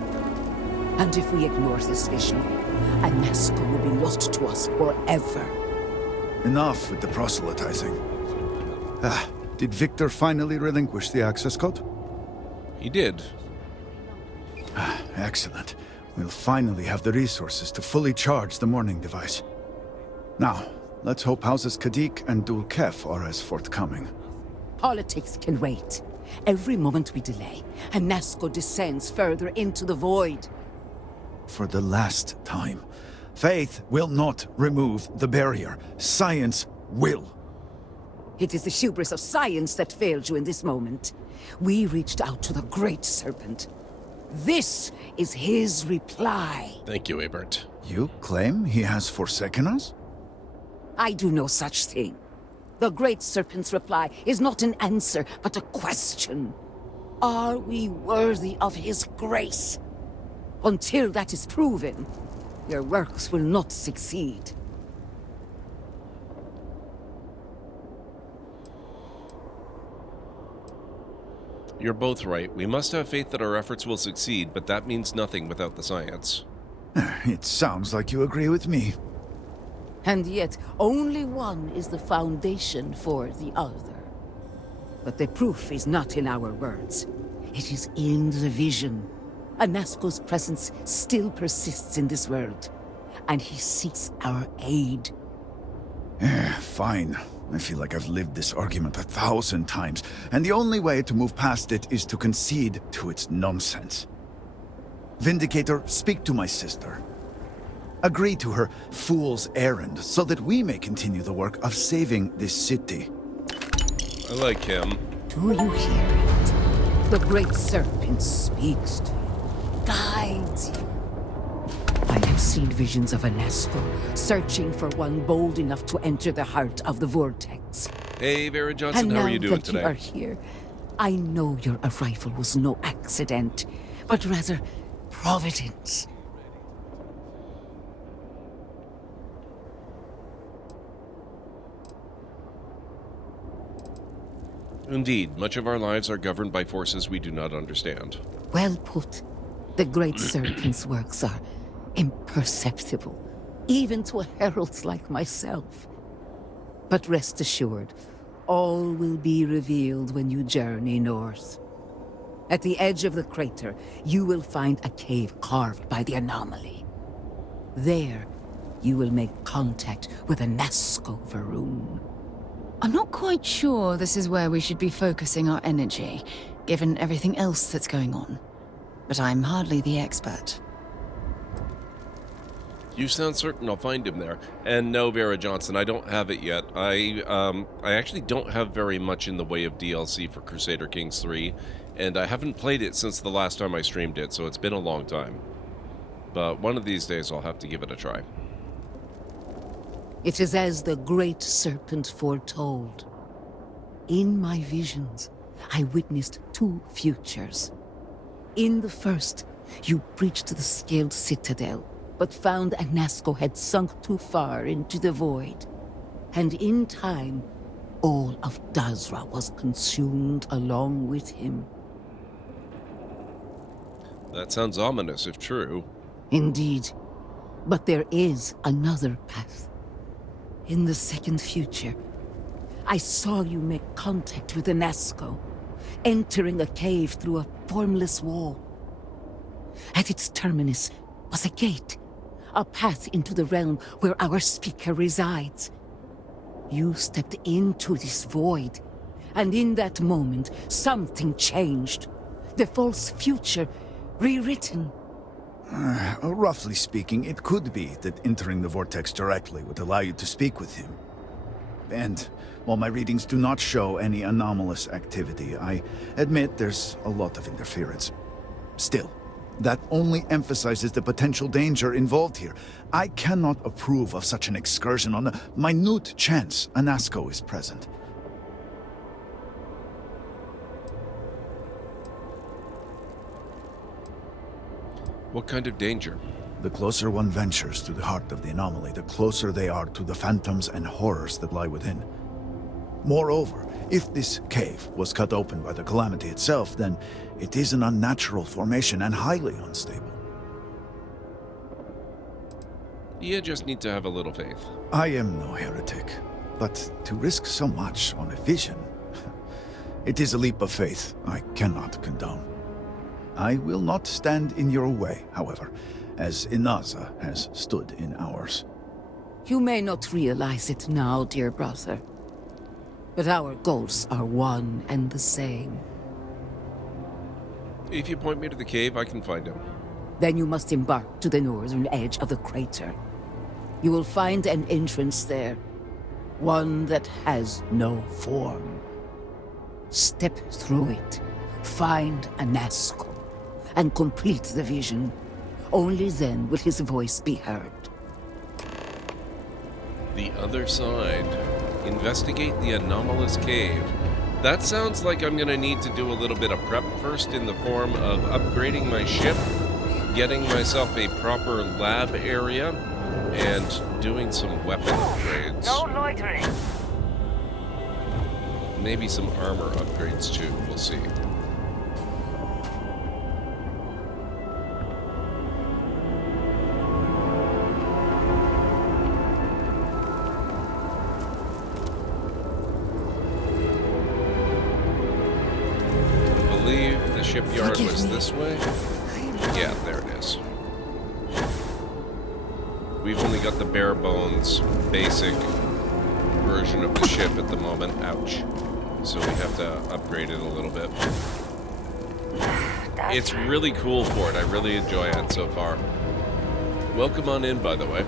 And if we ignore this vision, a Nazca will be lost to us forever. Enough with the proselytizing. Did Victor finally relinquish the access code? He did. Excellent. We'll finally have the resources to fully charge the morning device. Now, let's hope Houses Kadik and Dul Kef are as forthcoming. Politics can wait. Every moment we delay, a Nazca descends further into the void. For the last time, faith will not remove the barrier. Science will. It is the hubris of science that failed you in this moment. We reached out to the great serpent. This is his reply. Thank you, Abert. You claim he has forsaken us? I do no such thing. The great serpent's reply is not an answer, but a question. Are we worthy of his grace? Until that is proven, your works will not succeed. You're both right. We must have faith that our efforts will succeed, but that means nothing without the science. It sounds like you agree with me. And yet, only one is the foundation for the other. But the proof is not in our words. It is in the vision. Anasco's presence still persists in this world, and he seeks our aid. Fine. I feel like I've lived this argument 1,000 times, and the only way to move past it is to concede to its nonsense. Vindicator, speak to my sister. Agree to her fool's errand so that we may continue the work of saving this city. I like him. Do you hear it? The great serpent speaks to you, guides you. I have seen visions of Anasco, searching for one bold enough to enter the heart of the vortex. Hey, Vera Johnson, And how are you doing now that today? you are here, I know your arrival was no accident, but rather providence. Indeed, much of our lives are governed by forces we do not understand. Well put. The Great Serpent's works are imperceptible, even to heralds like myself. But rest assured, all will be revealed when you journey north. At the edge of the crater, you will find a cave carved by the anomaly. There, you will make contact with a Nazco Varun. I'm not quite sure this is where we should be focusing our energy, given everything else that's going on. But I'm hardly the expert. You sound certain I'll find him there. And no, Vera Johnson, I don't have it yet. I actually don't have very much in the way of DLC for Crusader Kings 3, and I haven't played it since the last time I streamed it, so it's been a long time. But one of these days I'll have to give it a try. It is as the Great Serpent foretold. In my visions, I witnessed two futures. In the first, you breached the scaled citadel, but found a Nazco had sunk too far into the void. And in time, all of Dazra was consumed along with him. That sounds ominous, if true. Indeed. But there is another path. In the second future, I saw you make contact with the Nazco, entering a cave through a formless wall. At its terminus was a gate, a path into the realm where our speaker resides. You stepped into this void, and in that moment, something changed. The false future rewritten. Roughly speaking, it could be that entering the vortex directly would allow you to speak with him. And while my readings do not show any anomalous activity, I admit there's a lot of interference. Still, that only emphasizes the potential danger involved here. I cannot approve of such an excursion on the minute chance a Nazco is present. What kind of danger? The closer one ventures to the heart of the anomaly, the closer they are to the phantoms and horrors that lie within. Moreover, if this cave was cut open by the calamity itself, then it is an unnatural formation and highly unstable. You just need to have a little faith. I am no heretic, but to risk so much on a vision, it is a leap of faith I cannot condone. I will not stand in your way, however, as Inaza has stood in ours. You may not realize it now, dear brother, but our goals are one and the same. If you point me to the cave, I can find him. Then you must embark to the northern edge of the crater. You will find an entrance there, one that has no form. Step through it, find a Nazco, and complete the vision. Only then will his voice be heard. The other side. Investigate the anomalous cave. That sounds like I'm gonna need to do a little bit of prep first in the form of upgrading my ship, getting myself a proper lab area, and doing some weapon upgrades. No loitering. Maybe some armor upgrades too, we'll see. Shipyard was this way? Yeah, there it is. We've only got the bare bones, basic version of the ship at the moment. Ouch. So we have to upgrade it a little bit. It's really cool for it. I really enjoy it so far. Welcome on in, by the way.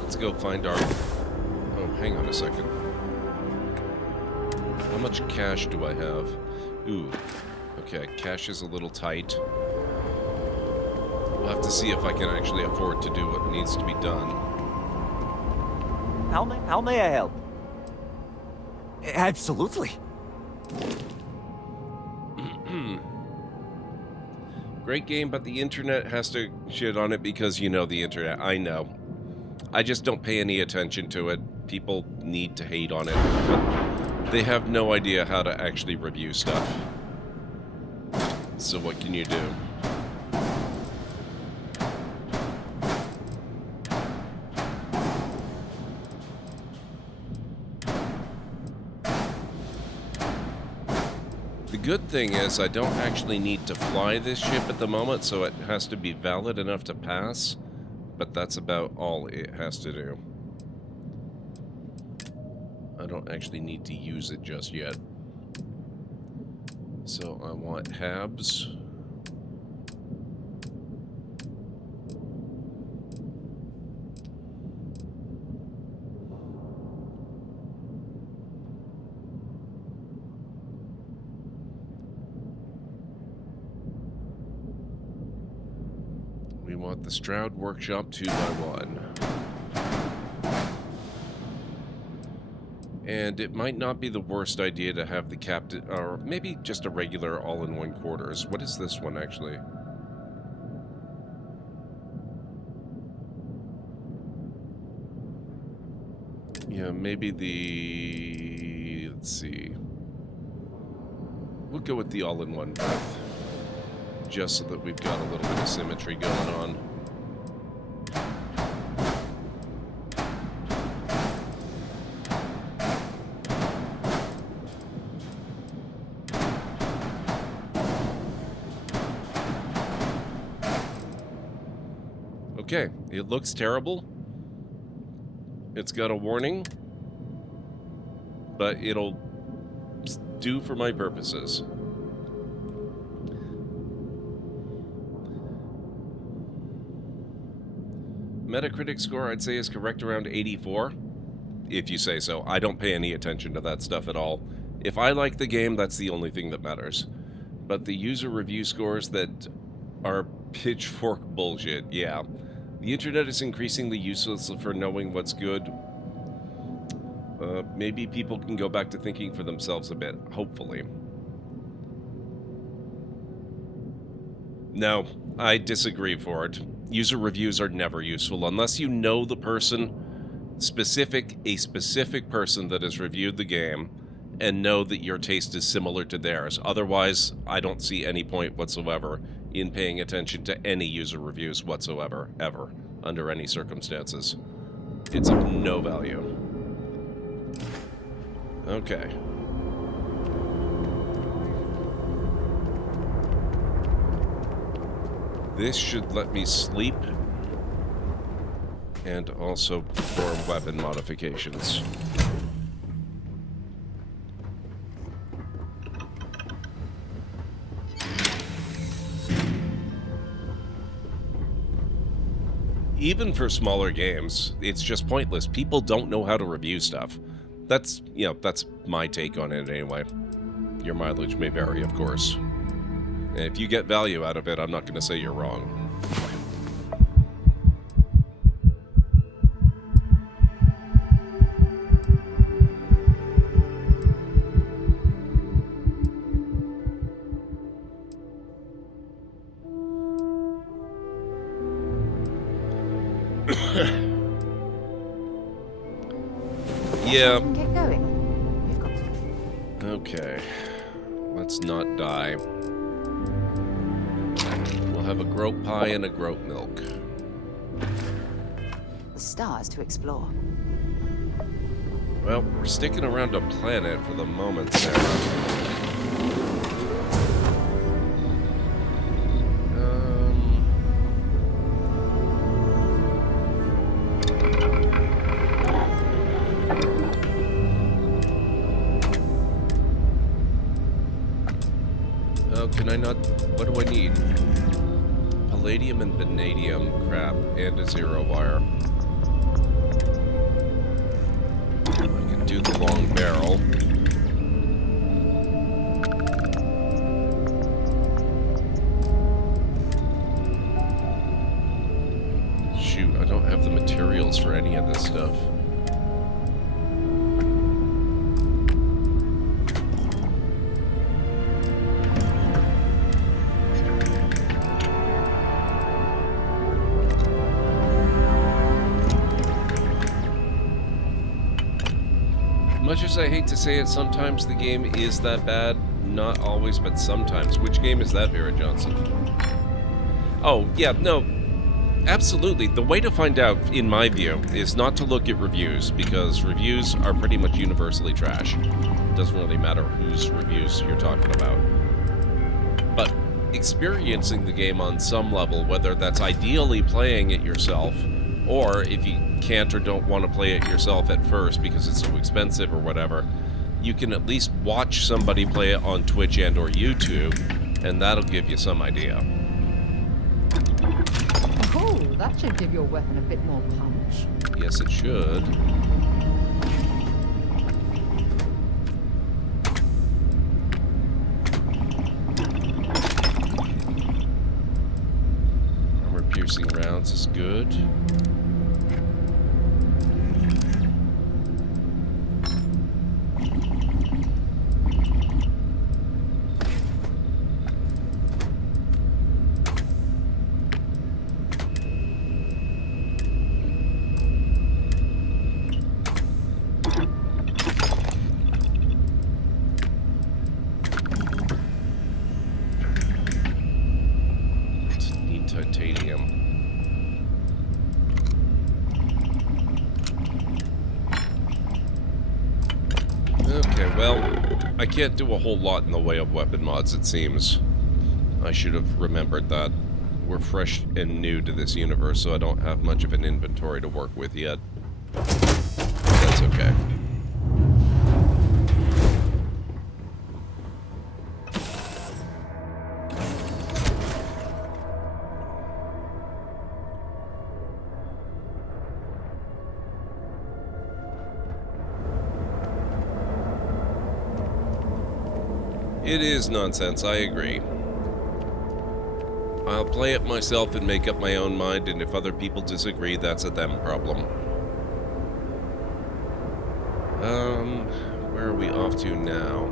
Let's go find our... Oh, hang on a second. How much cash do I have? Ooh, okay, cash is a little tight. We'll have to see if I can actually afford to do what needs to be done. How may I help? Absolutely. Great game, but the internet has to shit on it because you know the internet. I know. I just don't pay any attention to it. People need to hate on it, but they have no idea how to actually review stuff. So what can you do? The good thing is I don't actually need to fly this ship at the moment, so it has to be valid enough to pass, but that's about all it has to do. I don't actually need to use it just yet. So I want Habs. We want the Stroud Workshop 2x1. And it might not be the worst idea to have the captain, or maybe just a regular all-in-one quarters. What is this one, actually? Yeah, maybe the... let's see. We'll go with the all-in-one berth. Just so that we've got a little bit of symmetry going on. Okay, it looks terrible. It's got a warning, but it'll do for my purposes. Metacritic score, I'd say, is correct around 84, if you say so. I don't pay any attention to that stuff at all. If I like the game, that's the only thing that matters. But the user review scores that are pitchfork bullshit, yeah. The internet is increasingly useless for knowing what's good. Maybe people can go back to thinking for themselves a bit, hopefully. No, I disagree, Ford. User reviews are never useful unless you know the person, a specific person that has reviewed the game, and know that your taste is similar to theirs. Otherwise, I don't see any point whatsoever in paying attention to any user reviews whatsoever, ever, under any circumstances. It's of no value. Okay. This should let me sleep and also perform weapon modifications. Even for smaller games, it's just pointless. People don't know how to review stuff. That's, you know, that's my take on it anyway. Your mileage may vary, of course. And if you get value out of it, I'm not going to say you're wrong. Yeah. Get going. We've got to. Okay. Let's not die. We'll have a groat pie and a groat milk. The stars to explore. Well, we're sticking around a planet for the moment, Sarah. Can I not... What do I need? Palladium and vanadium, crap, and a zero wire. I can do the long barrel. Shoot, I don't have the materials for any of this stuff. Much as I hate to say it, sometimes the game is that bad. not always, but sometimes. Which game is that, Vera Johnson? Oh, yeah, no. Absolutely. The way to find out, in my view, is not to look at reviews, because reviews are pretty much universally trash. It doesn't really matter whose reviews you're talking about. But experiencing the game on some level, whether that's ideally playing it yourself, or if you can't or don't want to play it yourself at first because it's too expensive or whatever, you can at least watch somebody play it on Twitch and or YouTube, and that'll give you some idea. Oh, that should give your weapon a bit more punch. Yes, it should. Armor-piercing rounds is good. I can't do a whole lot in the way of weapon mods, it seems. I should have remembered that. We're fresh and new to this universe, so I don't have much of an inventory to work with yet. That's okay. It is nonsense, I agree. I'll play it myself and make up my own mind, and if other people disagree, that's a them problem. Where are we off to now?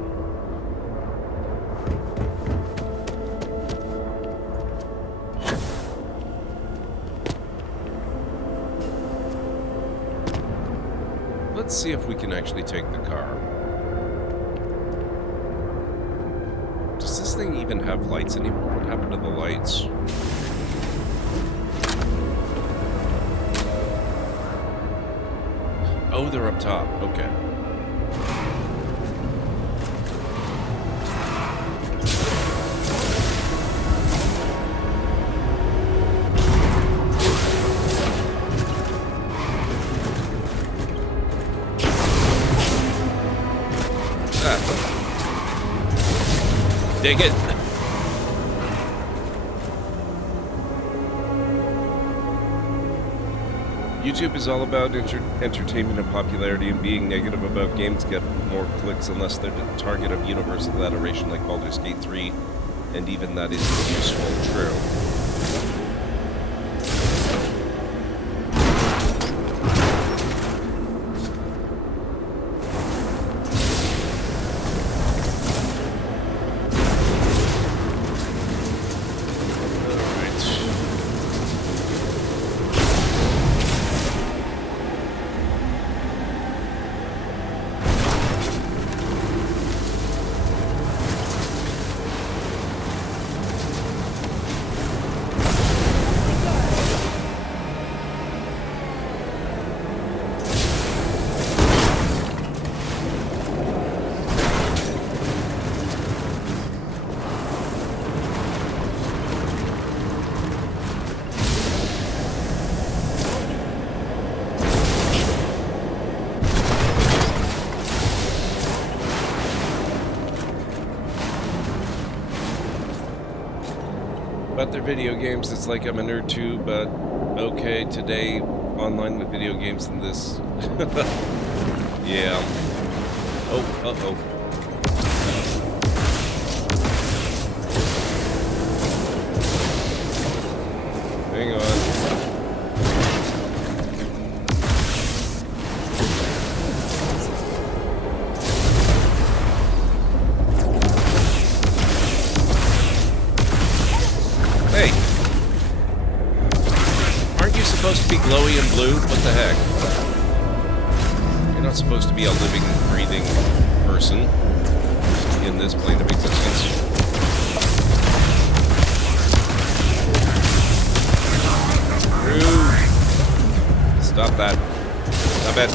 Let's see if we can actually take the car. Does this thing even have lights anymore? What happened to the lights? Oh, they're up top. Okay. Dig it. YouTube is all about entertainment and popularity, and being negative about games get more clicks unless they're the target of universal adoration like Baldur's Gate 3, and even that isn't useful. True. Their video games, it's like I'm a nerd too, but okay, today online with video games and this. Yeah. Oh, uh-oh. Hang on. Supposed to be glowy and blue? What the heck? You're not supposed to be a living, breathing person. in this plane of existence. Rude. Stop that. Stop it.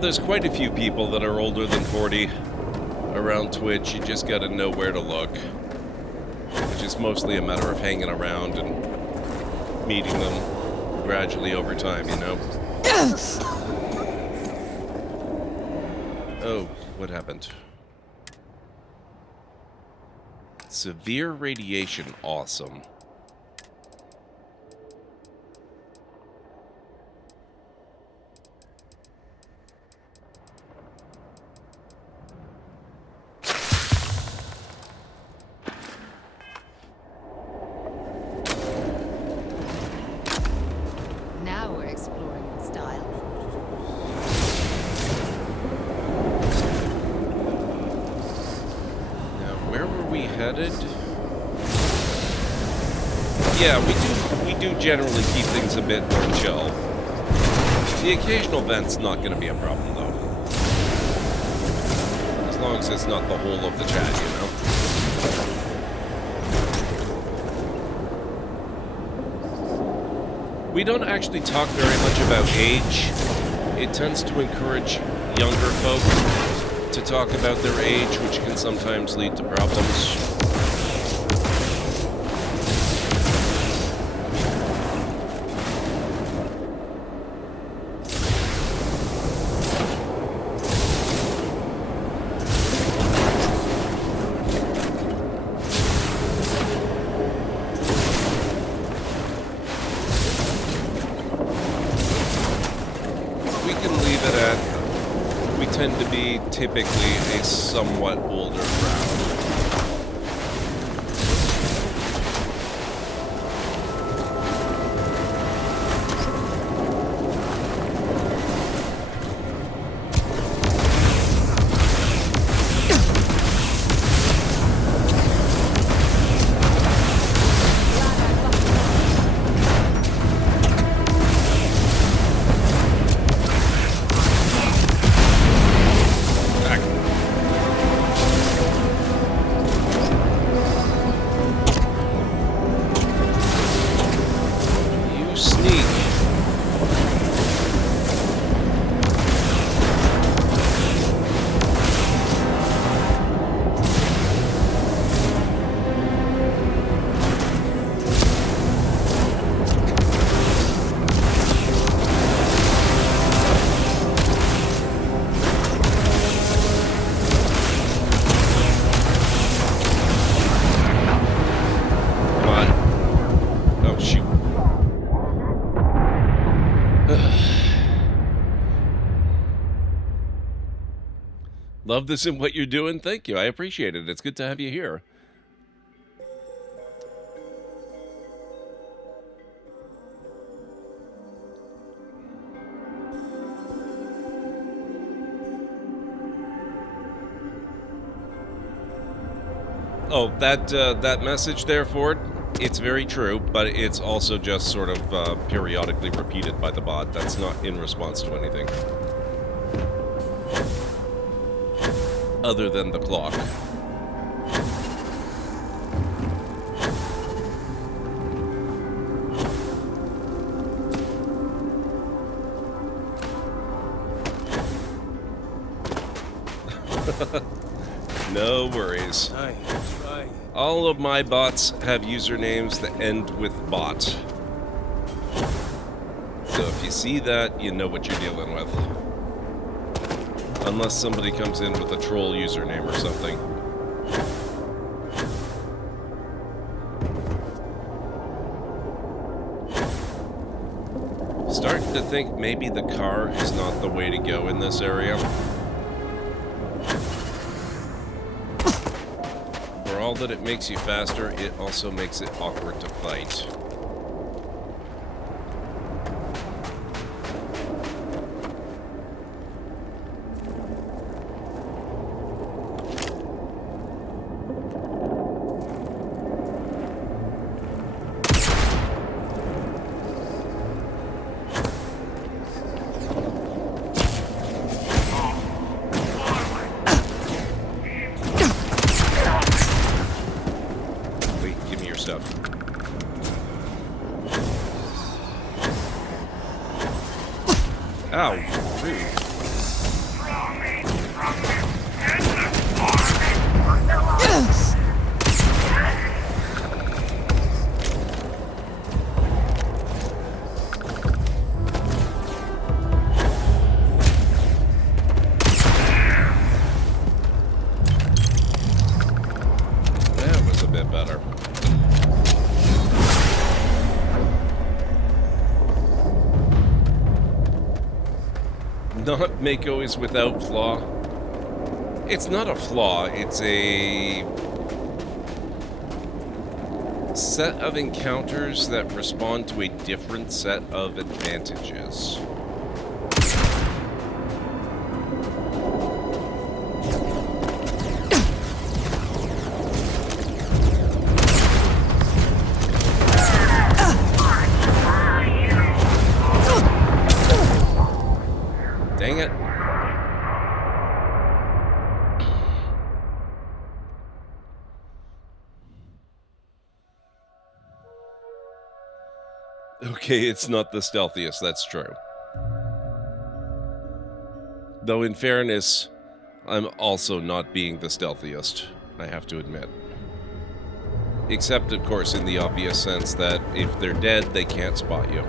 There's quite a few people that are older than 40 around Twitch. You just gotta know where to look. It's just mostly a matter of hanging around and meeting them gradually over time, you know? Oh, what happened? Severe radiation, awesome. Yeah, we do generally keep things a bit more chill. The occasional vent's not going to be a problem, though. As long as it's not the whole of the chat, you know? We don't actually talk very much about age. It tends to encourage younger folk to talk about their age, which can sometimes lead to problems. Typically a somewhat older crowd. Love this and what you're doing. Thank you. I appreciate it. It's good to have you here. Oh, that message there, Ford, it's very true, but it's also just sort of periodically repeated by the bot. That's not in response to anything. Other than the clock. No worries. I try All of my bots have usernames that end with bot. So if you see that, you know what you're dealing with. Unless somebody comes in with a troll username or something. Starting to think maybe the car is not the way to go in this area. For all that it makes you faster, it also makes it awkward to fight. Ow, rude. That was a bit better. Not Mako is without flaw. It's not a flaw, it's a set of encounters that respond to a different set of advantages. Dang it. Okay, it's not the stealthiest, that's true. Though in fairness, I'm also not being the stealthiest, I have to admit. Except, of course, in the obvious sense that if they're dead, they can't spot you.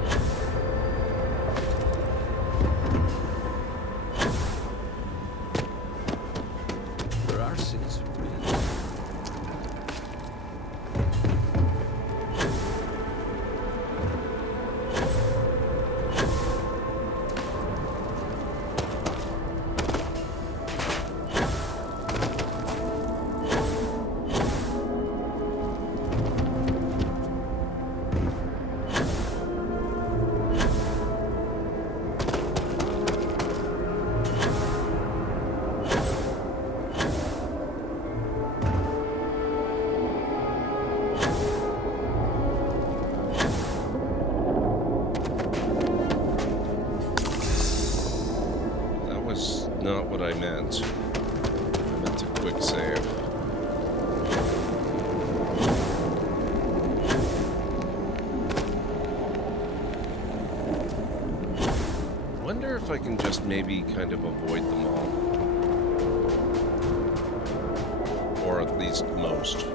Not what I meant. I meant a quick save. Wonder if I can just maybe kind of avoid them all. Or at least most.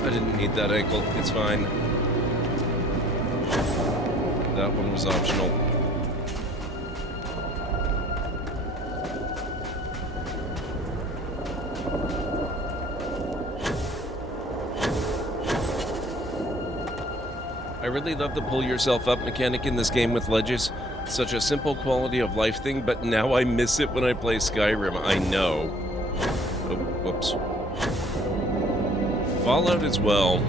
I didn't need that ankle, it's fine. That one was optional. I really love the pull yourself up mechanic in this game with ledges. Such a simple quality of life thing, but now I miss it when I play Skyrim, I know. Oh, whoops. Fallout as well.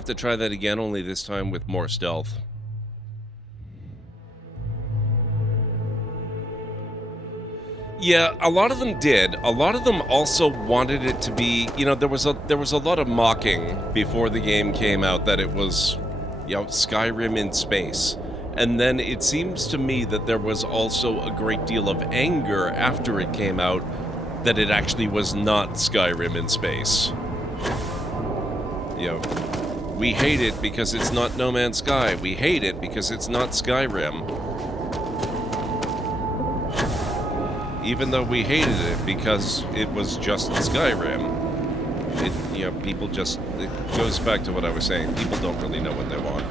have to try that again, only this time with more stealth. Yeah, a lot of them did. A lot of them also wanted it to be, you know, there was a lot of mocking before the game came out that it was, you know, Skyrim in space. And then it seems to me that there was also a great deal of anger after it came out that it actually was not Skyrim in space. You know, we hate it because it's not No Man's Sky. We hate it because it's not Skyrim. Even though we hated it because it was just Skyrim, it, you know, people just, it goes back to what I was saying, people don't really know what they want.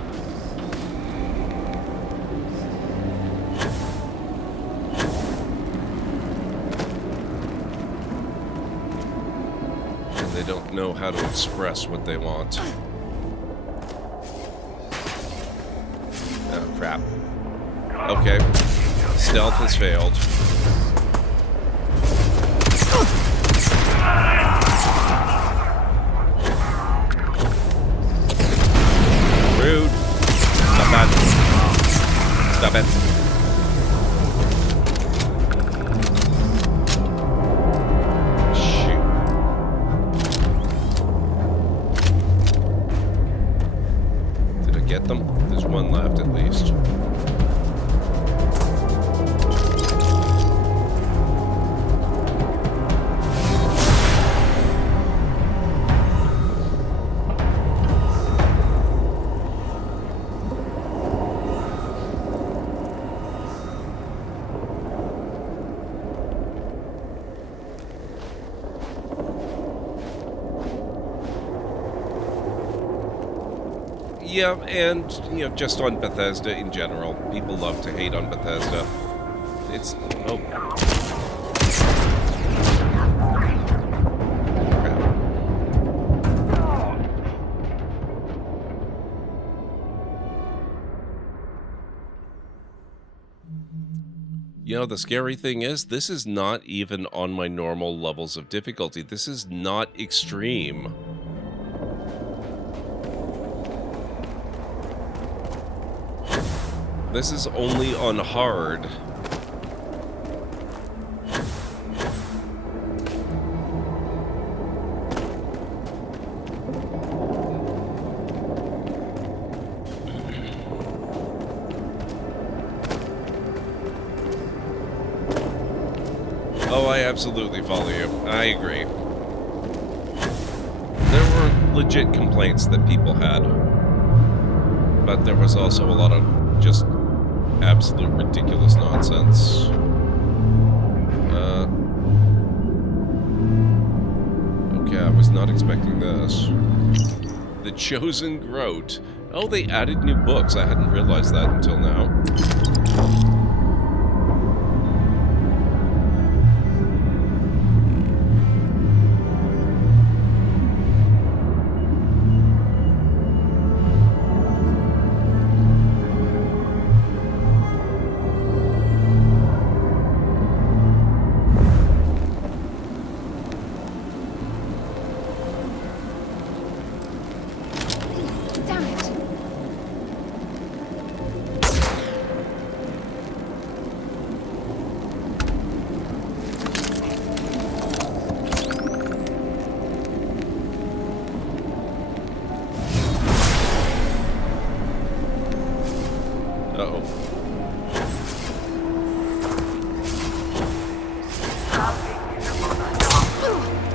And they don't know how to express what they want. Oh, crap. Okay. Stealth has failed. Rude. Stop that. Stop it. Shoot. Did I get them? There's one left at least. Yeah, and, you know, just on Bethesda in general. People love to hate on Bethesda. It's... oh. You know, the scary thing is, this is not even on my normal levels of difficulty. This is not extreme. This is only on hard. Oh, I absolutely follow you. I agree. There were legit complaints that people had. But there was also a lot of just absolute ridiculous nonsense. Okay, I was not expecting this. The Chosen Groat. Oh, they added new books. I hadn't realized that until now.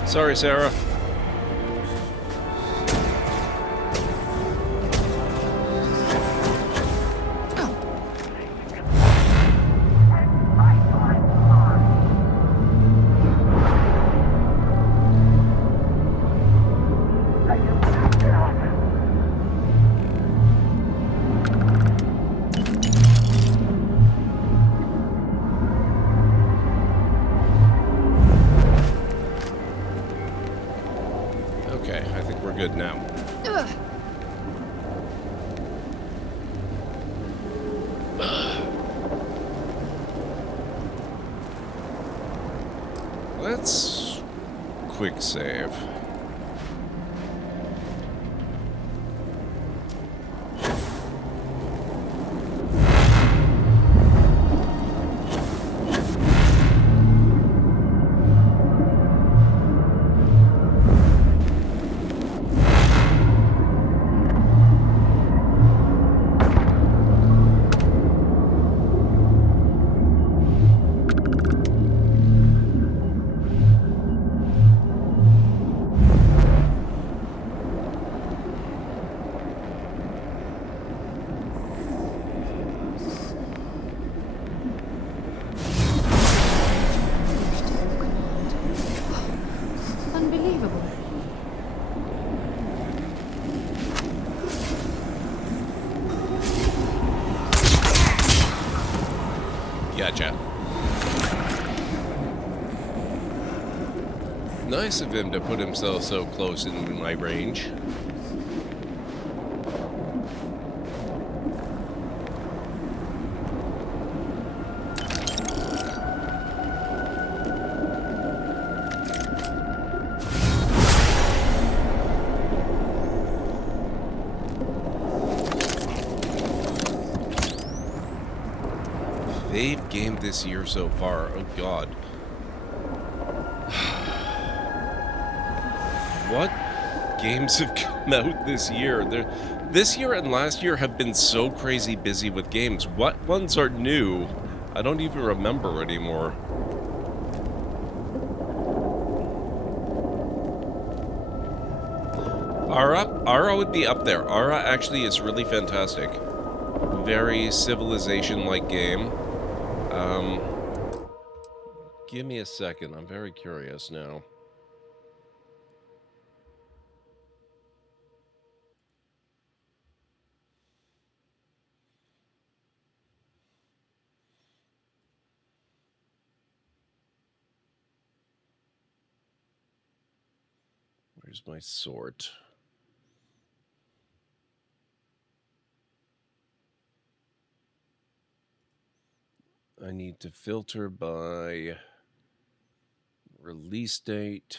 Sorry, Sarah. Good now. Let's quick save. Gotcha. Nice of him to put himself so close in my range. Fave game this year so far. Oh god. What games have come out this year? This year and last year have been so crazy busy with games. What ones are new? I don't even remember anymore. Ara would be up there. Ara actually is really fantastic. Very civilization-like game. Give me a second. I'm very curious now. Where's my sort? I need to filter by release date.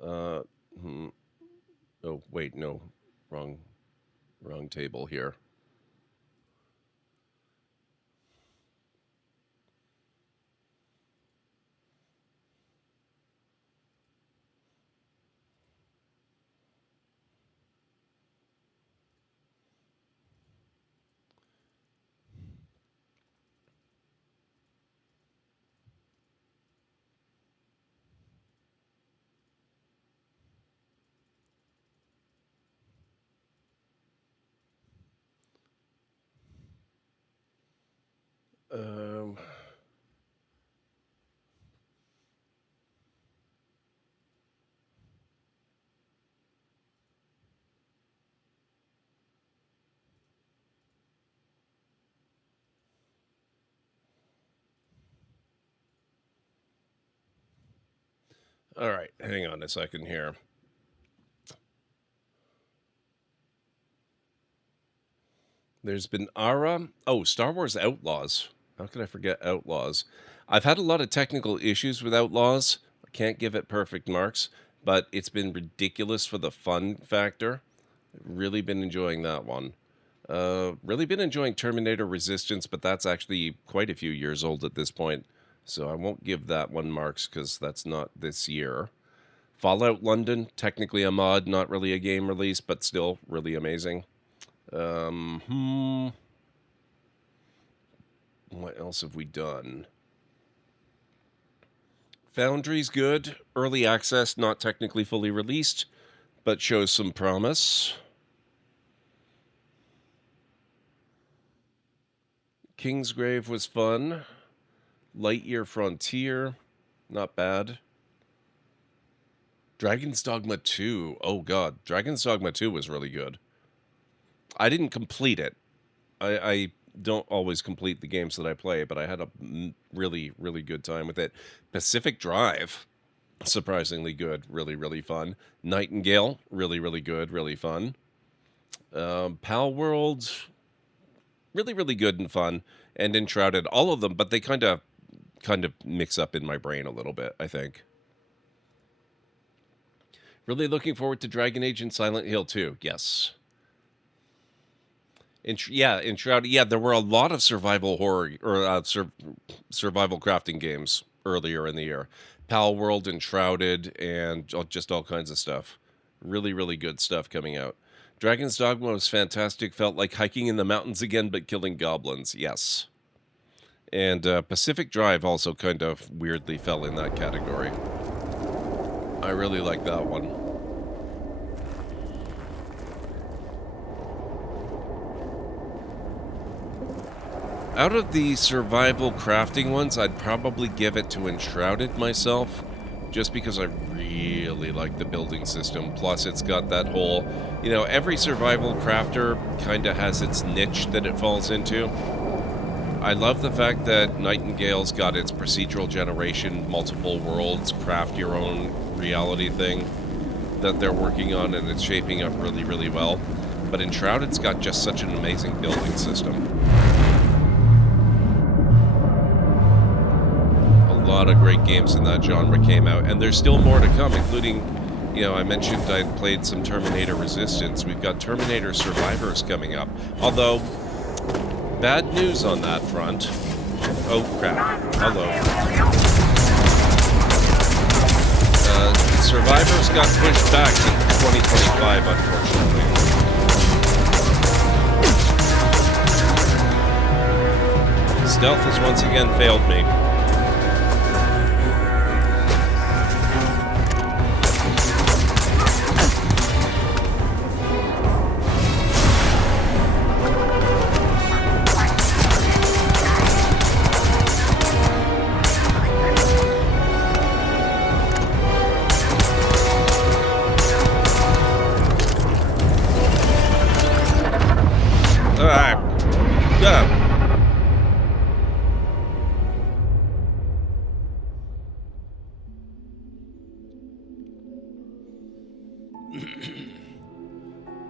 Oh, wait, no. Wrong table here. All right, hang on a second here. There's been Ara. Oh, Star Wars Outlaws. How could I forget Outlaws? I've had a lot of technical issues with Outlaws. I can't give it perfect marks, but it's been ridiculous for the fun factor. Really been enjoying that one. Really been enjoying Terminator Resistance, but that's actually quite a few years old at this point. So I won't give that one marks because that's not this year. Fallout London, technically a mod, not really a game release, but still really amazing. What else have we done? Foundry's good. Early access, not technically fully released, but shows some promise. Kingsgrave was fun. Lightyear Frontier, not bad. Dragon's Dogma 2. Oh god, Dragon's Dogma 2 was really good. I didn't complete it. I don't always complete the games that I play, but I had a really, really good time with it. Pacific Drive, surprisingly good, really, really fun. Nightingale, really, really good, really fun. Pal World, really, really good and fun. And Enshrouded, all of them, but they kind of mix up in my brain a little bit, I think. Really looking forward to Dragon Age and Silent Hill 2. Yes. Enshrouded. Yeah, there were a lot of survival horror or survival crafting games earlier in the year. Pal World, Enshrouded, and just all kinds of stuff. Really, really good stuff coming out. Dragon's Dogma was fantastic. Felt like hiking in the mountains again, but killing goblins. Yes. And Pacific Drive also kind of weirdly fell in that category. I really like that one. Out of the survival crafting ones, I'd probably give it to Enshrouded myself, just because I really like the building system. Plus, it's got that whole, you know, every survival crafter kind of has its niche that it falls into. I love the fact that Nightingale's got its procedural generation, multiple worlds, craft your own reality thing that they're working on, and it's shaping up really, really well. But in Shroud, it's got just such an amazing building system. A lot of great games in that genre came out, and there's still more to come, including, you know, I mentioned I'd played some Terminator Resistance. We've got Terminator Survivors coming up. Although, bad news on that front. Oh, crap. Hello. Survivors got pushed back to 2025, unfortunately. Stealth has once again failed me.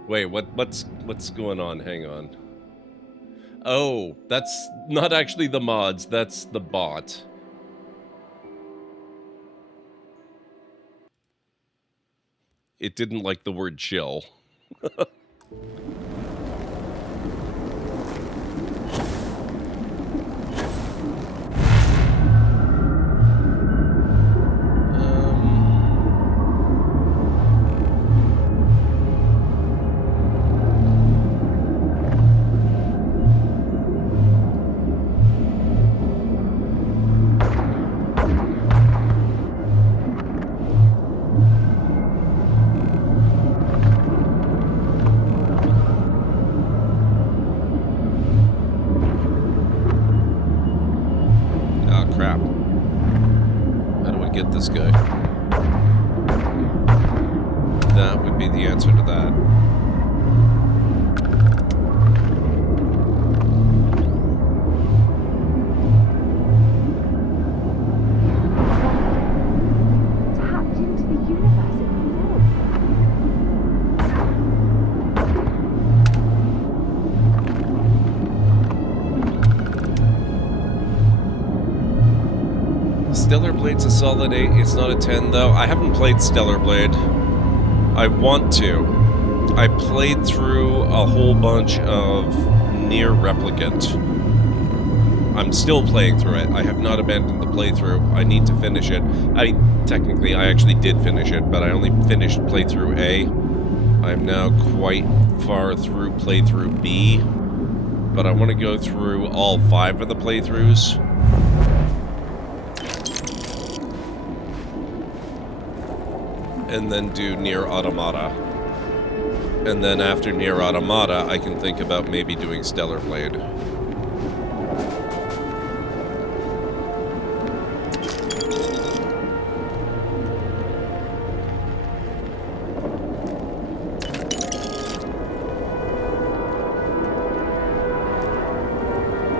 Wait, what's going on? Hang on. Oh, that's not actually the mods, that's the bot. It didn't like the word chill. This guy. That would be the answer to that. Tapped into the universe itself. Stellar Blade's a solid 8. It's not a 10, though. I haven't played Stellar Blade. I want to. I played through a whole bunch of Nier Replicant. I'm still playing through it. I have not abandoned the playthrough. I need to finish it. Technically, I actually did finish it, but I only finished playthrough A. I'm now quite far through playthrough B, but I want to go through all 5 of the playthroughs. And then do Nier Automata. And then after Nier Automata, I can think about maybe doing Stellar Blade.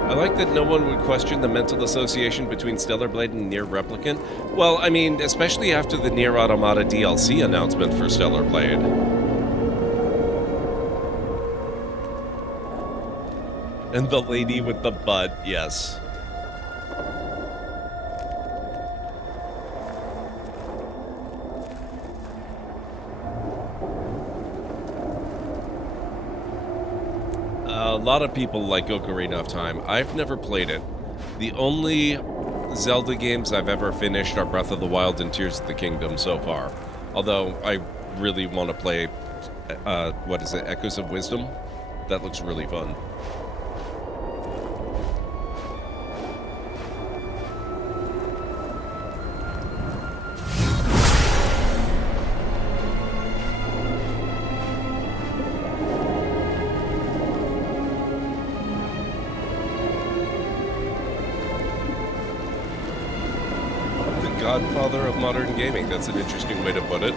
I like that no one would question the mental association between Stellar Blade and Nier Replicant. Well, I mean, especially after the Nier Automata DLC announcement for Stellar Blade. And the lady with the butt, yes. A lot of people like Ocarina of Time. I've never played it. The only Zelda games I've ever finished are Breath of the Wild and Tears of the Kingdom so far. Although I really want to play, what is it, Echoes of Wisdom? That looks really fun. Godfather of modern gaming. That's an interesting way to put it.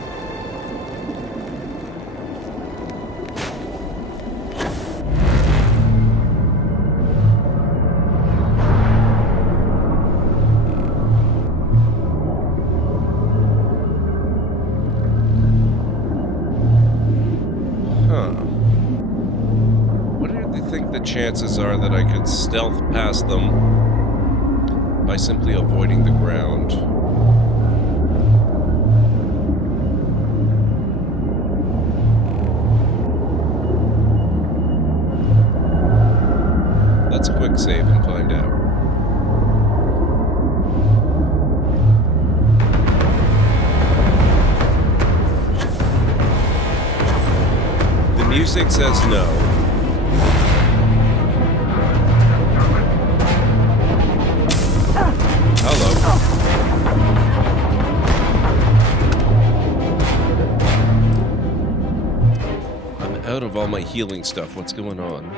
the chances are that I could stealth past them by simply avoiding the ground. Let's quick save and find out. The music says no. Hello. I'm out of all my healing stuff. What's going on?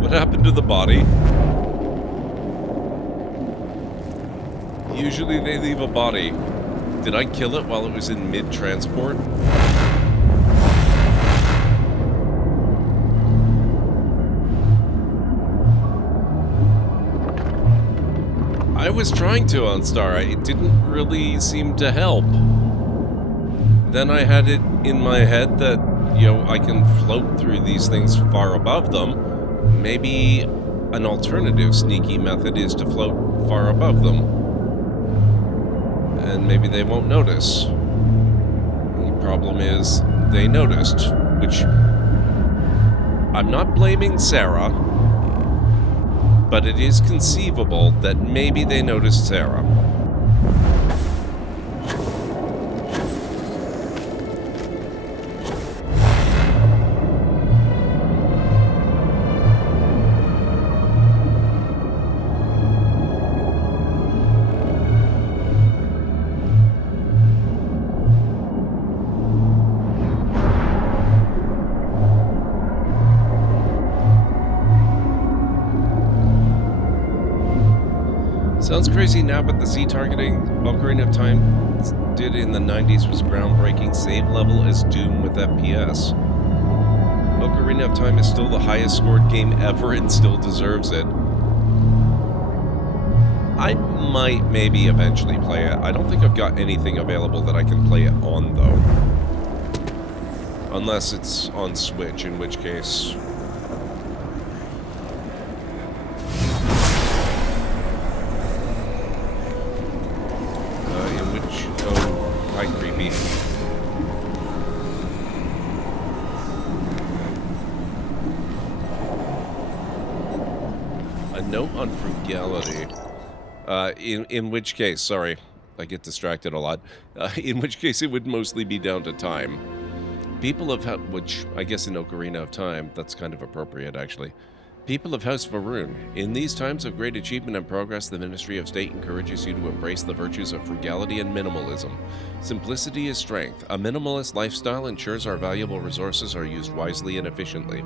What happened to the body? Usually they leave a body. Did I kill it while it was in mid-transport? I was trying to on Star. It didn't really seem to help. Then I had it in my head that, you know, I can float through these things far above them. Maybe an alternative sneaky method is to float far above them. And maybe they won't notice. The problem is, they noticed, which... I'm not blaming Sarah, but it is conceivable that maybe they noticed Sarah. Sounds crazy now, but the Z-targeting Ocarina of Time did in the 90s was groundbreaking. Save level as Doom with FPS. Ocarina of Time is still the highest scored game ever and still deserves it. I might maybe eventually play it. I don't think I've got anything available that I can play it on, though. Unless it's on Switch, in which case... A note on frugality. In which case, sorry, I get distracted a lot. In which case, it would mostly be down to time. People of which I guess in Ocarina of Time, that's kind of appropriate actually. People of House Va'ruun, in these times of great achievement and progress, the Ministry of State encourages you to embrace the virtues of frugality and minimalism. Simplicity is strength. A minimalist lifestyle ensures our valuable resources are used wisely and efficiently.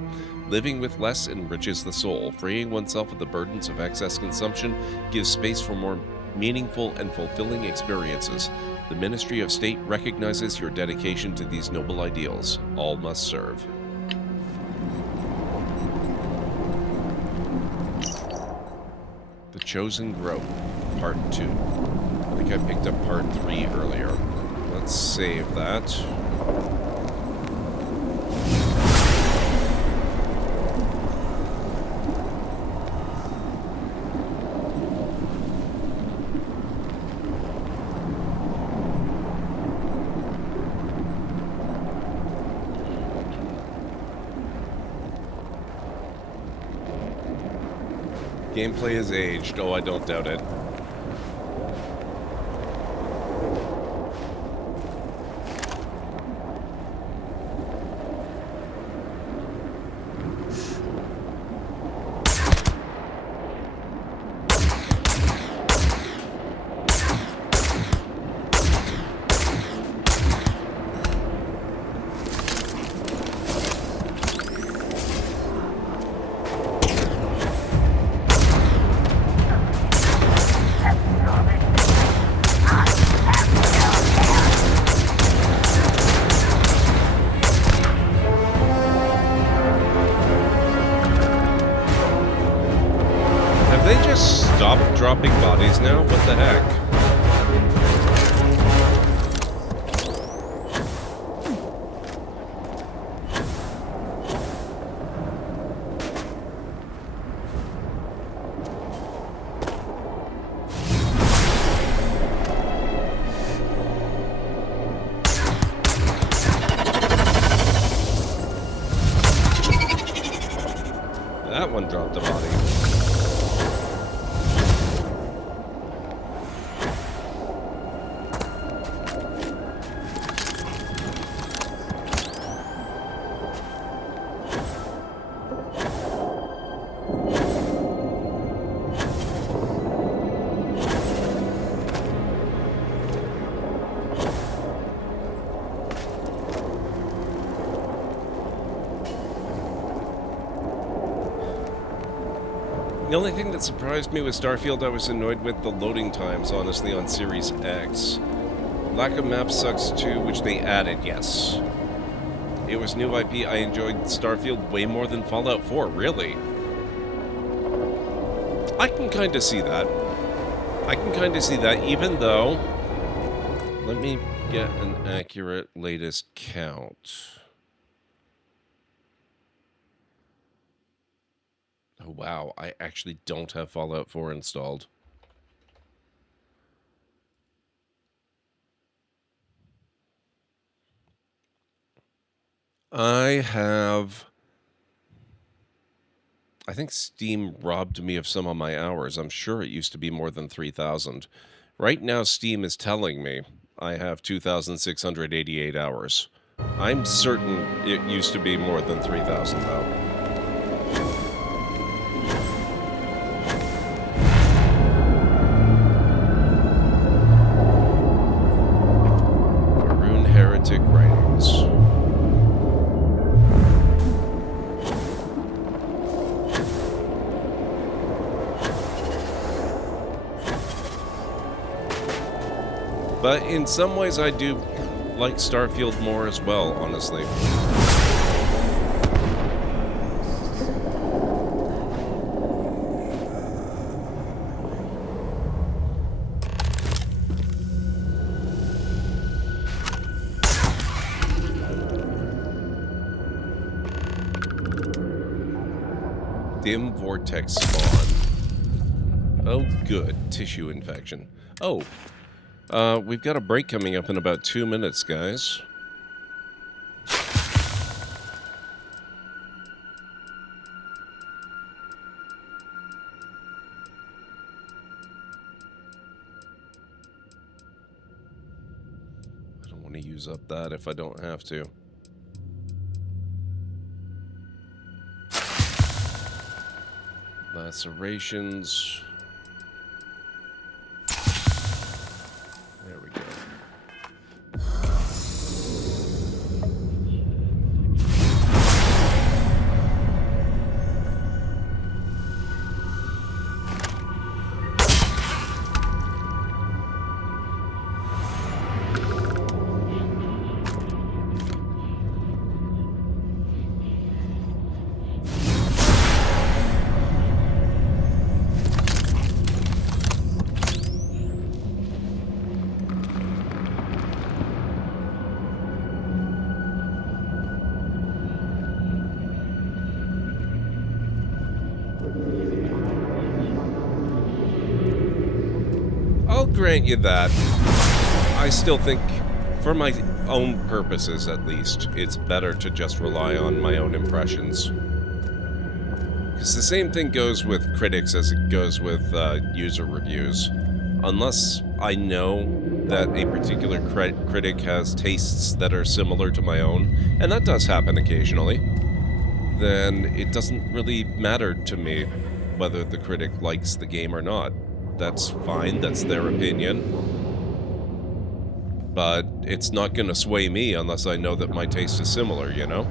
Living with less enriches the soul. Freeing oneself of the burdens of excess consumption gives space for more meaningful and fulfilling experiences. The Ministry of State recognizes your dedication to these noble ideals. All must serve. The Chosen Growth, Part 2. I think I picked up Part 3 earlier. Let's save that. Gameplay has aged. Oh, I don't doubt it. Dropping bodies now? What the heck? That one dropped a body. The only thing that surprised me with Starfield, I was annoyed with the loading times, honestly, on Series X. Lack of map sucks too, which they added, yes. It was new IP. I enjoyed Starfield way more than Fallout 4, really. I can kind of see that. I can kind of see that, even though... Let me get an accurate latest count. Oh, wow, I actually don't have Fallout 4 installed. I think Steam robbed me of some of my hours. I'm sure it used to be more than 3,000. Right now, Steam is telling me I have 2,688 hours. I'm certain it used to be more than 3,000, though. Heretic writings. But in some ways I do like Starfield more as well, honestly. Dim vortex spawn. Oh, good. Tissue infection. Oh. We've got a break coming up in about 2 minutes, guys. I don't want to use up that if I don't have to. Lacerations. There we go. Grant you that. I still think, for my own purposes at least, it's better to just rely on my own impressions. Because the same thing goes with critics as it goes with user reviews. Unless I know that a particular critic has tastes that are similar to my own, and that does happen occasionally, then it doesn't really matter to me whether the critic likes the game or not. That's fine, that's their opinion. But it's not going to sway me unless I know that my taste is similar, you know?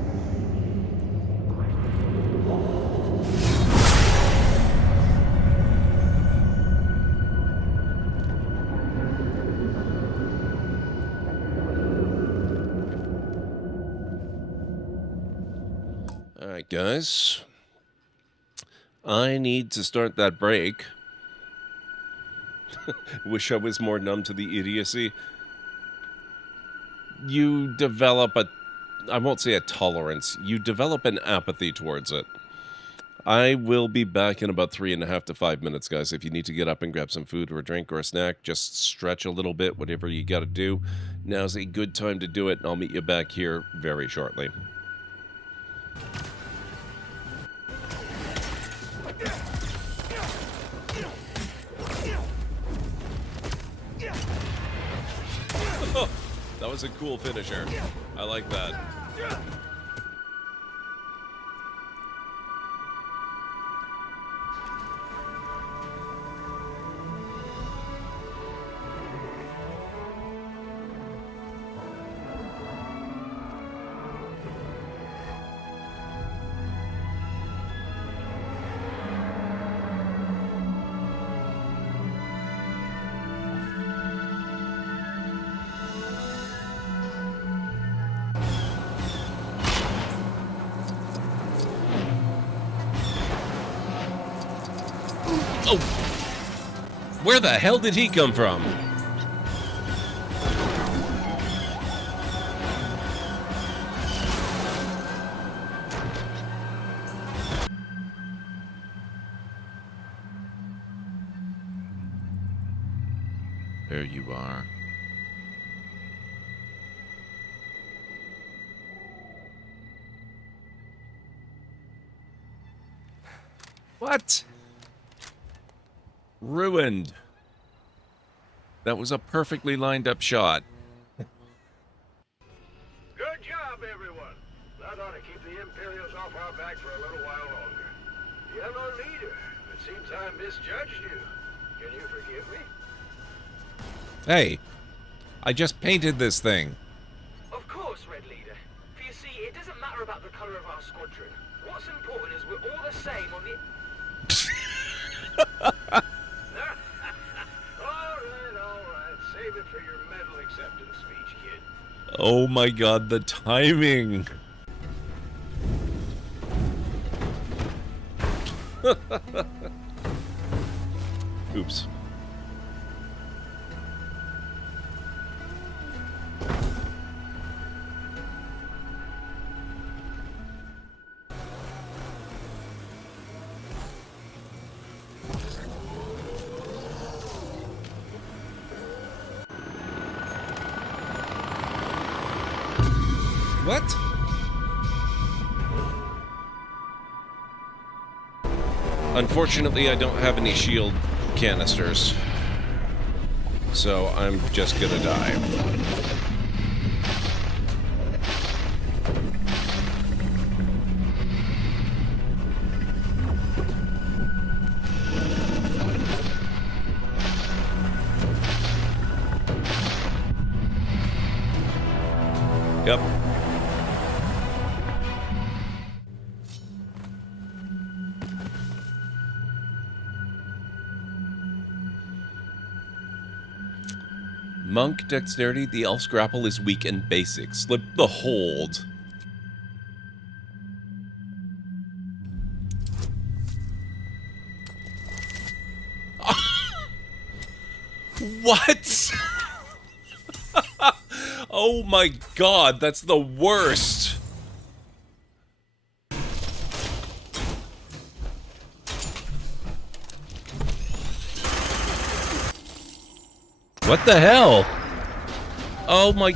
Alright, guys. I need to start that break. Wish I was more numb to the idiocy. You develop a... I won't say a tolerance. You develop an apathy towards it. I will be back in about 3.5 to 5 minutes, guys. If you need to get up and grab some food or a drink or a snack, just stretch a little bit, whatever you gotta do. Now's a good time to do it, and I'll meet you back here very shortly. That was a cool finisher. I like that. Oh! Where the hell did he come from? There you are. What? Ruined. That was a perfectly lined up shot. Good job, everyone. That ought to keep the Imperials off our back for a little while longer. The unknown leader, it seems I misjudged you. Can you forgive me? Hey, I just painted this thing. Of course, Red Leader. For you see, it doesn't matter about the color of our squadron. What's important is we're all the same on the... Alright. Save it for your medal acceptance speech, kid. Oh my god, the timing. Oops. What? Unfortunately, I don't have any shield canisters, so I'm just gonna die. Yep. Monk dexterity, the elf's grapple is weak and basic. Slip the hold. What? Oh my god, that's the worst. What the hell? Oh my...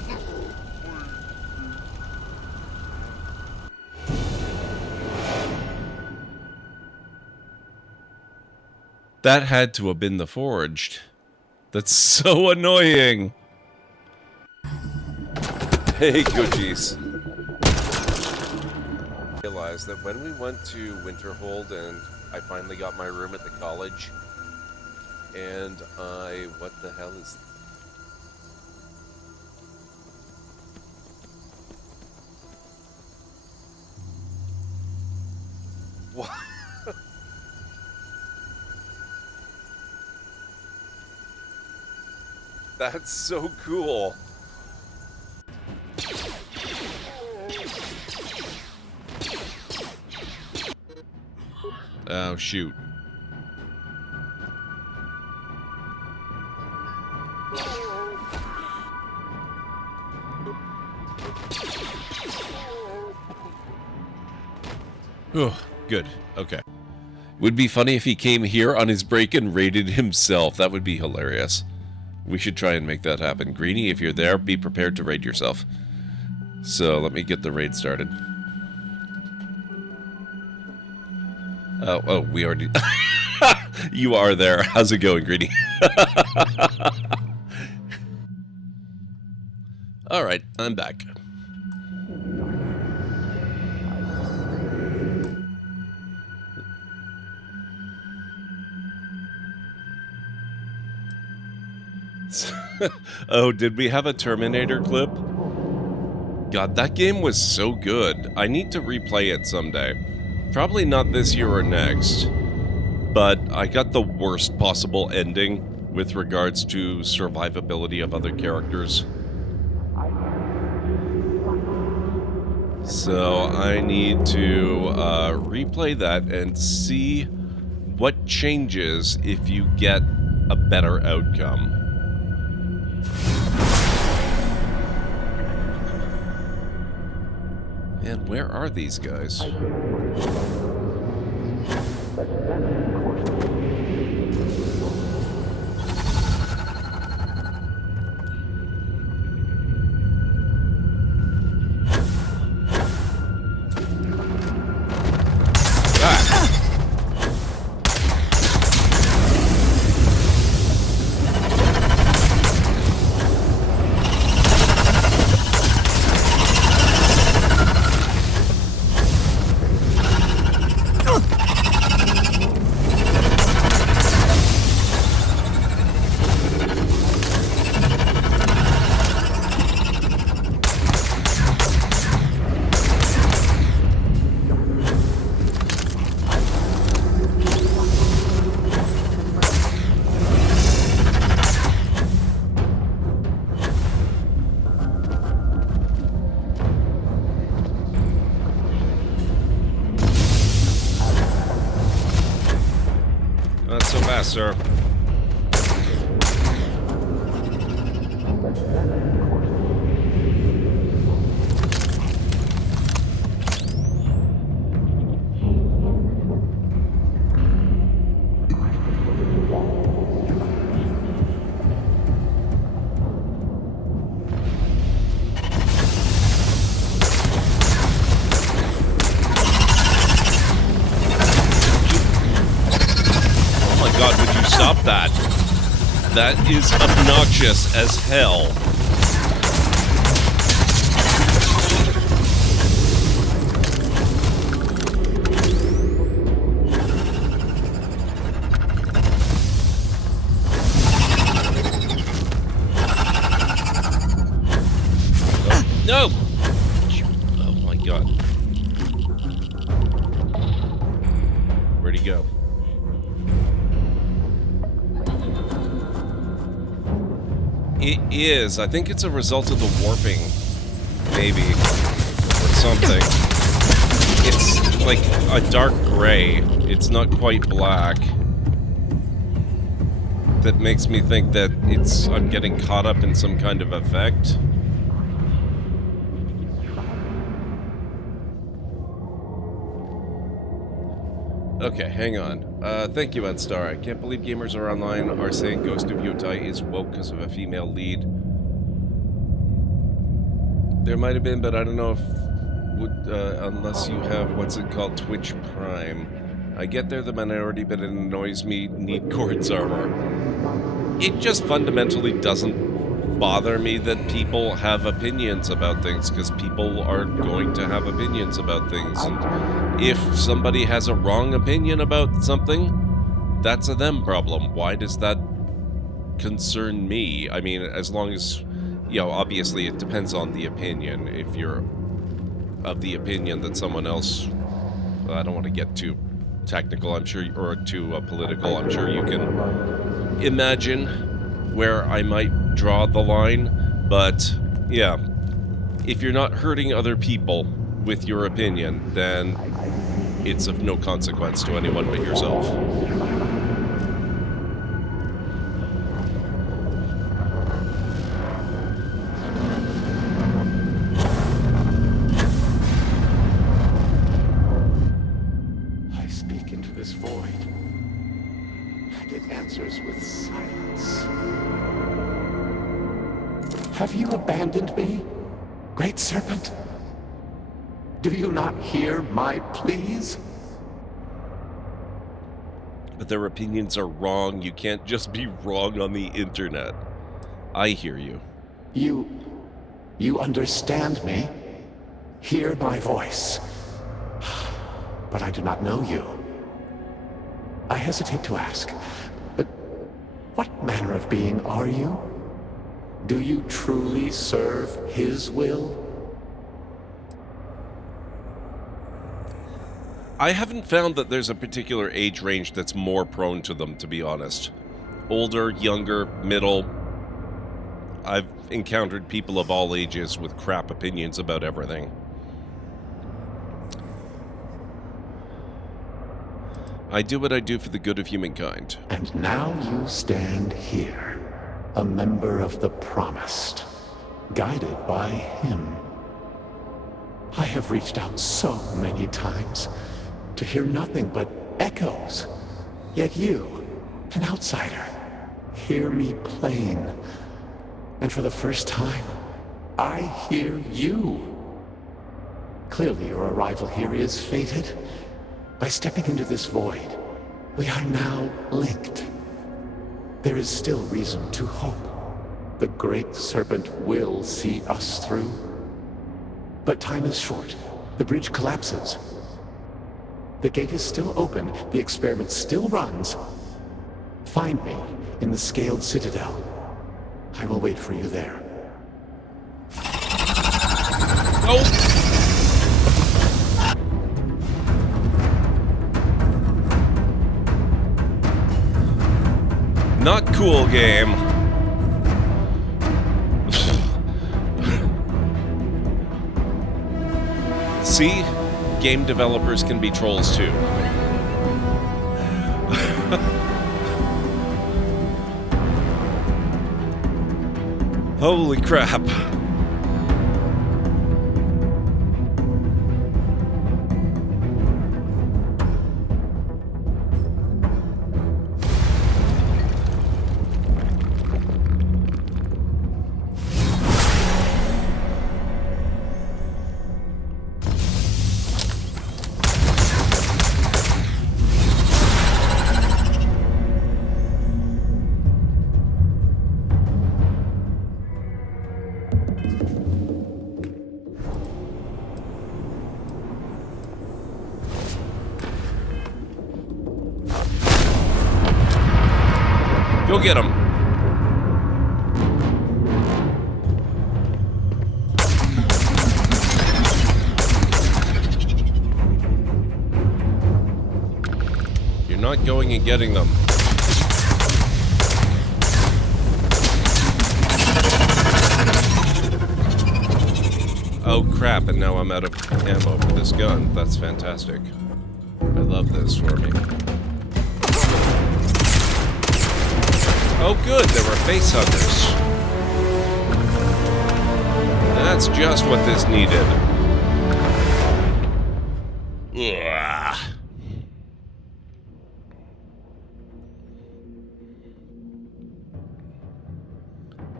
That had to have been the Forged. That's so annoying. Hey, Gucci's. I realized that when we went to Winterhold and I finally got my room at the college, and what the hell is... What? That's so cool. Oh, shoot. Oh, good. Okay. Would be funny if he came here on his break and raided himself. That would be hilarious. We should try and make that happen. Greenie, if you're there, be prepared to raid yourself. So, let me get the raid started. Oh, we already... You are there. How's it going, Greenie? Alright, I'm back. Oh, did we have a Terminator clip? God, that game was so good. I need to replay it someday. Probably not this year or next. But I got the worst possible ending with regards to survivability of other characters. So I need to replay that and see what changes if you get a better outcome. And where are these guys? Not so fast, sir. Stop that. That is obnoxious as hell. Oh, no! Oh my god. Where'd he go? It is. I think it's a result of the warping, maybe, or something. It's like a dark gray. It's not quite black. That makes me think that I'm getting caught up in some kind of effect. Okay, hang on. Thank you, Unstar. I can't believe gamers are online are saying Ghost of Yotai is woke because of a female lead. There might have been, but I don't know if... unless you have, what's it called, Twitch Prime. I get they're the minority, but it annoys me. Need Gord's armor. It just fundamentally doesn't bother me that people have opinions about things, because people are going to have opinions about things. And if somebody has a wrong opinion about something, that's a them problem. Why does that concern me? I mean, as long as, you know, obviously it depends on the opinion. If you're of the opinion that someone else, I don't want to get too technical, I'm sure, or too political, I'm sure you can imagine where I might draw the line. But yeah, if you're not hurting other people with your opinion, then it's of no consequence to anyone but yourself. Have you abandoned me, Great Serpent? Do you not hear my pleas? But their opinions are wrong. You can't just be wrong on the internet. I hear you. You understand me? Hear my voice. But I do not know you. I hesitate to ask, but what manner of being are you? Do you truly serve his will? I haven't found that there's a particular age range that's more prone to them, to be honest. Older, younger, middle. I've encountered people of all ages with crap opinions about everything. I do what I do for the good of humankind. And now you stand here, a member of the Promised, guided by him. I have reached out so many times to hear nothing but echoes. Yet you, an outsider, hear me plain. And for the first time, I hear you. Clearly your arrival here is fated. By stepping into this void, we are now linked. There is still reason to hope. The Great Serpent will see us through. But time is short. The bridge collapses. The gate is still open. The experiment still runs. Find me in the Scaled Citadel. I will wait for you there. Oh! Not cool, game. See? Game developers can be trolls too. Holy crap. Go get him. You're not going and getting them. Oh crap, and now I'm out of ammo for this gun. That's fantastic. I love this for me. Oh good, there were face huggers. That's just what this needed. Ugh.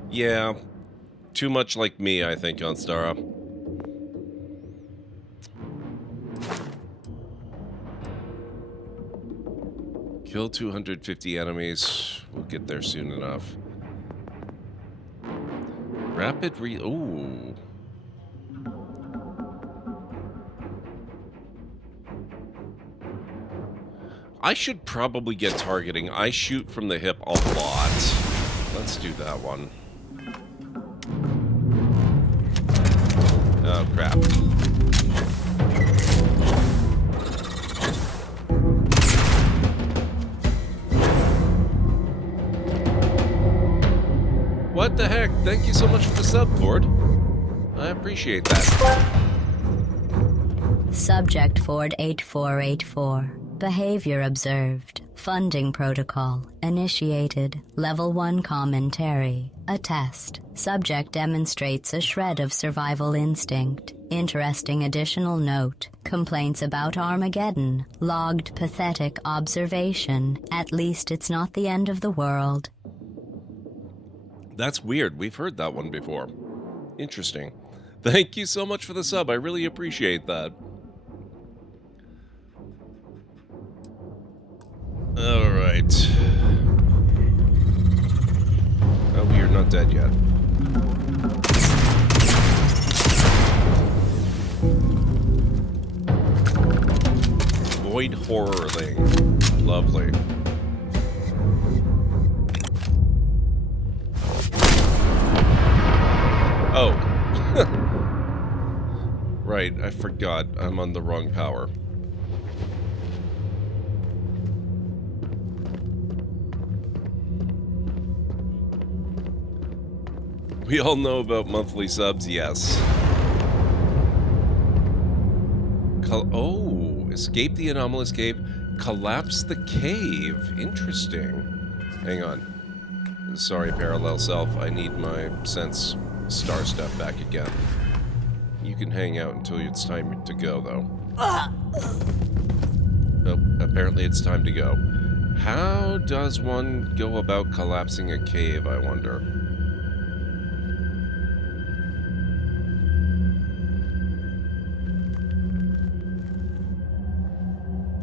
Yeah, too much like me, I think, on Stara. Kill 250 enemies. We'll get there soon enough. Rapid ooh. I should probably get targeting. I shoot from the hip a lot. Let's do that one. Oh, crap. What the heck? Thank you so much for the sub, Ford. I appreciate that. Subject Ford 8484. Behavior observed. Funding protocol initiated. Level 1 commentary. A test. Subject demonstrates a shred of survival instinct. Interesting additional note. Complaints about Armageddon. Logged pathetic observation. At least it's not the end of the world. That's weird. We've heard that one before. Interesting. Thank you so much for the sub. I really appreciate that. All right. Oh, we are not dead yet. Void horror thing. Lovely. Oh. Right, I forgot. I'm on the wrong power. We all know about monthly subs, yes. Oh, escape the anomalous cave, collapse the cave. Interesting. Hang on. Sorry, parallel self. I need my sense star stuff back again. You can hang out until it's time to go, though. Nope, apparently it's time to go. How does one go about collapsing a cave, I wonder?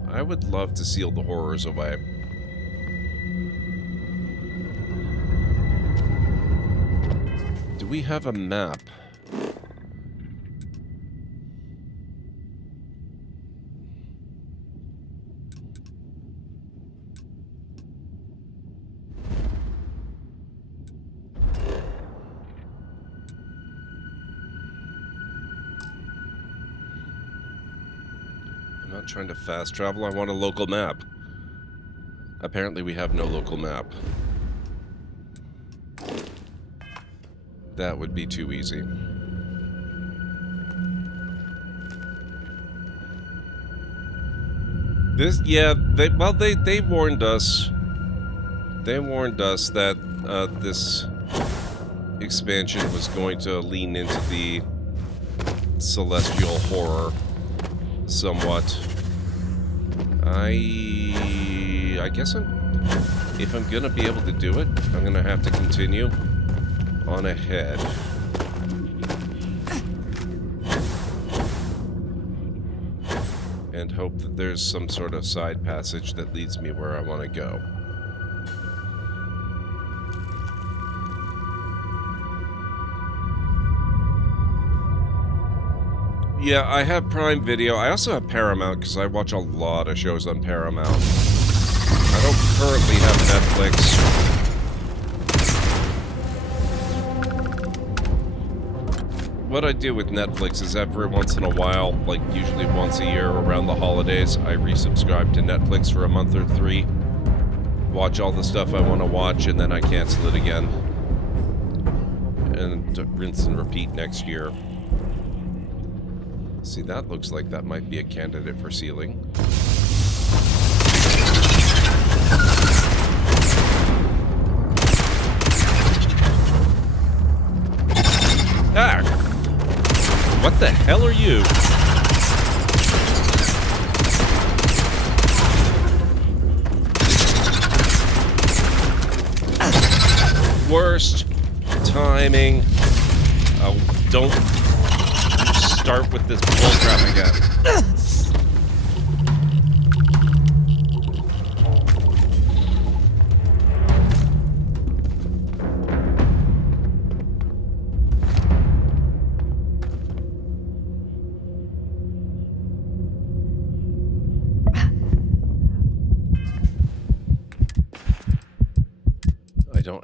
I would love to seal the horrors away. Do we have a map? I'm not trying to fast travel. I want a local map. Apparently we have no local map. That would be too easy. This, yeah, they warned us. They warned us that this expansion was going to lean into the celestial horror somewhat. I guess if I'm gonna be able to do it, I'm gonna have to continue on ahead. And hope that there's some sort of side passage that leads me where I want to go. Yeah, I have Prime Video. I also have Paramount because I watch a lot of shows on Paramount. I don't currently have Netflix. What I do with Netflix is every once in a while, like usually once a year around the holidays, I resubscribe to Netflix for a month or 3, watch all the stuff I want to watch, and then I cancel it again. And rinse and repeat next year. See, that looks like that might be a candidate for sealing. Ah! What the hell are you? Worst timing. Oh, don't start with this bullcrap again.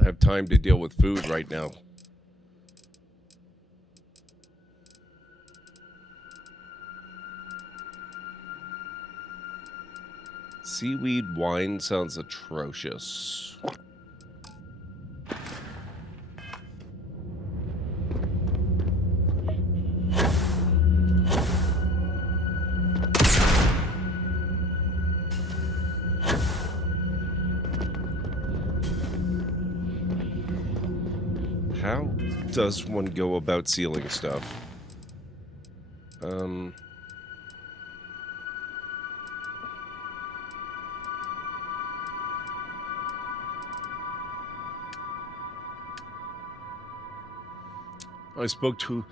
don't have time to deal with food right now. Seaweed wine sounds atrocious. How does one go about sealing stuff? I spoke to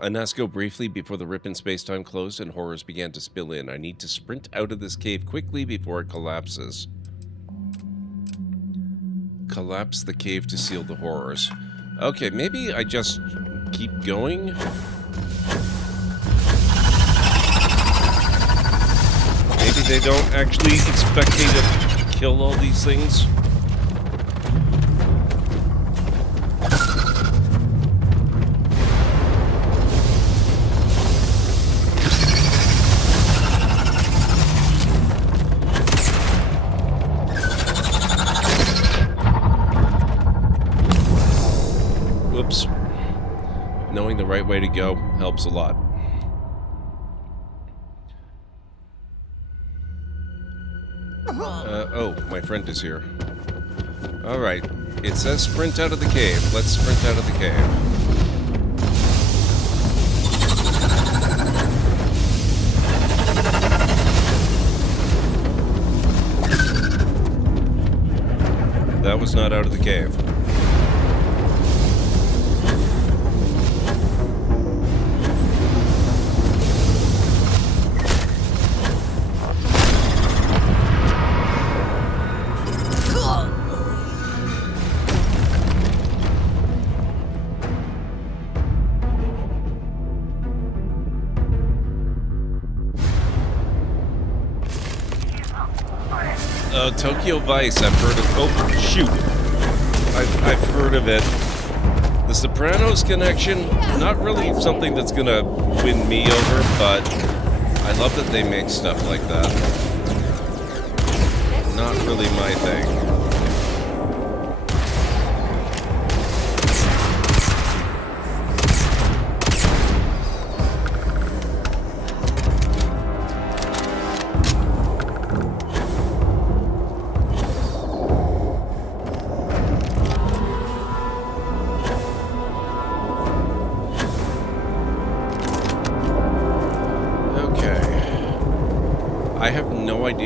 Anasco briefly before the rip in space-time closed and horrors began to spill in. I need to sprint out of this cave quickly before it collapses. Collapse the cave to seal the horrors. Okay, maybe I just keep going? Maybe they don't actually expect me to kill all these things? Whoops. Knowing the right way to go helps a lot. Oh, my friend is here. Alright. It says sprint out of the cave. Let's sprint out of the cave. That was not out of the cave. Tokyo Vice, I've heard of. Oh, shoot. I've heard of it. The Sopranos connection, not really something that's gonna win me over, but I love that they make stuff like that. Not really my thing.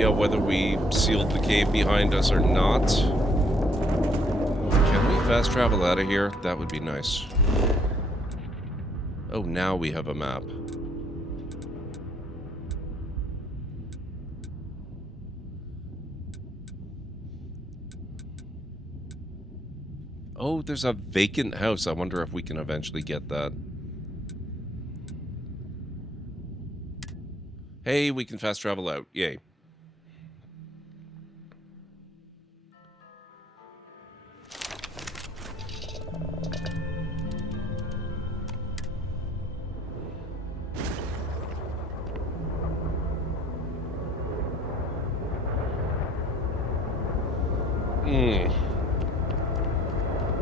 Whether we sealed the cave behind us or not. Can we fast travel out of here? That would be nice. Oh, now we have a map. Oh, there's a vacant house. I wonder if we can eventually get that. Hey, we can fast travel out. Yay.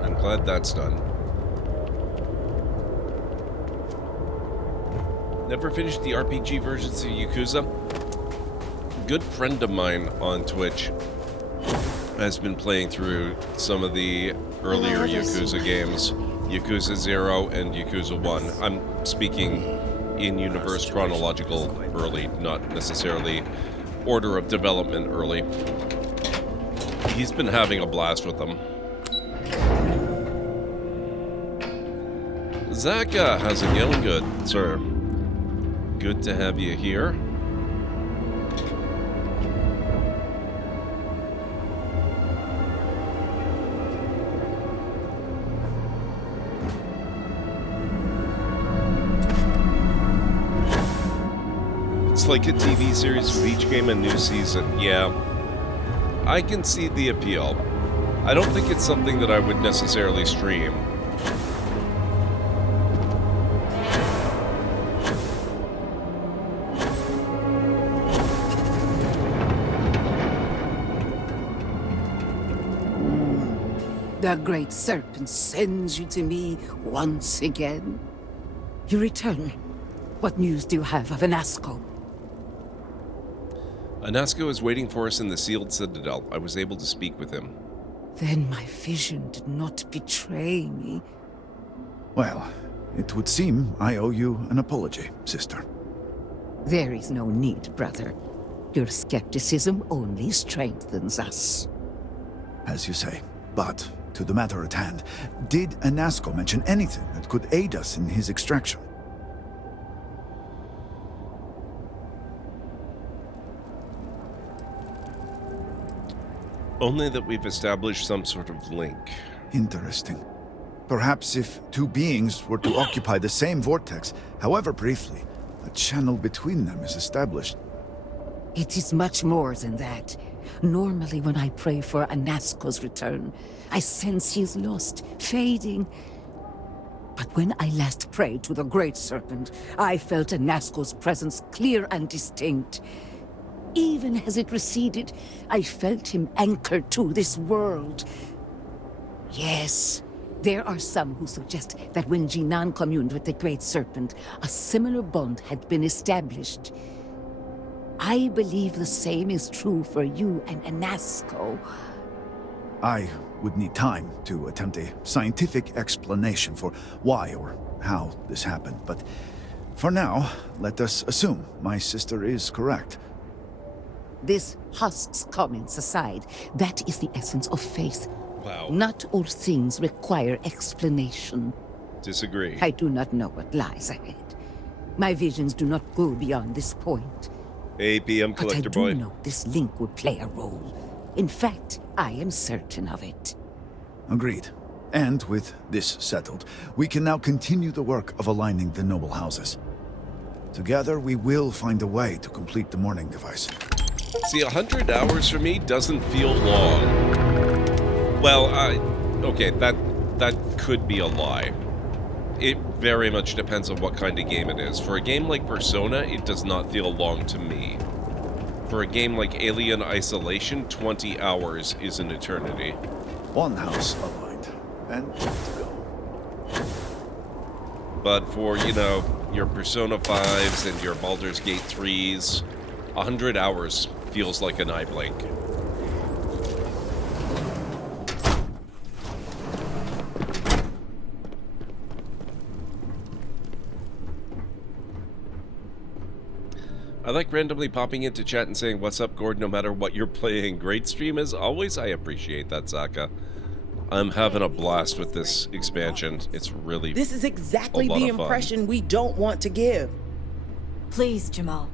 I'm glad that's done. Never finished the RPG versions of Yakuza? A good friend of mine on Twitch has been playing through some of the earlier Yakuza games. Yakuza 0 and Yakuza 1. I'm speaking in universe chronological early, not necessarily order of development early. He's been having a blast with them. Zaka, how's it going? Good, sir. Good to have you here. It's like a TV series with each game a new season. Yeah, I can see the appeal. I don't think it's something that I would necessarily stream. The Great Serpent sends you to me once again. You return. What news do you have of Anasco? Anasco is waiting for us in the sealed citadel. I was able to speak with him. Then my vision did not betray me. Well, it would seem I owe you an apology, sister. There is no need, brother. Your skepticism only strengthens us. As you say, but to the matter at hand, did Anasco mention anything that could aid us in his extraction? Only that we've established some sort of link. Interesting. Perhaps if two beings were to occupy the same vortex, however briefly, a channel between them is established. It is much more than that. Normally when I pray for Anasco's return, I sense he is lost, fading. But when I last prayed to the Great Serpent, I felt Anasco's presence clear and distinct. Even as it receded, I felt him anchored to this world. Yes, there are some who suggest that when Jinan communed with the Great Serpent, a similar bond had been established. I believe the same is true for you and Anasco. I would need time to attempt a scientific explanation for why or how this happened, but for now, let us assume my sister is correct. This husks comments aside, that is the essence of faith. Wow. Not all things require explanation. Disagree. I do not know what lies ahead. My visions do not go beyond this point. APM But I collector do boy. know this link would play a role. In fact, I am certain of it. Agreed. And with this settled, we can now continue the work of aligning the noble houses. Together, we will find a way to complete the mourning device. See, 100 hours for me doesn't feel long. Well, okay, that could be a lie. It very much depends on what kind of game it is. For a game like Persona, it does not feel long to me. For a game like Alien Isolation, 20 hours is an eternity. One house aligned, and good to go. But for, you know, your Persona 5s and your Baldur's Gate 3s, 100 hours feels like an eye blink. I like randomly popping into chat and saying, "What's up, Gord?" No matter what you're playing. Great stream as always. I appreciate that, Zaka. I'm having a blast with this expansion. It's really This is exactly a lot the of fun. impression we don't want to give. Please, Jamal.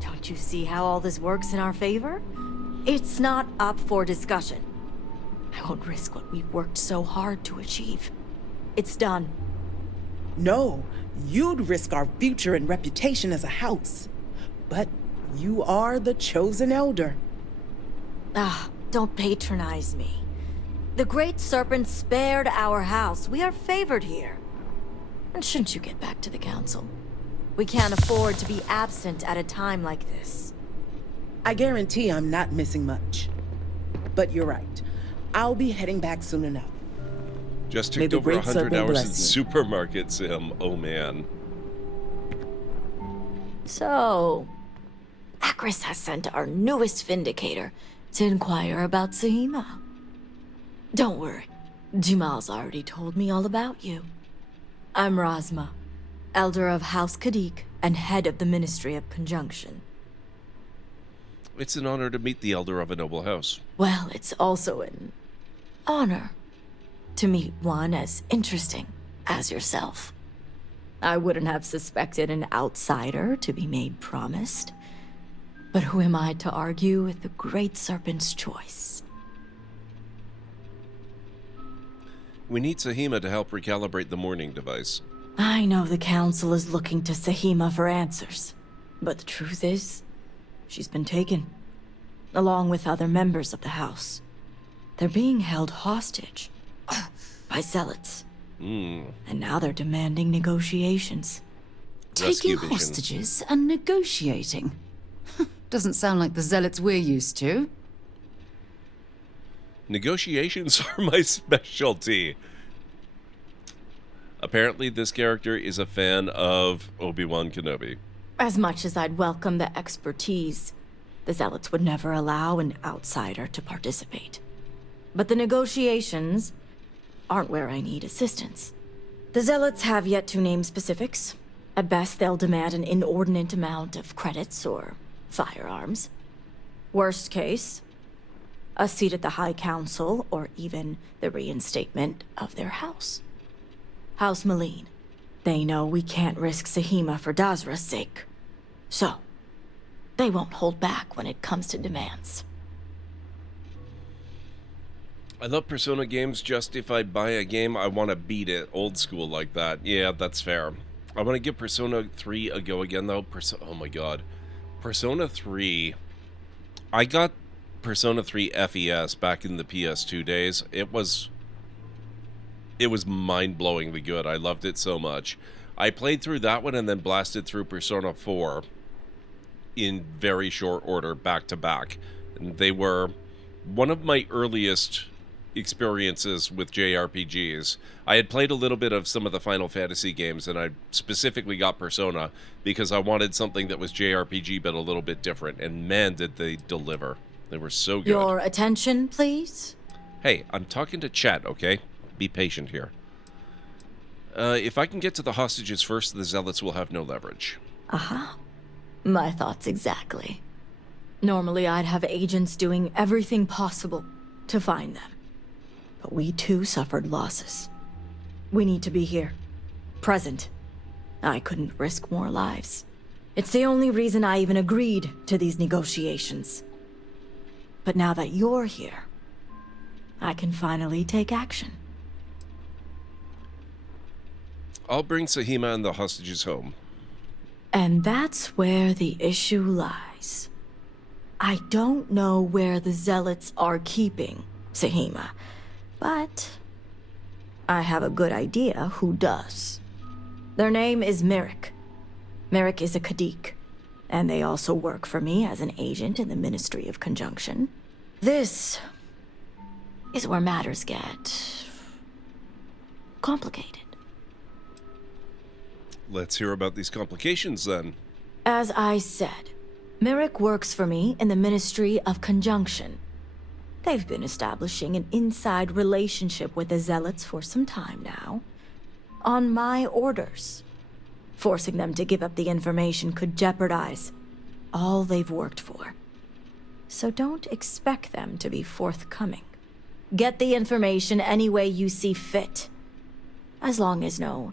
Don't you see how all this works in our favor? It's not up for discussion. I won't risk what we've worked so hard to achieve. It's done. No, you'd risk our future and reputation as a house. But you are the chosen elder. Ah, don't patronize me. The Great Serpent spared our house. We are favored here. And shouldn't you get back to the council? We can't afford to be absent at a time like this. I guarantee I'm not missing much. But you're right. I'll be heading back soon enough. Just May took the over Great 100 Serpent hours in bless you. Supermarket Sim. Oh man. So, Akris has sent our newest Vindicator to inquire about Sahima. Don't worry, Jamal's already told me all about you. I'm Razma, Elder of House Kadik and head of the Ministry of Conjunction. It's an honor to meet the elder of a noble house. Well, it's also an honor to meet one as interesting as yourself. I wouldn't have suspected an outsider to be made promised. But who am I to argue with the Great Serpent's choice? We need Sahima to help recalibrate the mourning device. I know the Council is looking to Sahima for answers. But the truth is, she's been taken, along with other members of the House. They're being held hostage by zealots. And now they're demanding negotiations. Taking Rescue mission. hostages and negotiating. Doesn't sound like the zealots we're used to. Negotiations are my specialty. Apparently, this character is a fan of Obi-Wan Kenobi. As much as I'd welcome the expertise, the zealots would never allow an outsider to participate. But the negotiations aren't where I need assistance. The zealots have yet to name specifics. At best, they'll demand an inordinate amount of credits or firearms. Worst case, a seat at the High Council or even the reinstatement of their house. House Malene. They know we can't risk Sahima for Dazra's sake. So, they won't hold back when it comes to demands. I love Persona games. Just if I buy a game, I want to beat it. Old school like that. Yeah, that's fair. I want to give Persona 3 a go again, though. Oh my god. Persona 3... I got Persona 3 FES back in the PS2 days. It was mind-blowingly good. I loved it so much. I played through that one and then blasted through Persona 4 in very short order, back to back. And they were one of my earliest experiences with JRPGs. I had played a little bit of some of the Final Fantasy games, and I specifically got Persona because I wanted something that was JRPG but a little bit different, and man, did they deliver. They were so good. Your attention, please? Hey, I'm talking to chat, okay? Be patient here. If I can get to the hostages first, the zealots will have no leverage. Aha. My thoughts exactly. Normally, I'd have agents doing everything possible to find them. But we too suffered losses. We need to be here. Present. I couldn't risk more lives. It's the only reason I even agreed to these negotiations. But now that you're here, I can finally take action. I'll bring Sahima and the hostages home. And that's where the issue lies. I don't know where the zealots are keeping Sahima, but I have a good idea who does. Their name is Merrick. Merrick is a Kadik, and they also work for me as an agent in the Ministry of Conjunction. This is where matters get complicated. Let's hear about these complications, then. As I said, Merrick works for me in the Ministry of Conjunction. They've been establishing an inside relationship with the Zealots for some time now. On my orders. Forcing them to give up the information could jeopardize all they've worked for. So don't expect them to be forthcoming. Get the information any way you see fit. As long as no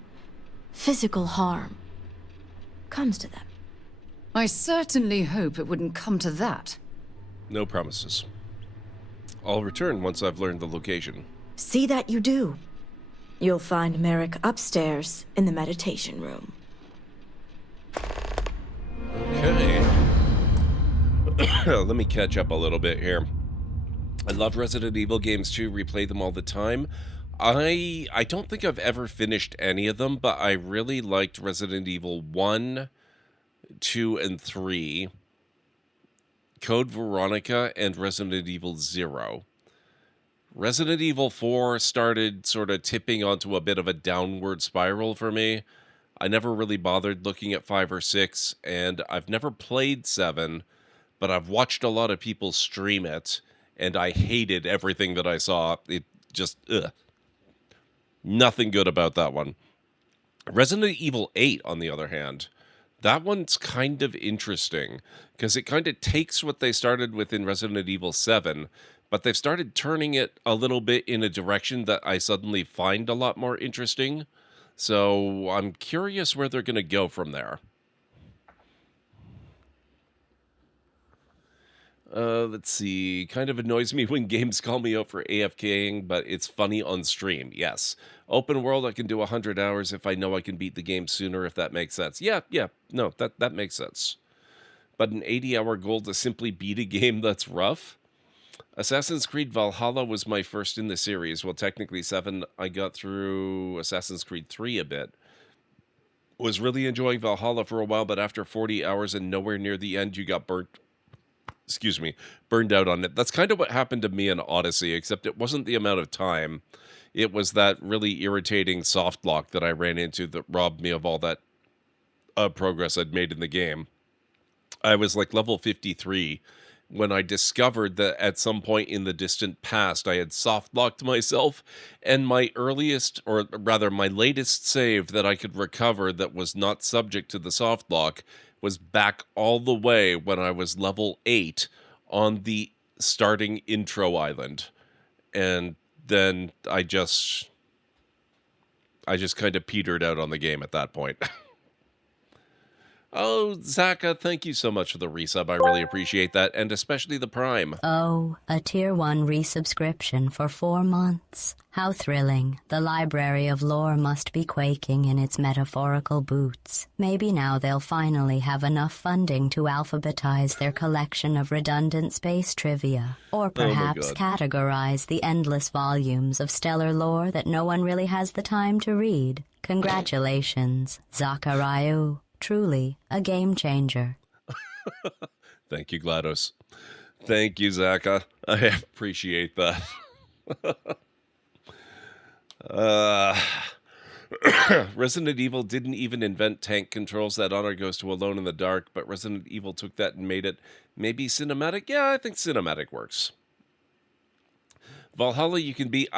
physical harm comes to them. I certainly hope it wouldn't come to that. No promises. I'll return once I've learned the location. See that you do. You'll find Merrick upstairs in the meditation room. Okay. Let me catch up a little bit here. I love Resident Evil games too, replay them all the time. I don't think I've ever finished any of them, but I really liked Resident Evil 1, 2, and 3, Code Veronica, and Resident Evil 0. Resident Evil 4 started sort of tipping onto a bit of a downward spiral for me. I never really bothered looking at 5 or 6, and I've never played 7, but I've watched a lot of people stream it, and I hated everything that I saw. It just, ugh. Nothing good about that one. Resident Evil 8, on the other hand, that one's kind of interesting, because it kind of takes what they started with in Resident Evil 7, but they've started turning it a little bit in a direction that I suddenly find a lot more interesting. So I'm curious where they're going to go from there. Let's see. Kind of annoys me when games call me out for AFKing, but it's funny on stream. Yes. Open world, I can do 100 hours if I know I can beat the game sooner, if that makes sense. Yeah. No, that makes sense. But an 80-hour goal to simply beat a game that's rough? Assassin's Creed Valhalla was my first in the series. Well, technically 7. I got through Assassin's Creed 3 a bit. Was really enjoying Valhalla for a while, but after 40 hours and nowhere near the end, you got burned out on it. That's kind of what happened to me in Odyssey, except it wasn't the amount of time. It was that really irritating soft lock that I ran into that robbed me of all that progress I'd made in the game. I was like level 53 when I discovered that at some point in the distant past I had soft-locked myself, and my earliest, or rather my latest save that I could recover that was not subject to the soft lock was back all the way when I was level 8 on the starting intro island. And then I just kind of petered out on the game at that point. Oh, Zaka, thank you so much for the resub. I really appreciate that, and especially the Prime. Oh, a Tier 1 resubscription for 4 months. How thrilling. The library of lore must be quaking in its metaphorical boots. Maybe now they'll finally have enough funding to alphabetize their collection of redundant space trivia. Or perhaps categorize the endless volumes of stellar lore that no one really has the time to read. Congratulations, Zachariah. Truly a game changer. Thank you, GLaDOS. Thank you, Zaka. I appreciate that. Resident Evil didn't even invent tank controls. That honor goes to Alone in the Dark, but Resident Evil took that and made it maybe cinematic. Yeah, I think cinematic works. Valhalla, you can be...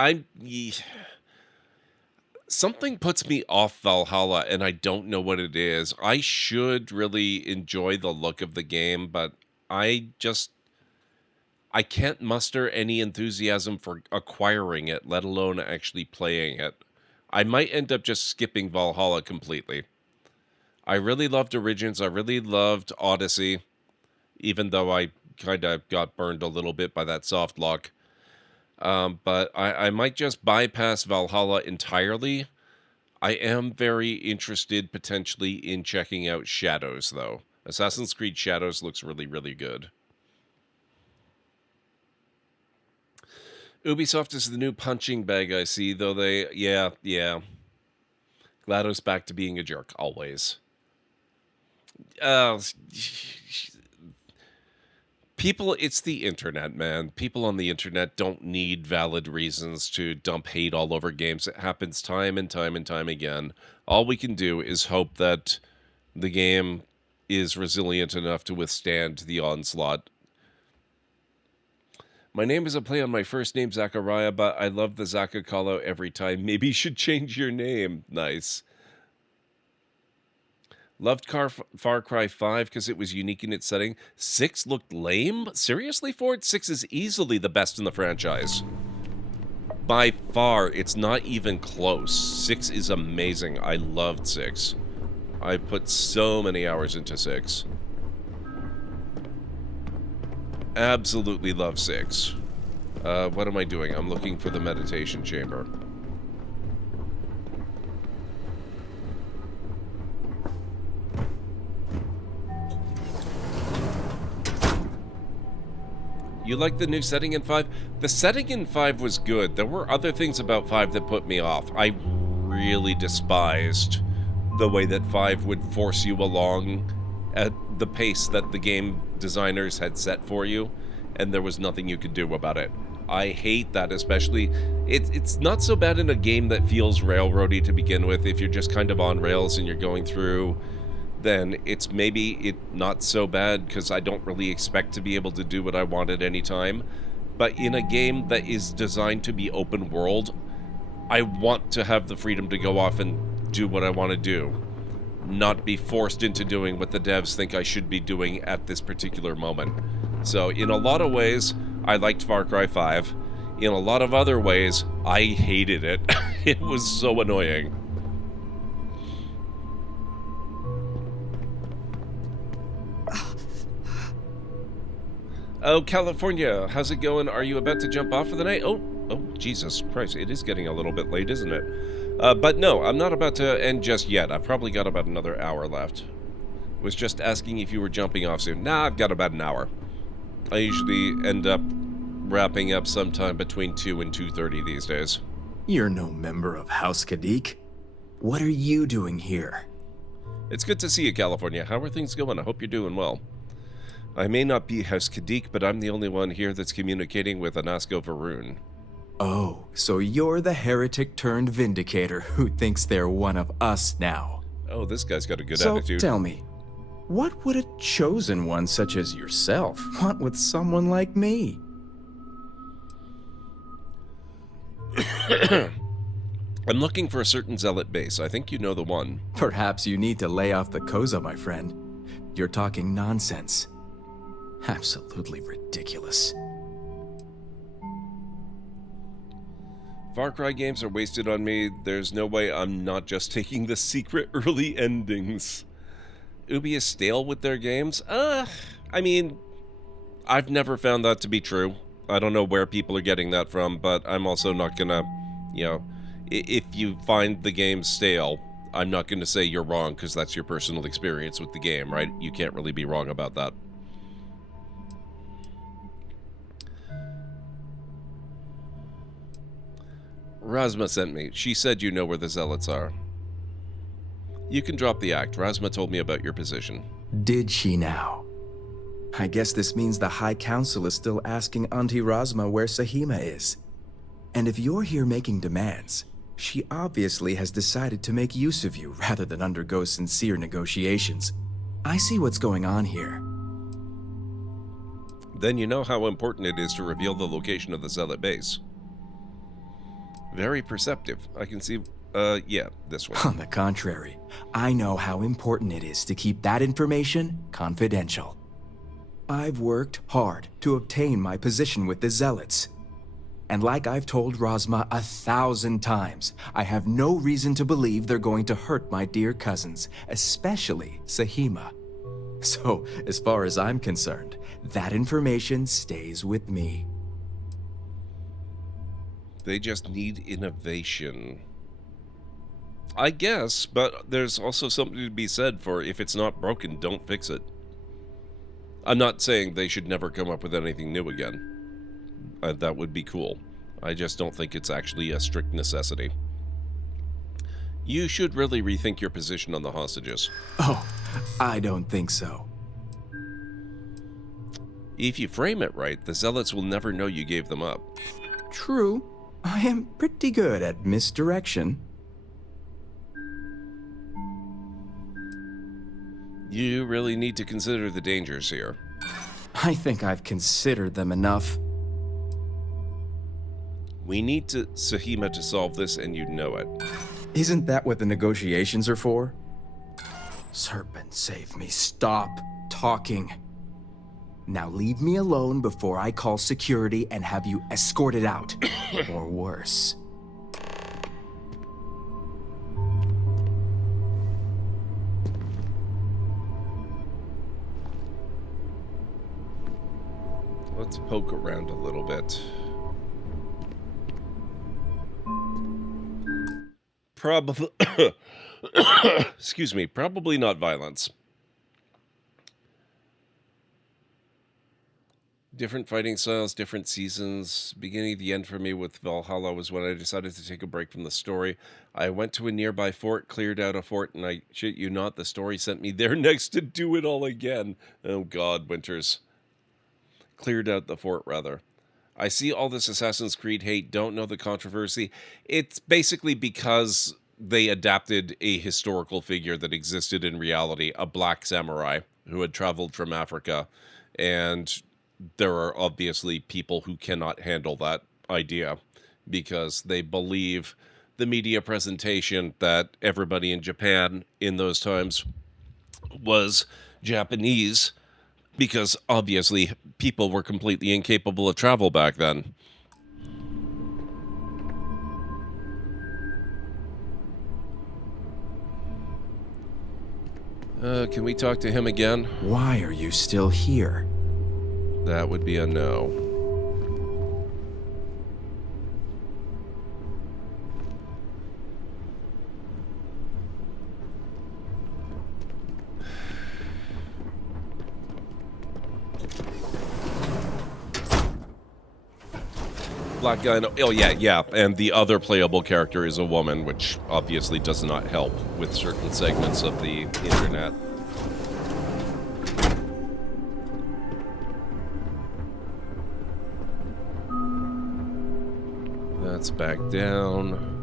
Something puts me off Valhalla, and I don't know what it is. I should really enjoy the look of the game, but I can't muster any enthusiasm for acquiring it, let alone actually playing it. I might end up just skipping Valhalla completely. I really loved Origins. I really loved Odyssey, even though I kind of got burned a little bit by that soft lock. But I might just bypass Valhalla entirely. I am very interested potentially in checking out Shadows, though. Assassin's Creed Shadows looks really, really good. Ubisoft is the new punching bag, I see, though they... Yeah. GLaDOS back to being a jerk, always. People, it's the internet, man. People on the internet don't need valid reasons to dump hate all over games. It happens time and time and time again. All we can do is hope that the game is resilient enough to withstand the onslaught. My name is a play on my first name, Zachariah, but I love the Zaka call-out every time. Maybe you should change your name. Nice. Loved Far Cry 5 because it was unique in its setting. 6 looked lame? Seriously, Ford? 6 is easily the best in the franchise. By far, it's not even close. 6 is amazing. I loved 6. I put so many hours into 6. Absolutely love 6. What am I doing? I'm looking for the meditation chamber. You like the new setting in 5? The setting in 5 was good. There were other things about 5 that put me off. I really despised the way that 5 would force you along at the pace that the game designers had set for you, and there was nothing you could do about it. I hate that, especially. It's not so bad in a game that feels railroady to begin with. If you're just kind of on rails and you're going through, then it's maybe not so bad because I don't really expect to be able to do what I want at any time. But in a game that is designed to be open world, I want to have the freedom to go off and do what I want to do, not be forced into doing what the devs think I should be doing at this particular moment. So in a lot of ways, I liked Far Cry 5. In a lot of other ways, I hated it. It was so annoying. Oh, California, how's it going? Are you about to jump off for the night? Oh, Jesus Christ, it is getting a little bit late, isn't it? But no, I'm not about to end just yet. I've probably got about another hour left. Was just asking if you were jumping off soon. Nah, I've got about an hour. I usually end up wrapping up sometime between 2 and 2:30 these days. You're no member of House Kadik. What are you doing here? It's good to see you, California. How are things going? I hope you're doing well. I may not be House Kadik, but I'm the only one here that's communicating with Anasko Varun. Oh, so you're the heretic turned vindicator who thinks they're one of us now. Oh, this guy's got a good So attitude. tell me, what would a chosen one such as yourself want with someone like me? I'm looking for a certain zealot base. I think you know the one. Perhaps you need to lay off the Koza, my friend. You're talking nonsense. Absolutely ridiculous. Far Cry games are wasted on me. There's no way I'm not just taking the secret early endings. Ubi is stale with their games? I mean, I've never found that to be true. I don't know where people are getting that from, but I'm also not gonna, if you find the game stale, I'm not gonna say you're wrong because that's your personal experience with the game, right? You can't really be wrong about that. Razma sent me. She said you know where the zealots are. You can drop the act. Razma told me about your position. Did she now? I guess this means the High Council is still asking Auntie Razma where Sahima is. And if you're here making demands, she obviously has decided to make use of you rather than undergo sincere negotiations. I see what's going on here. Then you know how important it is to reveal the location of the zealot base. Very perceptive. I can see, yeah, this one. On the contrary, I know how important it is to keep that information confidential. I've worked hard to obtain my position with the Zealots. And like I've told Razma 1,000 times, I have no reason to believe they're going to hurt my dear cousins, especially Sahima. So, as far as I'm concerned, that information stays with me. They just need innovation. I guess, but there's also something to be said for if it's not broken, don't fix it. I'm not saying they should never come up with anything new again. That would be cool. I just don't think it's actually a strict necessity. You should really rethink your position on the hostages. Oh, I don't think so. If you frame it right, the Zealots will never know you gave them up. True. I am pretty good at misdirection. You really need to consider the dangers here. I think I've considered them enough. We need Sahima to solve this, and you know it. Isn't that what the negotiations are for? Serpent, save me. Stop talking. Now leave me alone before I call security and have you escorted out. Or worse. Let's poke around a little bit. Probably... Excuse me. Probably not violence. Different fighting styles, different seasons. Beginning of the end for me with Valhalla was when I decided to take a break from the story. I went to a nearby fort, cleared out a fort, and I shit you not, the story sent me there next to do it all again. Oh god, Winters. Cleared out the fort, rather. I see all this Assassin's Creed hate, don't know the controversy. It's basically because they adapted a historical figure that existed in reality, a black samurai who had traveled from Africa, and there are obviously people who cannot handle that idea because they believe the media presentation that everybody in Japan in those times was Japanese, because obviously people were completely incapable of travel back then. Can we talk to him again? Why are you still here? That would be a no. black guy. Oh, yeah. And the other playable character is a woman, which obviously does not help with certain segments of the internet. That's back down.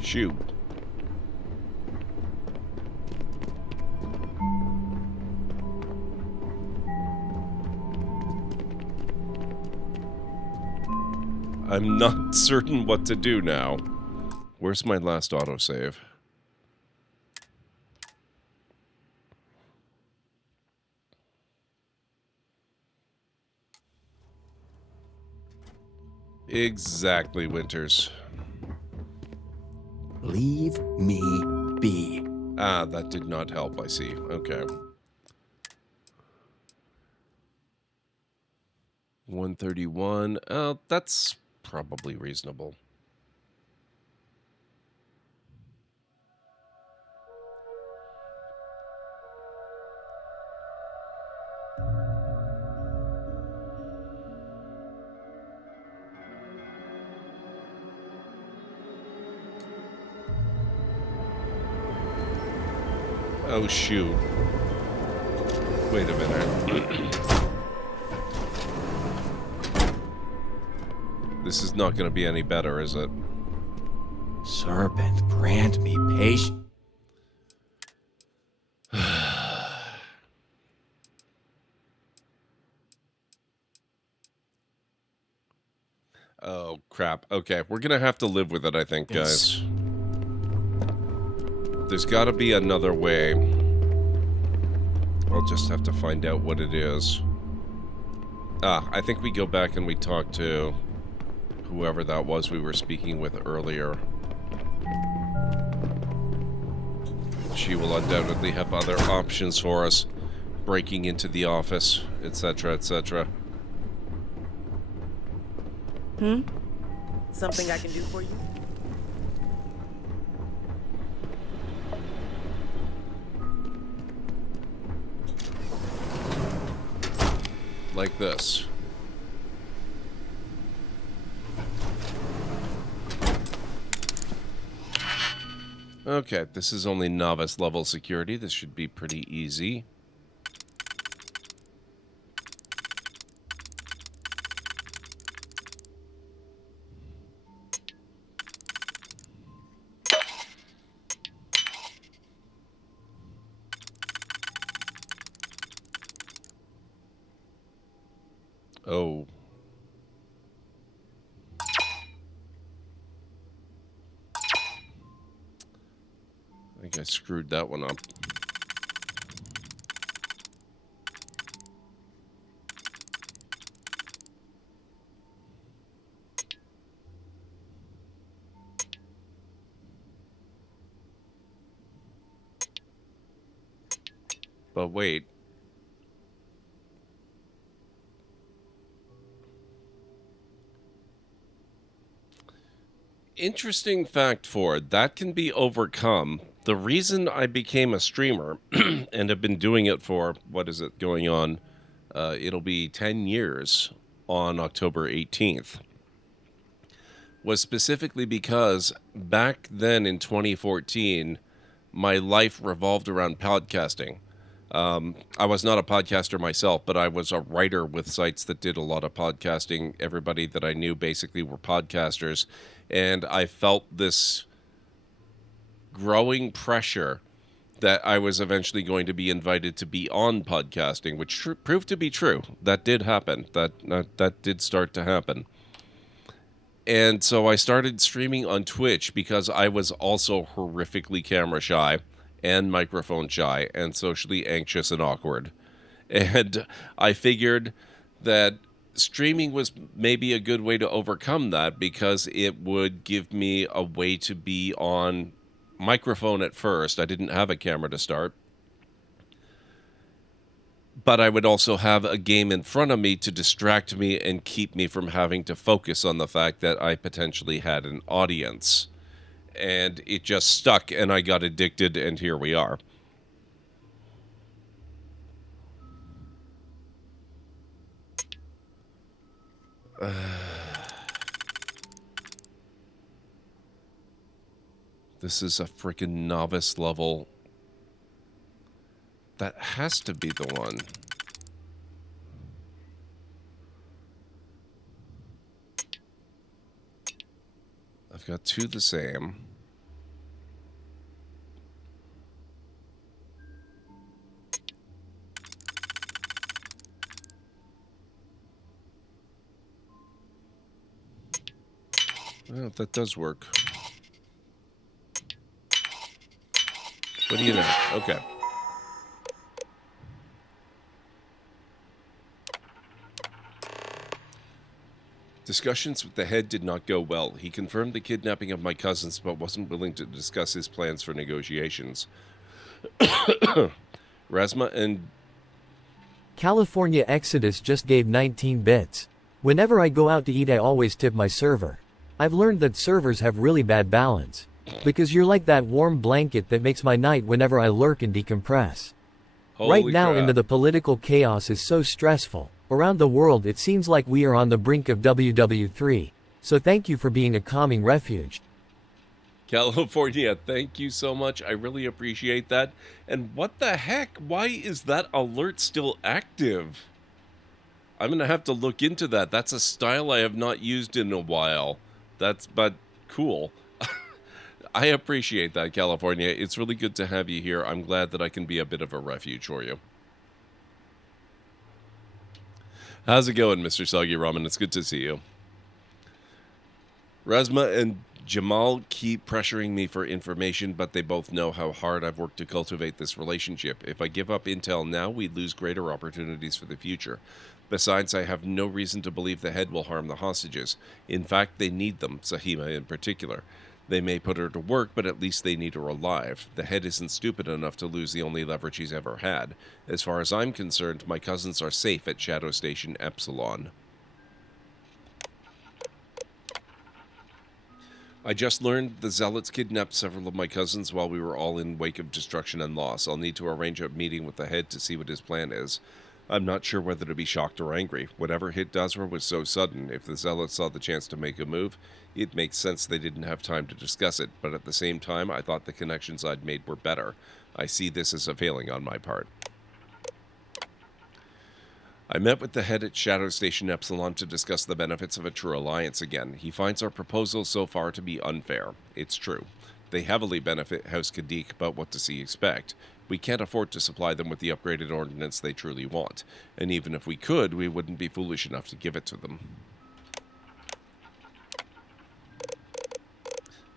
Shoot. I'm not certain what to do now. Where's my last autosave? Exactly, Winters. Leave me be. Ah, that did not help, I see. Okay. 131. That's probably reasonable. Oh, shoot. Wait a minute. This is not going to be any better, is it? Serpent, grant me patience. Oh, crap. Okay, we're going to have to live with it, I think, guys. There's got to be another way. I'll just have to find out what it is. I think we go back and we talk to whoever that was we were speaking with earlier. She will undoubtedly have other options for us. Breaking into the office, etc., etc. Something I can do for you? Like this. Okay, this is only novice level security. This should be pretty easy. Oh. I think I screwed that one up. But wait. Interesting fact, Ford, that can be overcome. The reason I became a streamer and have been doing it for, what is it, going on? It'll be 10 years on October 18th. Was specifically because back then in 2014, my life revolved around podcasting. I was not a podcaster myself, but I was a writer with sites that did a lot of podcasting. Everybody that I knew basically were podcasters. And I felt this growing pressure that I was eventually going to be invited to be on podcasting, which proved to be true. That did happen. That did start to happen. And so I started streaming on Twitch because I was also horrifically camera shy and microphone shy and socially anxious and awkward. And I figured that streaming was maybe a good way to overcome that because it would give me a way to be on microphone at first. I didn't have a camera to start. But I would also have a game in front of me to distract me and keep me from having to focus on the fact that I potentially had an audience. and it just stuck, and I got addicted, and here we are. This is a freaking novice level. That has to be the one. I've got two the same. Well, that does work. What do you know? Okay. Discussions with the head did not go well. He confirmed the kidnapping of my cousins, but wasn't willing to discuss his plans for negotiations. Rasma and California Exodus just gave 19 bits. Whenever I go out to eat, I always tip my server. I've learned that servers have really bad balance. Because you're like that warm blanket that makes my night whenever I lurk and decompress. Right now into the political chaos is so stressful. Around the world it seems like we are on the brink of WW3. So thank you for being a calming refuge. California, thank you so much. I really appreciate that. And what the heck? Why is that alert still active? I'm going to have to look into that. That's a style I have not used in a while. But cool. I appreciate that, California. It's really good to have you here. I'm glad that I can be a bit of a refuge for you. How's it going, Mr. Soggy Ramen? It's good to see you. Rasma and Jamal keep pressuring me for information, but they both know how hard I've worked to cultivate this relationship. If I give up intel now, we lose greater opportunities for the future. Besides, I have no reason to believe the head will harm the hostages. In fact, they need them, Sahima in particular. They may put her to work, but at least they need her alive. The head isn't stupid enough to lose the only leverage he's ever had. As far as I'm concerned, my cousins are safe at Shadow Station Epsilon. I just learned the Zealots kidnapped several of my cousins while we were all in wake of destruction and loss. I'll need to arrange a meeting with the head to see what his plan is. I'm not sure whether to be shocked or angry. Whatever hit Dazra was so sudden. If the Zealots saw the chance to make a move, it makes sense they didn't have time to discuss it, but at the same time, I thought the connections I'd made were better. I see this as a failing on my part. I met with the head at Shadow Station Epsilon to discuss the benefits of a true alliance again. He finds our proposal so far to be unfair. It's true. They heavily benefit House Kadik, but what does he expect? We can't afford to supply them with the upgraded ordnance they truly want, and even if we could, we wouldn't be foolish enough to give it to them.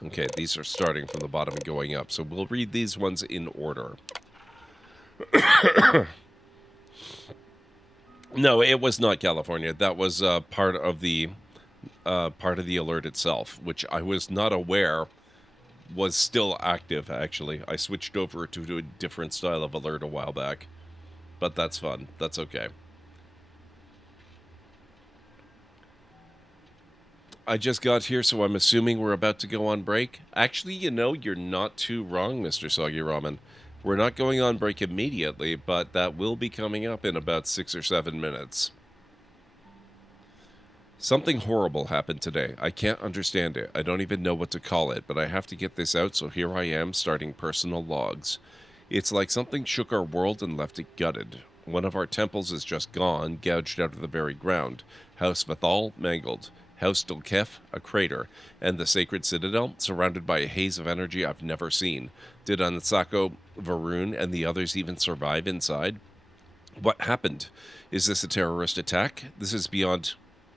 Okay, these are starting from the bottom and going up, so we'll read these ones in order. No, it was not California. That was part of the alert itself, which I was not aware was still active, actually. I switched over to a different style of alert a while back. But that's fun. That's okay. I just got here, so I'm assuming we're about to go on break. Actually, you know, you're not too wrong, Mr. Soggy Ramen. We're not going on break immediately, but that will be coming up in about 6 or 7 minutes. Something horrible happened today. I can't understand it. I don't even know what to call it, but I have to get this out, so here I am starting personal logs. It's like something shook our world and left it gutted. One of our temples is just gone, gouged out of the very ground. House Vathal, mangled. House Dulkef, a crater. And the sacred citadel, surrounded by a haze of energy I've never seen. Did Ansako, Varun, and the others even survive inside? What happened? Is this a terrorist attack? This is beyond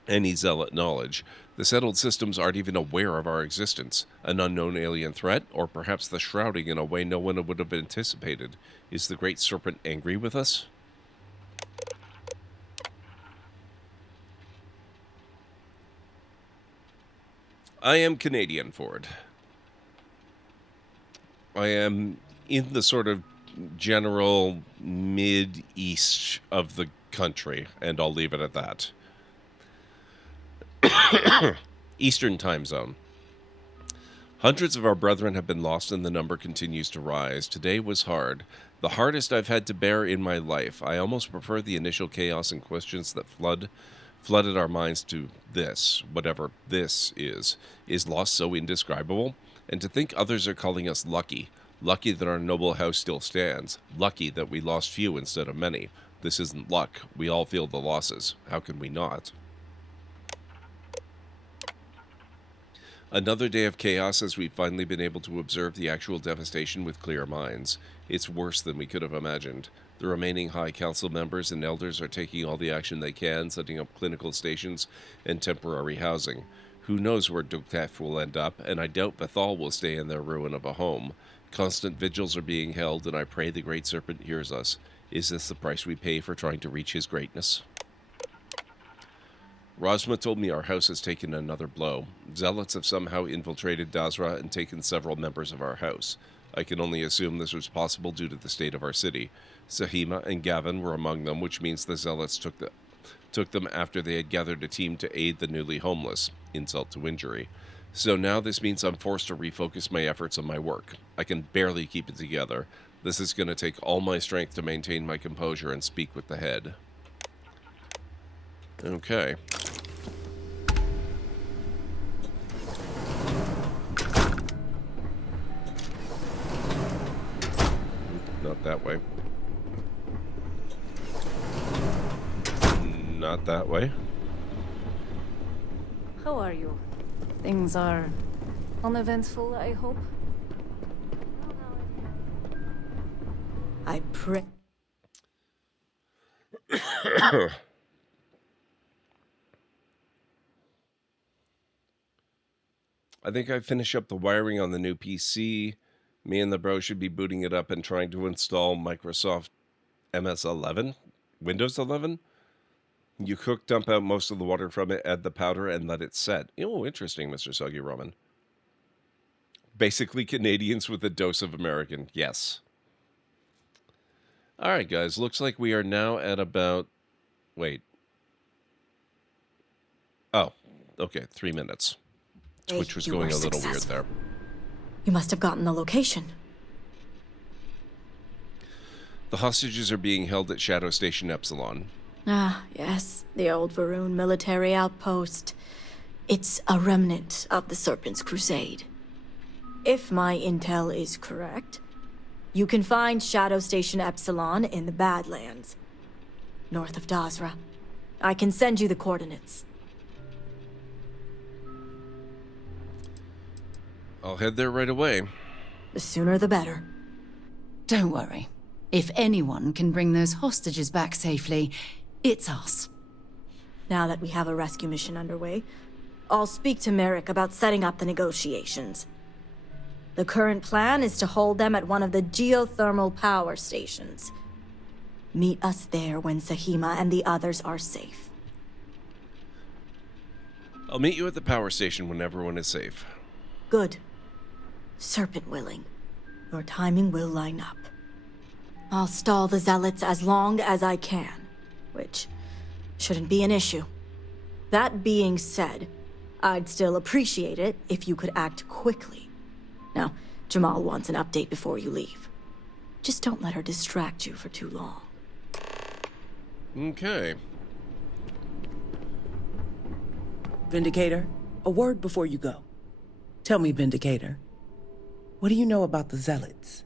any zealot knowledge. The settled systems aren't even aware of our existence. An unknown alien threat, or perhaps the shrouding in a way no one would have anticipated. Is the Great Serpent angry with us? I am Canadian, Ford. I am in the sort of general mid-east of the country, and I'll leave it at that. Eastern time zone. Hundreds of our brethren have been lost and the number continues to rise. Today was hard. The hardest I've had to bear in my life. I almost prefer the initial chaos and questions that flooded our minds to this, whatever this is. Is loss so indescribable? And to think others are calling us lucky. Lucky that our noble house still stands. Lucky that we lost few instead of many. This isn't luck. We all feel the losses. How can we not? Another day of chaos as we've finally been able to observe the actual devastation with clear minds. It's worse than we could have imagined. The remaining High Council members and elders are taking all the action they can, setting up clinical stations and temporary housing. Who knows where Duktef will end up, and I doubt Bethal will stay in their ruin of a home. Constant vigils are being held, and I pray the Great Serpent hears us. Is this the price we pay for trying to reach his greatness? Rosma told me our house has taken another blow. Zealots have somehow infiltrated Dazra and taken several members of our house. I can only assume this was possible due to the state of our city. Sahima and Gavin were among them, which means the Zealots took them after they had gathered a team to aid the newly homeless. Insult to injury. So now this means I'm forced to refocus my efforts on my work. I can barely keep it together. This is going to take all my strength to maintain my composure and speak with the head. Okay. Not that way. Not that way. How are you? Things are uneventful, I hope? I pray. I think I finish up the wiring on the new PC. Me and the bro should be booting it up and trying to install Microsoft MS-11, Windows 11. You cook, dump out most of the water from it, add the powder, and let it set. Oh, interesting, Mr. Soggy Roman. Basically Canadians with a dose of American. Yes. All right, guys. Looks like we are now at about... Wait. Oh, okay. 3 minutes. Which was going a little weird there. You must have gotten the location. The hostages are being held at Shadow Station Epsilon. Ah, yes. The old Varun military outpost. It's a remnant of the Serpent's Crusade. If my intel is correct, you can find Shadow Station Epsilon in the Badlands, north of Dazra. I can send you the coordinates. I'll head there right away. The sooner the better. Don't worry. If anyone can bring those hostages back safely, it's us. Now that we have a rescue mission underway, I'll speak to Merrick about setting up the negotiations. The current plan is to hold them at one of the geothermal power stations. Meet us there when Sahima and the others are safe. I'll meet you at the power station when everyone is safe. Good. Serpent willing. Your timing will line up. I'll stall the Zealots as long as I can, which shouldn't be an issue. That being said, I'd still appreciate it if you could act quickly. Now, Jamal wants an update before you leave. Just don't let her distract you for too long. Okay. Vindicator, a word before you go. Tell me, Vindicator, what do you know about the Zealots?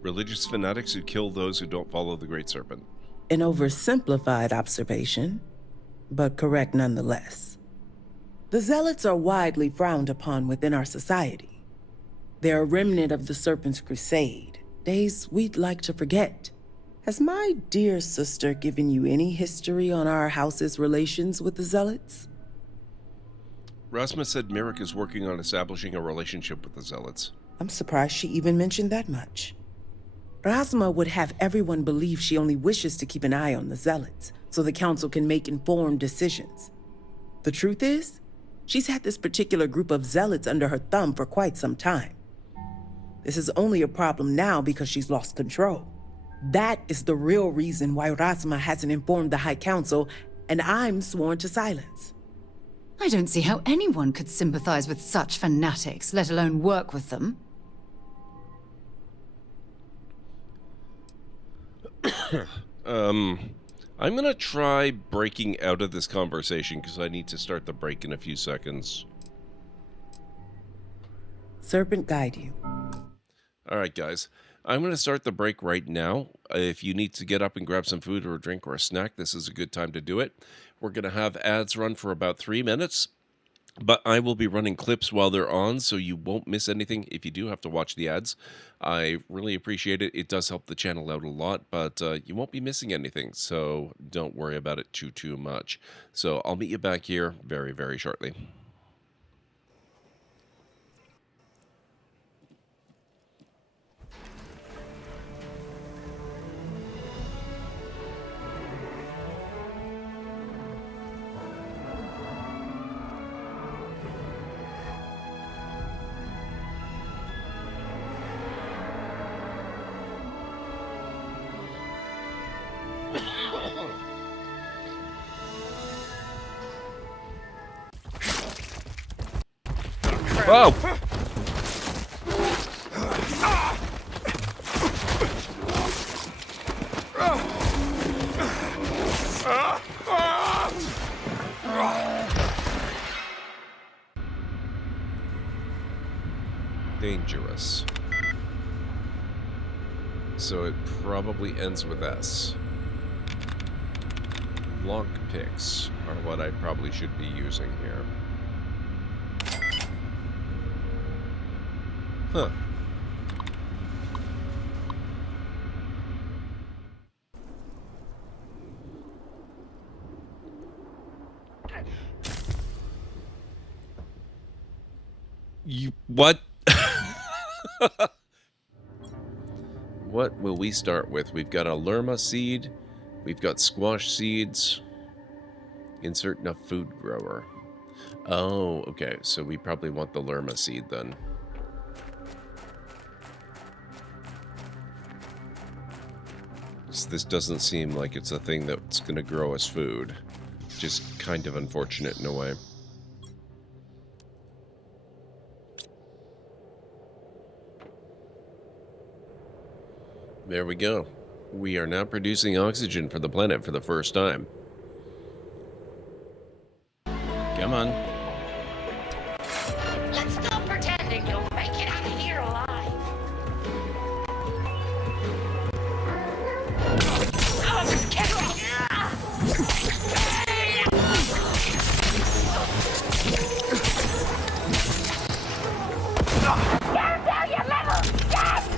Religious fanatics who kill those who don't follow the Great Serpent. An oversimplified observation, but correct nonetheless. The Zealots are widely frowned upon within our society. They're a remnant of the Serpent's Crusade, days we'd like to forget. Has my dear sister given you any history on our house's relations with the Zealots? Rasmus said Merrick is working on establishing a relationship with the Zealots. I'm surprised she even mentioned that much. Rasma would have everyone believe she only wishes to keep an eye on the Zealots, so the Council can make informed decisions. The truth is, she's had this particular group of Zealots under her thumb for quite some time. This is only a problem now because she's lost control. That is the real reason why Rasma hasn't informed the High Council, and I'm sworn to silence. I don't see how anyone could sympathize with such fanatics, let alone work with them. I'm gonna try breaking out of this conversation because I need to start the break in a few seconds. Serpent guide you. Alright, guys. I'm going to start the break right now. If you need to get up and grab some food or a drink or a snack, this is a good time to do it. We're going to have ads run for about 3 minutes, but I will be running clips while they're on, so you won't miss anything if you do have to watch the ads. I really appreciate it. It does help the channel out a lot, but you won't be missing anything, so don't worry about it too much. So I'll meet you back here very, very shortly. Whoa! Dangerous. So it probably ends with S. Lock picks are what I probably should be using here. Huh. You what? What will we start with? We've got a lerma seed. We've got squash seeds. Insert enough food grower. Oh, okay. So we probably want the lerma seed then. So this doesn't seem like it's a thing that's going to grow us food. Just kind of unfortunate in a way. There we go. We are now producing oxygen for the planet for the first time. Come on. Let's stop pretending you'll make it out of here alive. Oh, just kidding. Get down your level! Yes!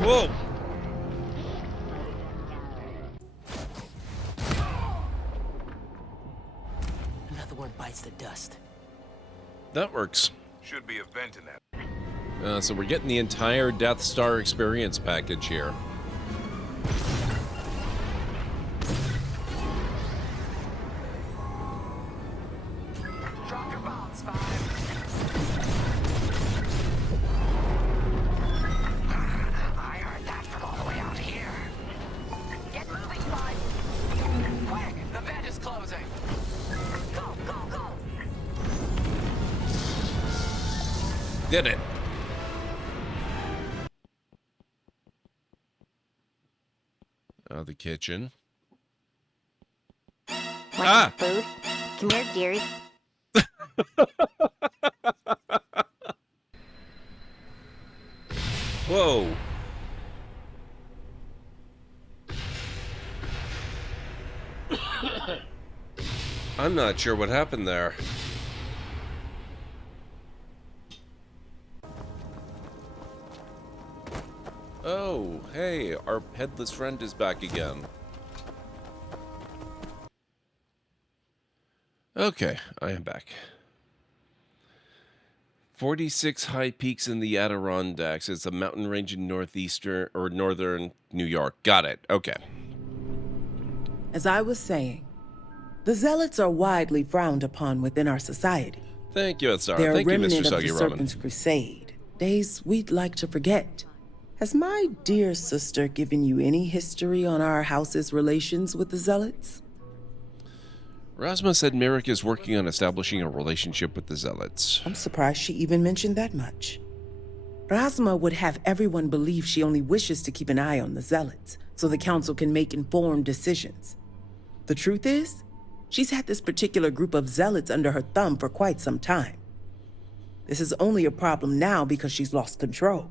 Whoa! Another one bites the dust. That works. Should be a vent in that. So we're getting the entire Death Star experience package here. Drop your bombs, Five. I heard that from all the way out here. Get moving, Five. Quick, the vent is closing. Go, go, go. Did it. The kitchen. Want food? Come here, dearie. Whoa. I'm not sure what happened there. Oh, hey, our headless friend is back again. Okay, I am back. 46 high peaks in the Adirondacks. It's a mountain range in northeastern or northern New York. Got it. Okay. As I was saying, the Zealots are widely frowned upon within our society. Thank you, Star. They're a Thank you, remnant Mr. of the Suggy Ramen. Serpent's Crusade, days we'd like to forget. Has my dear sister given you any history on our house's relations with the Zealots? Rasma said Merrick is working on establishing a relationship with the Zealots. I'm surprised she even mentioned that much. Rasma would have everyone believe she only wishes to keep an eye on the Zealots, so the Council can make informed decisions. The truth is, she's had this particular group of Zealots under her thumb for quite some time. This is only a problem now because she's lost control.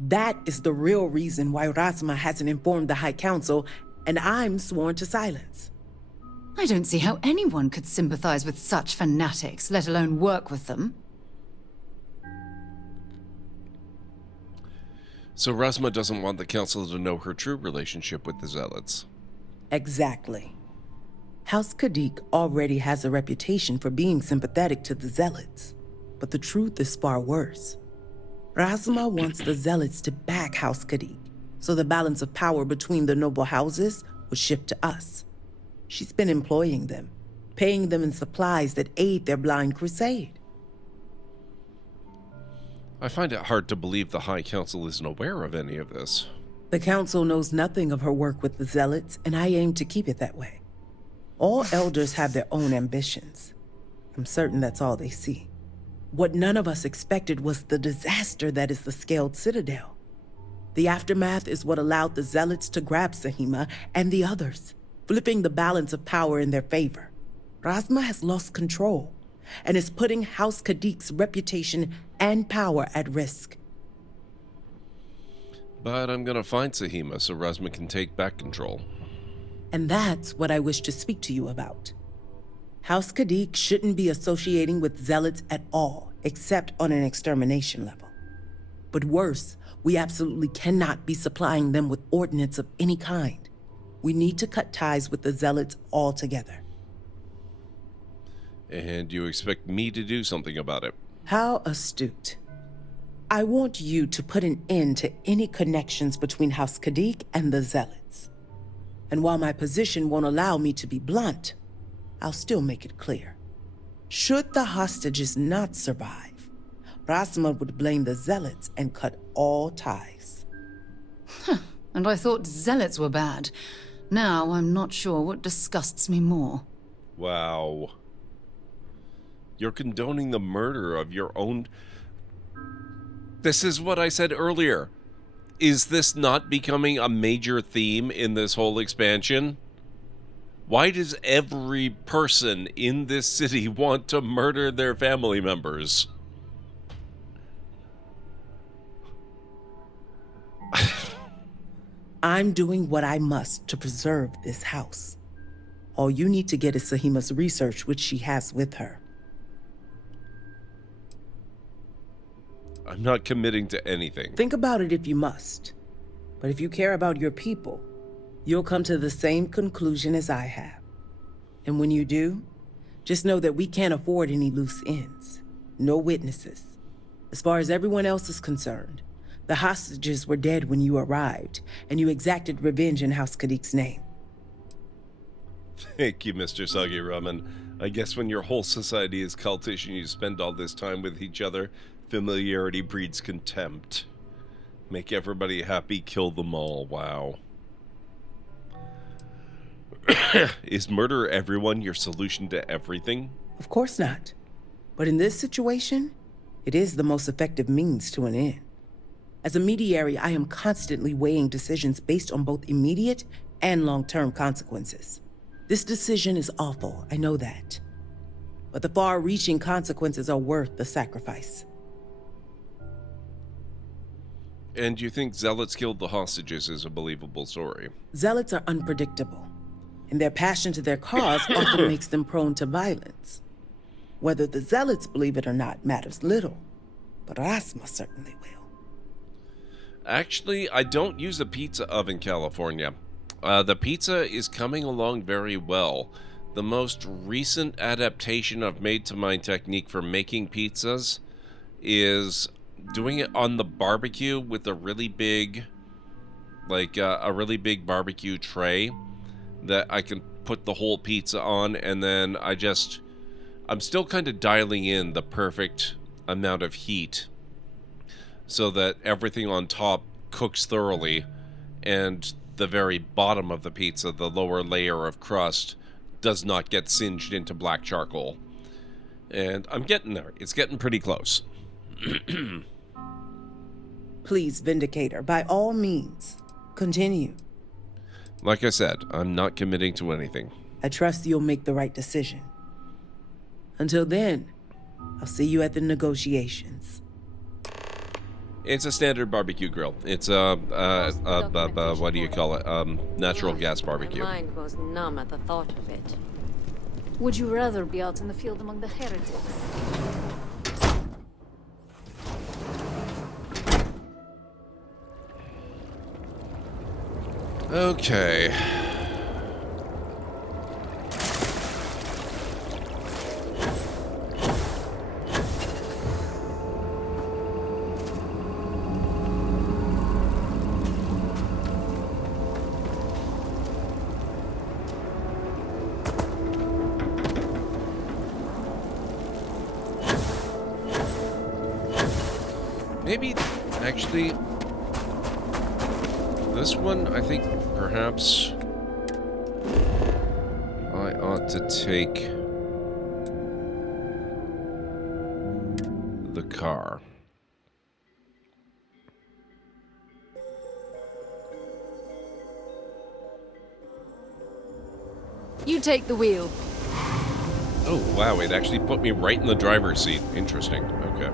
That is the real reason why Rasma hasn't informed the High Council, and I'm sworn to silence. I don't see how anyone could sympathize with such fanatics, let alone work with them. So Rasma doesn't want the Council to know her true relationship with the Zealots. Exactly. House Kadik already has a reputation for being sympathetic to the Zealots, but the truth is far worse. Rasma wants the Zealots to back House Kadik, so the balance of power between the noble houses would shift to us. She's been employing them, paying them in supplies that aid their blind crusade. I find it hard to believe the High Council isn't aware of any of this. The Council knows nothing of her work with the Zealots, and I aim to keep it that way. All elders have their own ambitions. I'm certain that's all they see. What none of us expected was the disaster that is the Scaled Citadel. The aftermath is what allowed the Zealots to grab Sahima and the others, flipping the balance of power in their favor. Rasma has lost control and is putting House Kadik's reputation and power at risk. But I'm gonna find Sahima so Rasma can take back control. And that's what I wish to speak to you about. House Kadik shouldn't be associating with Zealots at all, except on an extermination level. But worse, we absolutely cannot be supplying them with ordnance of any kind. We need to cut ties with the Zealots altogether. And you expect me to do something about it? How astute. I want you to put an end to any connections between House Kadik and the Zealots. And while my position won't allow me to be blunt, I'll still make it clear. Should the hostages not survive, Rasma would blame the Zealots and cut all ties. And I thought Zealots were bad. Now I'm not sure what disgusts me more. Wow. You're condoning the murder of your own... This is what I said earlier. Is this not becoming a major theme in this whole expansion? Why does every person in this city want to murder their family members? I'm doing what I must to preserve this house. All you need to get is Sahima's research, which she has with her. I'm not committing to anything. Think about it if you must. But if you care about your people, you'll come to the same conclusion as I have. And when you do, just know that we can't afford any loose ends. No witnesses. As far as everyone else is concerned, the hostages were dead when you arrived, and you exacted revenge in House Kadik's name. Thank you, Mr. Suggy Ramen. I guess when your whole society is cultish and you spend all this time with each other, familiarity breeds contempt. Make everybody happy, kill them all. Wow. Is murder everyone your solution to everything? Of course not. But in this situation, it is the most effective means to an end. As a mediary, I am constantly weighing decisions based on both immediate and long-term consequences. This decision is awful, I know that. But the far-reaching consequences are worth the sacrifice. And you think Zealots killed the hostages is a believable story? Zealots are unpredictable, and their passion to their cause often makes them prone to violence. Whether the Zealots believe it or not matters little, but Rasma certainly will. Actually, I don't use a pizza oven, California. The pizza is coming along very well. The most recent adaptation I've made to my technique for making pizzas is doing it on the barbecue with a really big, like a really big barbecue tray that I can put the whole pizza on, and then I'm still kind of dialing in the perfect amount of heat so that everything on top cooks thoroughly and the very bottom of the pizza, the lower layer of crust, does not get singed into black charcoal. And I'm getting there. It's getting pretty close. Please, Vindicator, by all means, continue. Like I said, I'm not committing to anything. I trust you'll make the right decision. Until then, I'll see you at the negotiations. It's a standard barbecue grill. It's a what do you call it? Natural gas barbecue. My mind goes numb at the thought of it. Would you rather be out in the field among the heretics? Okay. Maybe, actually, this one, I think perhaps I ought to take the car. You take the wheel. Oh, wow, it actually put me right in the driver's seat. Interesting. Okay.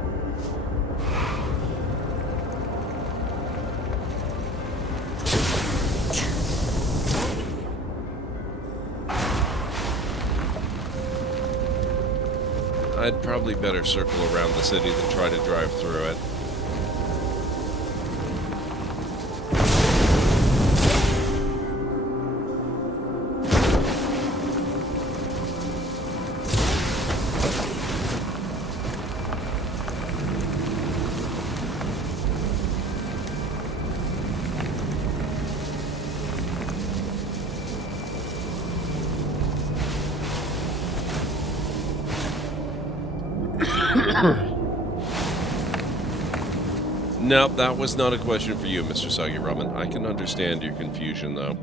I'd probably better circle around the city than try to drive through it. Nope, that was not a question for you, Mr. Soggy Ramen. I can understand your confusion, though.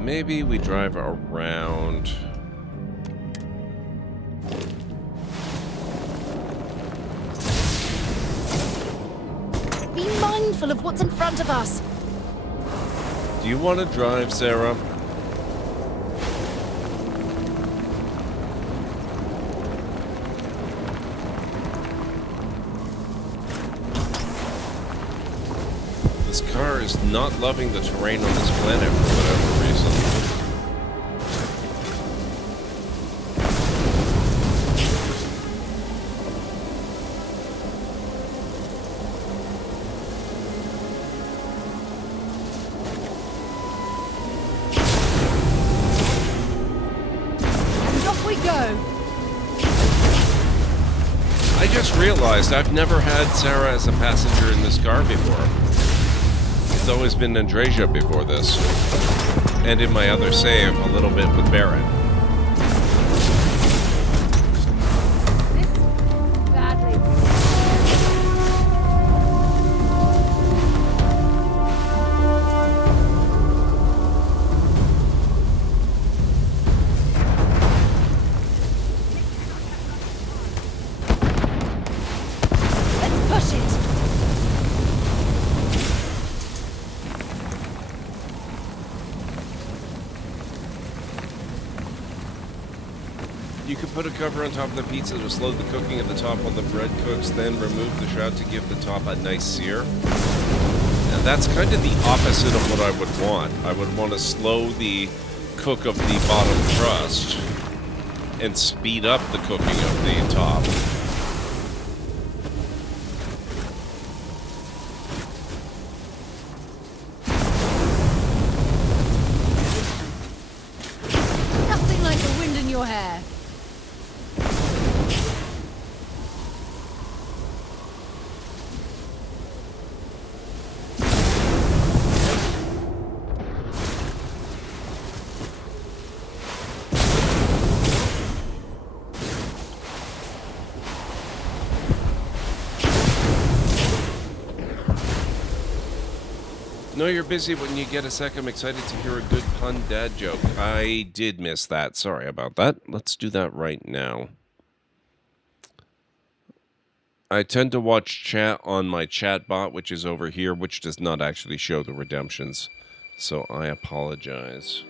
Maybe we drive around. Be mindful of what's in front of us. Do you want to drive, Sarah? This car is not loving the terrain on this planet for whatever reason. And off we go. I just realized I've never had Sarah as a passenger in this car before. It's always been Andreja before this. And in my other save, a little bit with Barrett. Badly. Let's push it. You could put a cover on top of the pizza to slow the cooking at the top while the bread cooks, then remove the shroud to give the top a nice sear. And that's kind of the opposite of what I would want. I would want to slow the cook of the bottom crust and speed up the cooking of the top. Nothing like a win No, you're busy. When you get a sec, I'm excited to hear a good pun dad joke. I did miss that. Sorry about that. Let's do that right now. I tend to watch chat on my chat bot, which is over here, which does not actually show the redemptions. So I apologize.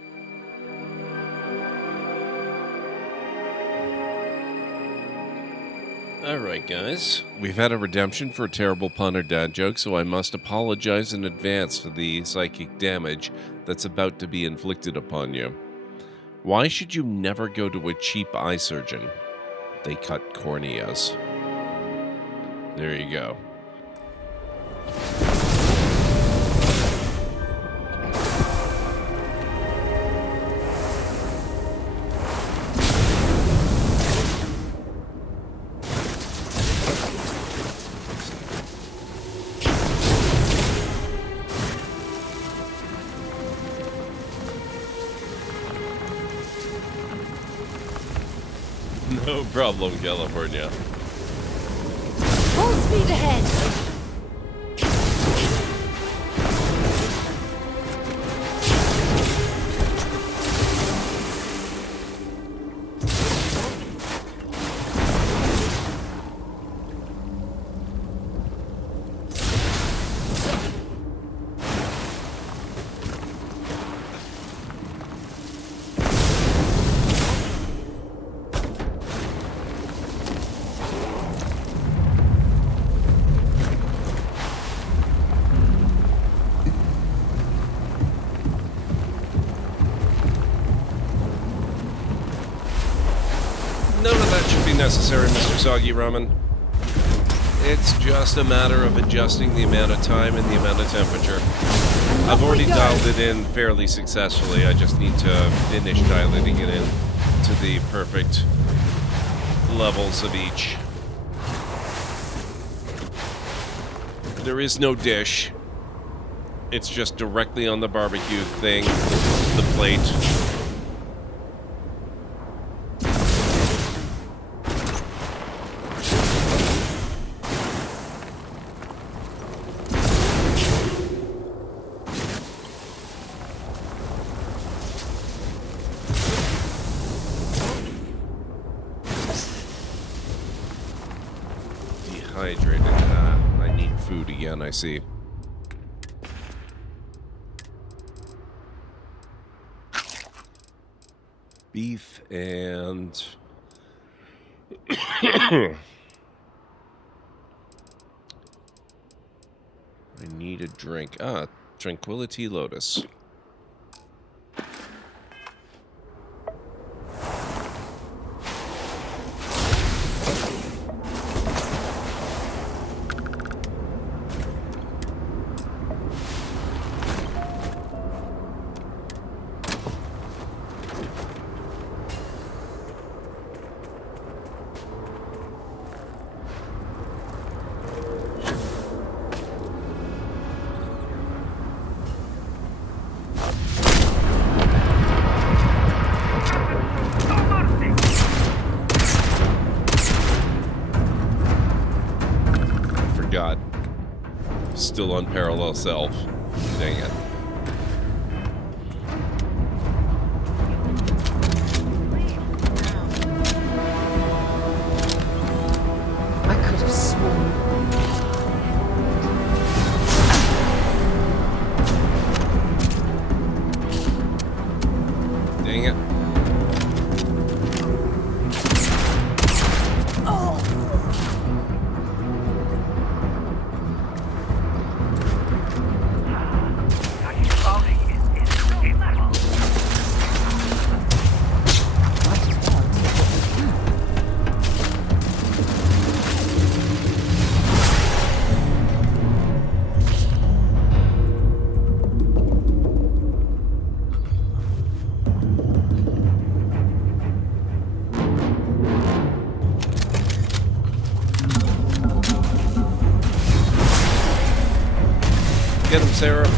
Alright, guys. We've had a redemption for a terrible pun or dad joke, so I must apologize in advance for the psychic damage that's about to be inflicted upon you. Why should you never go to a cheap eye surgeon? They cut corneas. There you go. No problem, California. Full speed ahead! Necessary, Mr. Soggy Ramen. It's just a matter of adjusting the amount of time and the amount of temperature. I've already dialed it in fairly successfully. I just need to finish dialing it in to the perfect levels of each. There is no dish. It's just directly on the barbecue thing, the plate. I need food again, I see. Beef and... I need a drink. Ah, Tranquility Lotus. Still on parallel self. Dang it. I could have sworn. Dang it. Get him, Sarah.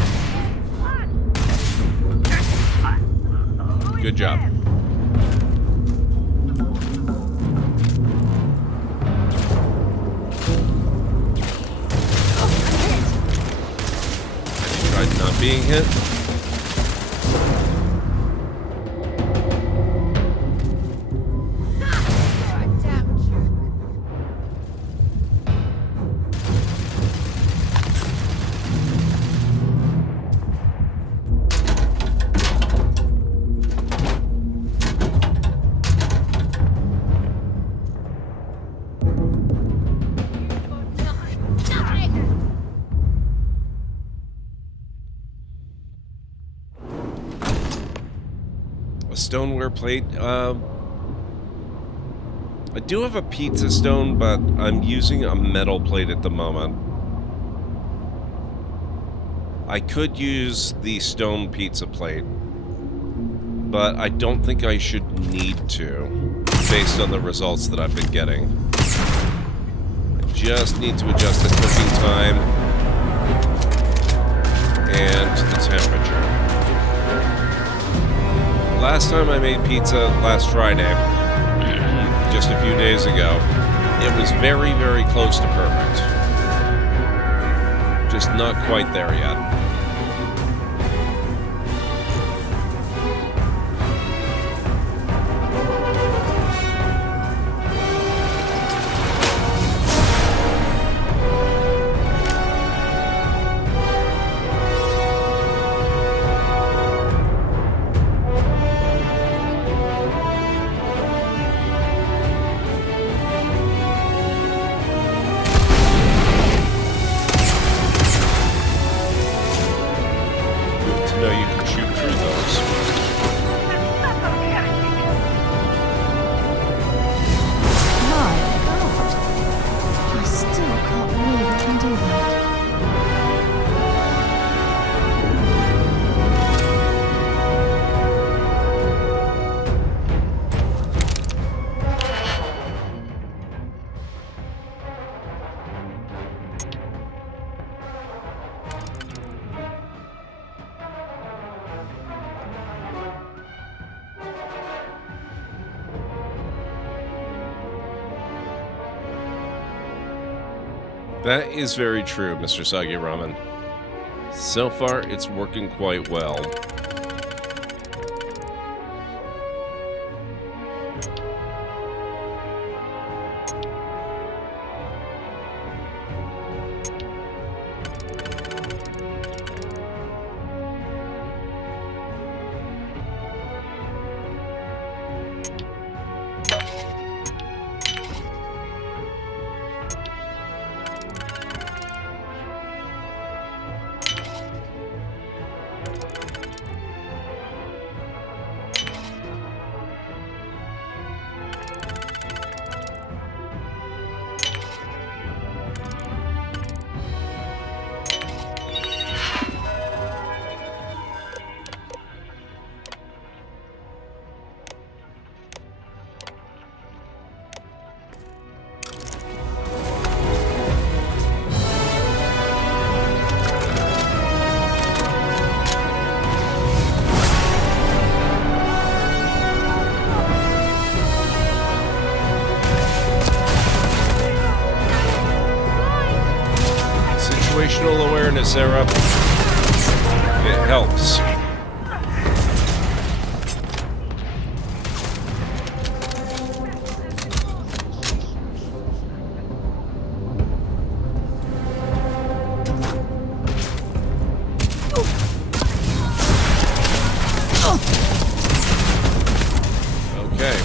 Good job. I tried not being hit. A stoneware plate. I do have a pizza stone, but I'm using a metal plate at the moment. I could use the stone pizza plate, but I don't think I should need to, based on the results that I've been getting. I just need to adjust the cooking time and the temperature. Last time I made pizza, last Friday, just a few days ago, it was very, very close to perfect. Just not quite there yet. That is very true, Mr. Sagi Ramen. So far, it's working quite well. Situational awareness, Sarah. It helps. Okay.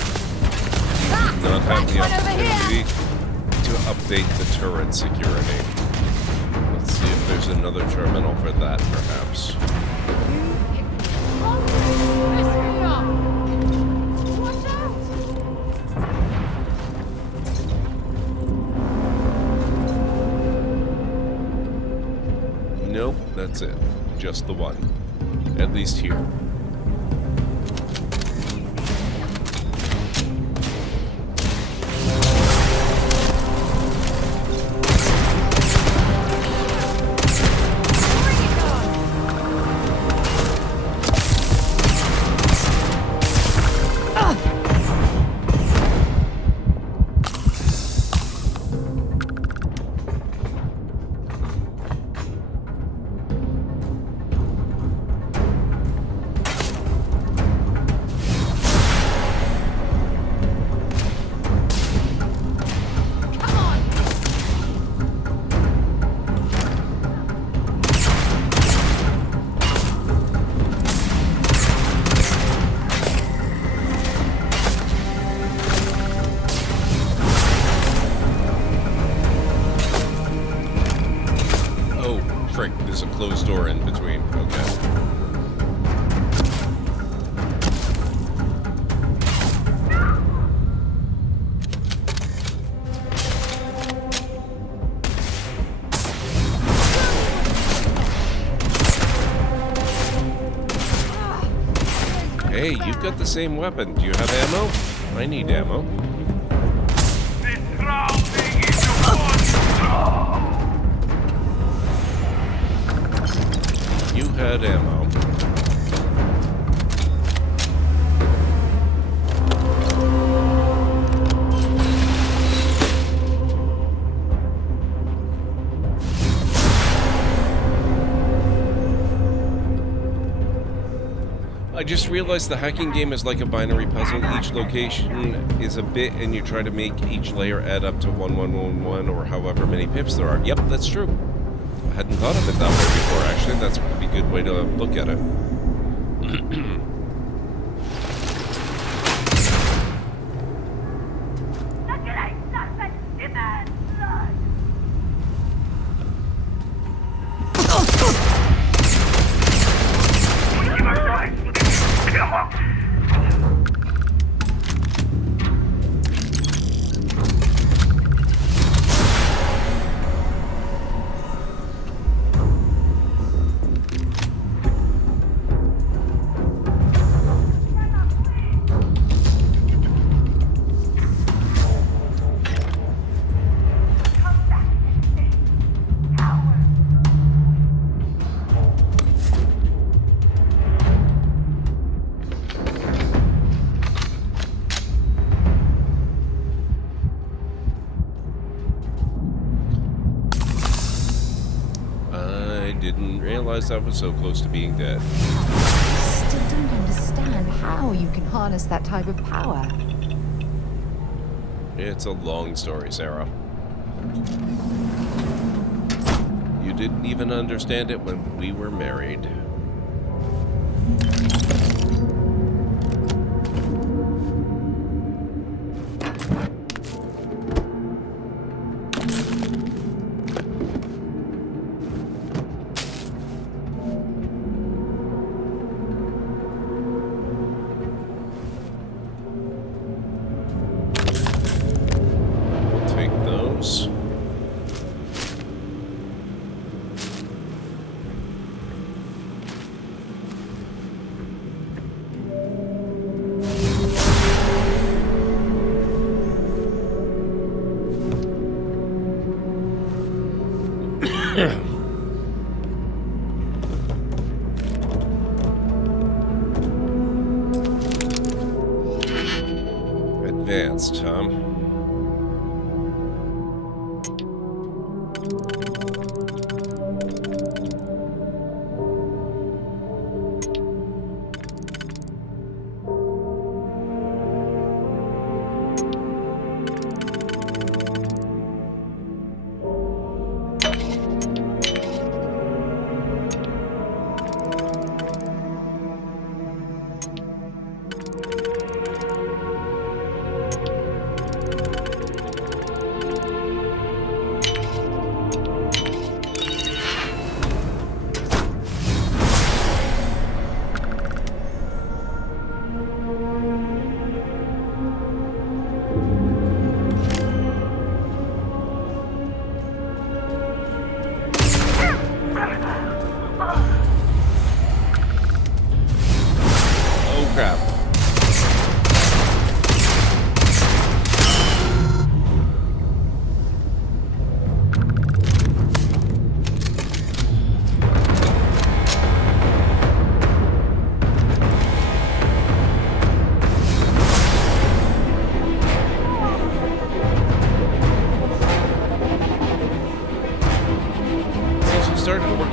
Not have the opportunity to update the turret security. Let's see if there's another terminal for that, perhaps. Nope, that's it. Just the one. At least here. frick, there's a closed door in between. Okay. Hey, you've got the same weapon. Do you have ammo? I need ammo. You had ammo. I just realized the hacking game is like a binary puzzle. Each location is a bit, and you try to make each layer add up to 1111 or however many pips there are. Yep, that's true. I hadn't thought of it that way before, actually. That's a pretty good way to look at it. I was so close to being dead. I still don't understand how you can harness that type of power. It's a long story, Sarah. You didn't even understand it when we were married. Advanced, huh?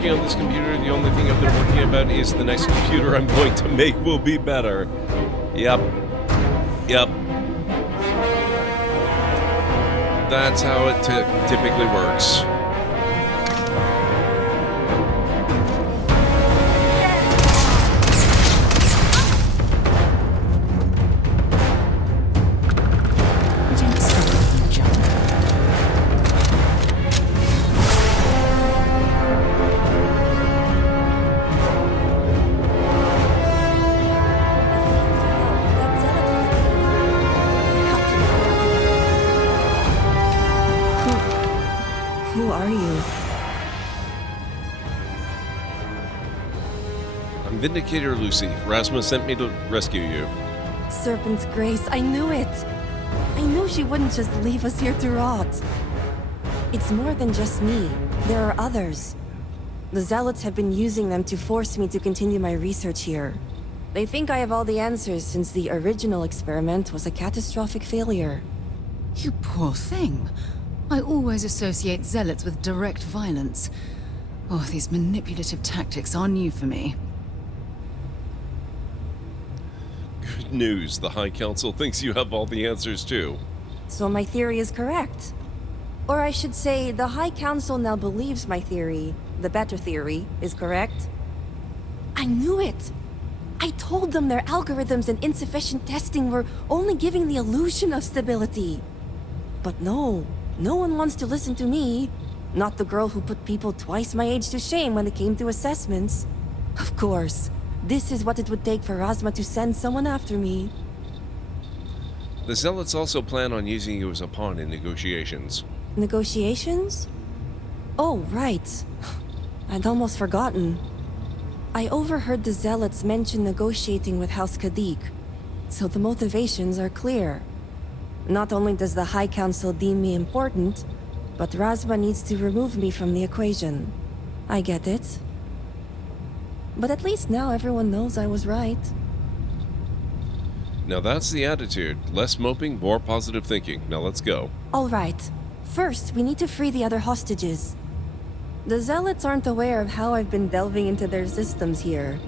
On this computer, the only thing I've been working about is the next computer I'm going to make will be better. Yep. That's how it typically works. Who are you? I'm Vindicator Lucy. Rasma sent me to rescue you. Serpent's Grace, I knew it! I knew she wouldn't just leave us here to rot. It's more than just me. There are others. The Zealots have been using them to force me to continue my research here. They think I have all the answers since the original experiment was a catastrophic failure. You poor thing. I always associate zealots with direct violence. Oh, these manipulative tactics are new for me. Good news. The High Council thinks you have all the answers, too. So my theory is correct. Or I should say, the High Council now believes my theory, the better theory, is correct. I knew it! I told them their algorithms and insufficient testing were only giving the illusion of stability. But no one wants to listen to me. Not the girl who put people twice my age to shame when it came to assessments. Of course, this is what it would take for Razma to send someone after me. The Zealots also plan on using you as a pawn in negotiations. Negotiations? Oh, right. I'd almost forgotten. I overheard the Zealots mention negotiating with House Kadik, so the motivations are clear. Not only does the High Council deem me important, but Razma needs to remove me from the equation. I get it. But at least now everyone knows I was right. Now that's the attitude. Less moping, more positive thinking. Now let's go. All right. First, we need to free the other hostages. The Zealots aren't aware of how I've been delving into their systems here.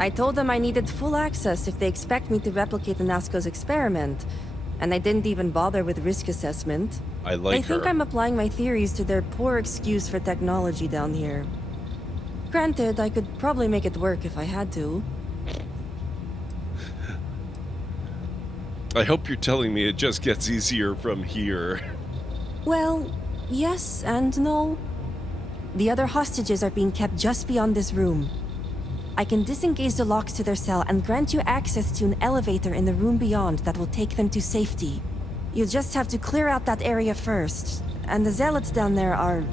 I told them I needed full access if they expect me to replicate Anasco's experiment, and I didn't even bother with risk assessment. I like They think her. I'm applying my theories to their poor excuse for technology down here. Granted, I could probably make it work if I had to. I hope you're telling me it just gets easier from here. Well, yes and no. The other hostages are being kept just beyond this room. I can disengage the locks to their cell and grant you access to an elevator in the room beyond that will take them to safety. You just have to clear out that area first, and the Zealots down there are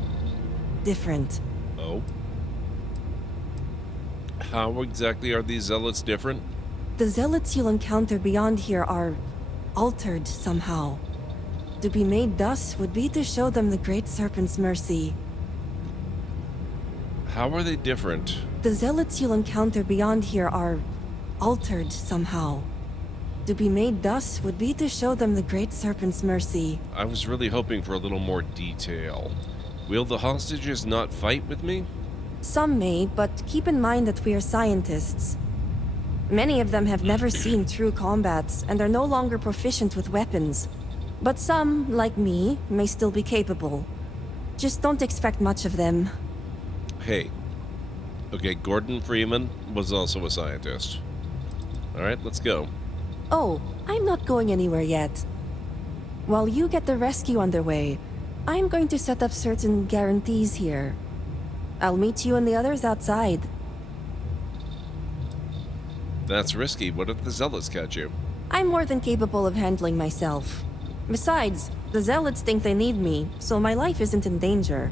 different. Oh? How exactly are these Zealots different? The Zealots you'll encounter beyond here are altered somehow. To be made thus would be to show them the Great Serpent's mercy. How are they different? The Zealots you'll encounter beyond here are altered somehow. To be made thus would be to show them the Great Serpent's mercy. I was really hoping for a little more detail. Will the hostages not fight with me? Some may, but keep in mind that we are scientists. Many of them have never seen true combats and are no longer proficient with weapons. But some, like me, may still be capable. Just don't expect much of them. Hey. Okay, Gordon Freeman was also a scientist. Alright, let's go. Oh, I'm not going anywhere yet. While you get the rescue underway, I'm going to set up certain guarantees here. I'll meet you and the others outside. That's risky. What if the Zealots catch you? I'm more than capable of handling myself. Besides, the Zealots think they need me, so my life isn't in danger.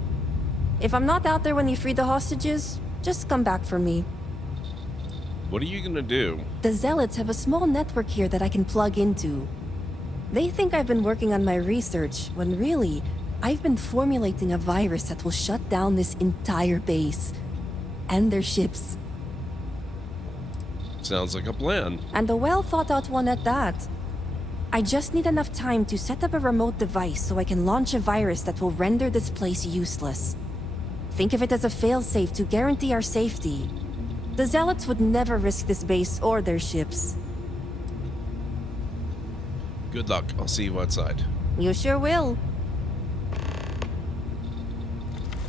If I'm not out there when you free the hostages, just come back for me. What are you gonna do? The Zealots have a small network here that I can plug into. They think I've been working on my research, when really, I've been formulating a virus that will shut down this entire base. And their ships. Sounds like a plan. And a well-thought-out one at that. I just need enough time to set up a remote device so I can launch a virus that will render this place useless. Think of it as a failsafe to guarantee our safety. The Zealots would never risk this base or their ships. Good luck. I'll see you outside. You sure will.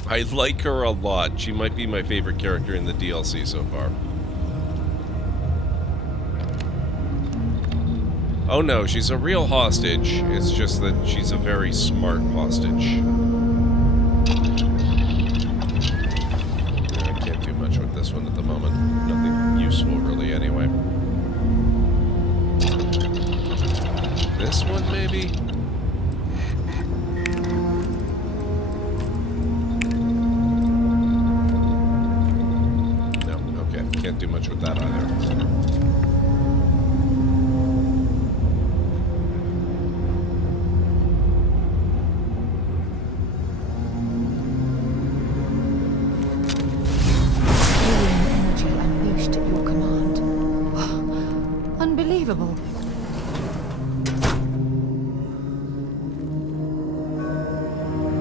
I like her a lot. She might be my favorite character in the DLC so far. Oh no, she's a real hostage. It's just that she's a very smart hostage. I can't do much with this one at the moment. Nothing useful really anyway. This one maybe? much with that either. Alien energy unleashed at your command. Unbelievable.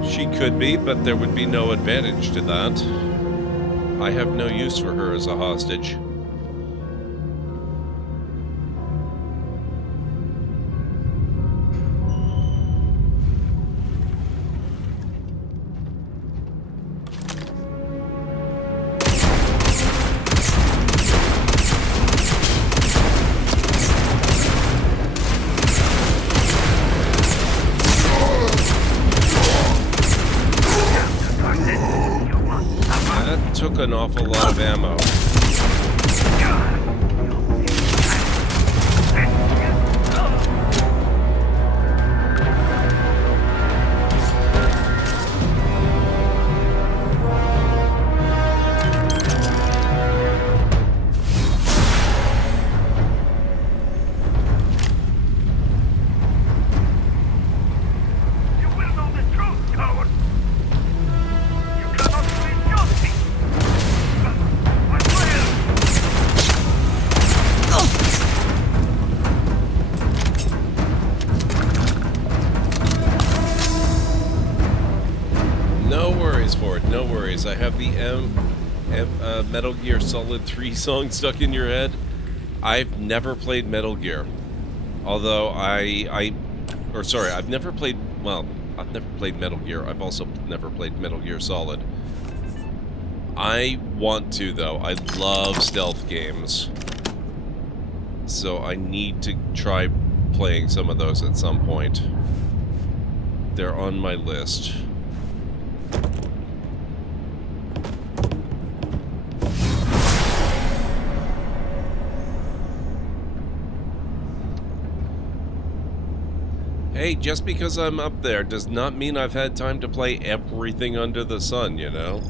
She could be, but there would be no advantage to that. I have no use for her as a hostage. That took an awful lot of ammo. No worries. I have the Metal Gear Solid 3 song stuck in your head. I've never played Metal Gear. Although I've never played, well, I've never played Metal Gear. I've also never played Metal Gear Solid. I want to, though. I love stealth games. So I need to try playing some of those at some point. They're on my list. Hey, just because I'm up there does not mean I've had time to play everything under the sun, you know?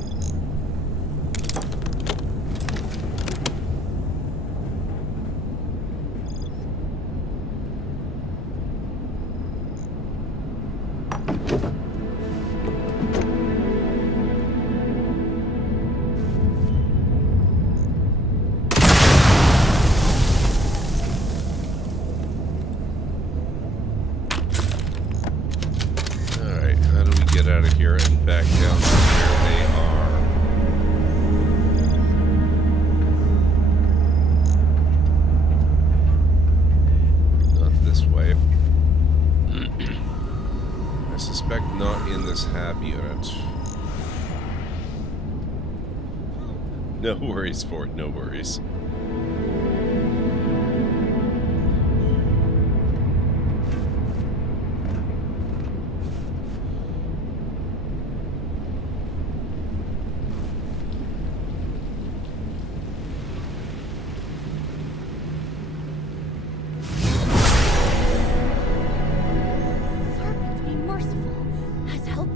Out of here and back down to where they are. Not this way. I suspect not in this hab unit. No worries, Ford, no worries.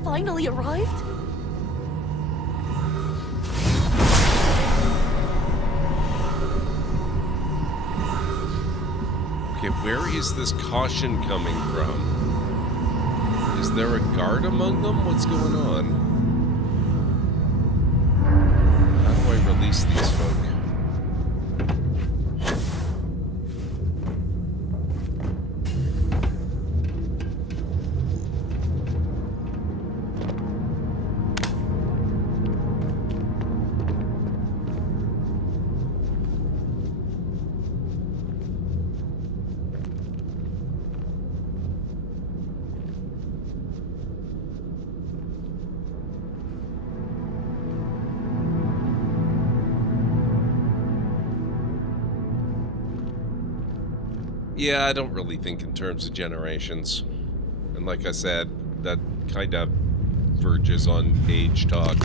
Finally arrived? Okay, where is this caution coming from? Is there a guard among them? What's going on? How do I release these folk? Yeah, I don't really think in terms of generations. And like I said, that kind of verges on age talk.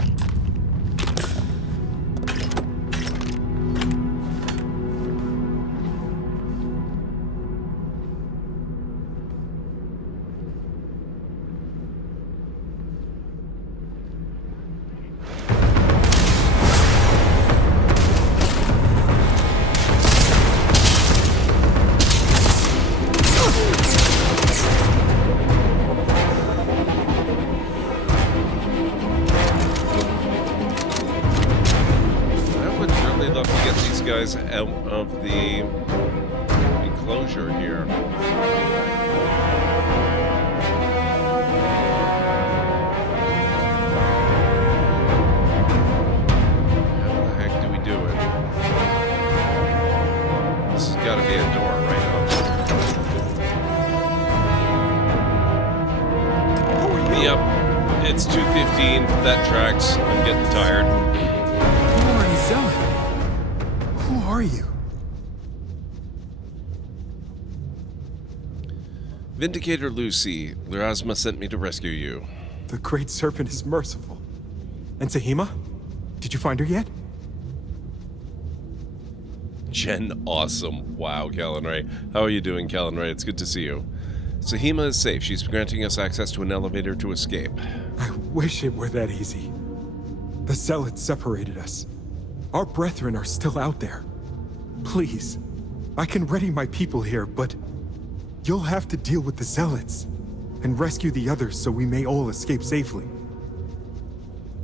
guys out of the enclosure here. How the heck do we do it? This has got to be a door right now. Yep, it's 2:15. That tracks. I'm getting tired. Lauren Zealot! Who are you? Vindicator Lucy, Lerasma sent me to rescue you. The Great Serpent is merciful. And Sahima? Did you find her yet? Jen, awesome. Wow, Callan Ray. How are you doing, Callan Ray? It's good to see you. Sahima is safe. She's granting us access to an elevator to escape. I wish it were that easy. The Zealots separated us. Our brethren are still out there. Please, I can ready my people here, but you'll have to deal with the Zealots and rescue the others so we may all escape safely.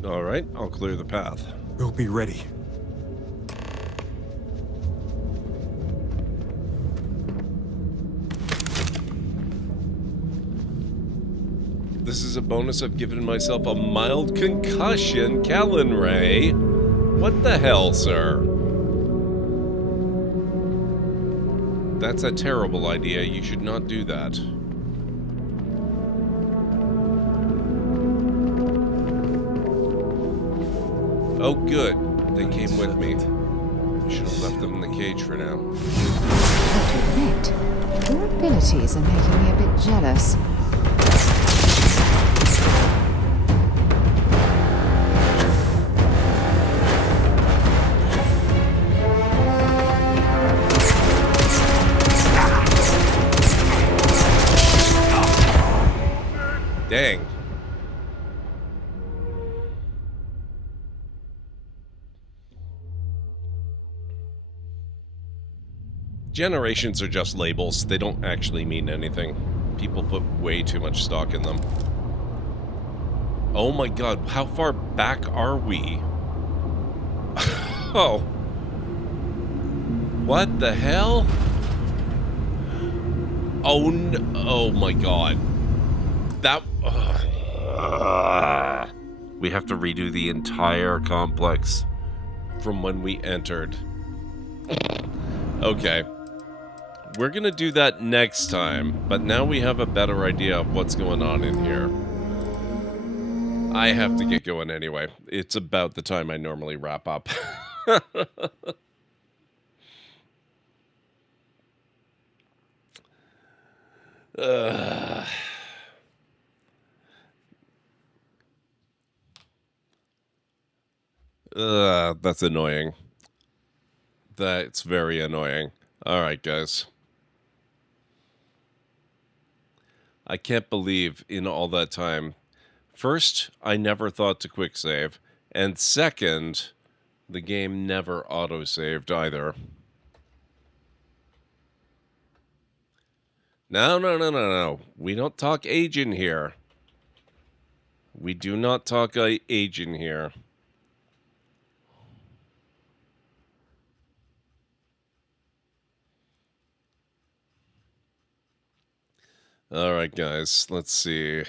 All right, I'll clear the path. We'll be ready. This is a bonus. I've given myself a mild concussion, Callan Ray. What the hell, sir? That's a terrible idea. You should not do that. Oh, good. They came with me. Should have left them in the cage for now. I have to admit, your abilities are making me a bit jealous. Dang. Generations are just labels. They don't actually mean anything. People put way too much stock in them. Oh my god, how far back are we? Oh. What the hell? Oh no. Oh my god. That... we have to redo the entire complex from when we entered. Okay. We're gonna do that next time, but now we have a better idea of what's going on in here. I have to get going anyway. It's about the time I normally wrap up. That's annoying. That's very annoying. Alright, guys. I can't believe in all that time. First, I never thought to quick save. And second, the game never auto-saved either. No. We don't talk age in here. We do not talk age in here. Alright, guys. Let's see.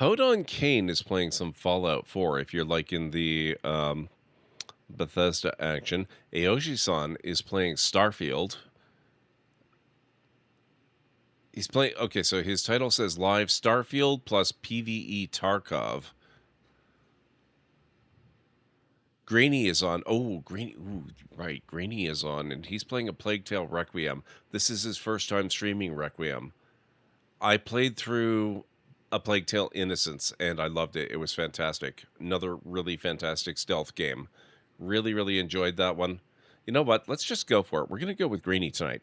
Hodon Kane is playing some Fallout 4 if you're liking the Bethesda action. Aoshi-san is playing Starfield. He's playing... Okay, so his title says Live Starfield plus PvE Tarkov. Grainy is on. Oh, Grainy. Ooh, right. Grainy is on, and he's playing a Plague Tale Requiem. This is his first time streaming Requiem. I played through A Plague Tale Innocence, and I loved it. It was fantastic. Another really fantastic stealth game. Really, really enjoyed that one. You know what? Let's just go for it. We're going to go with Greeny tonight.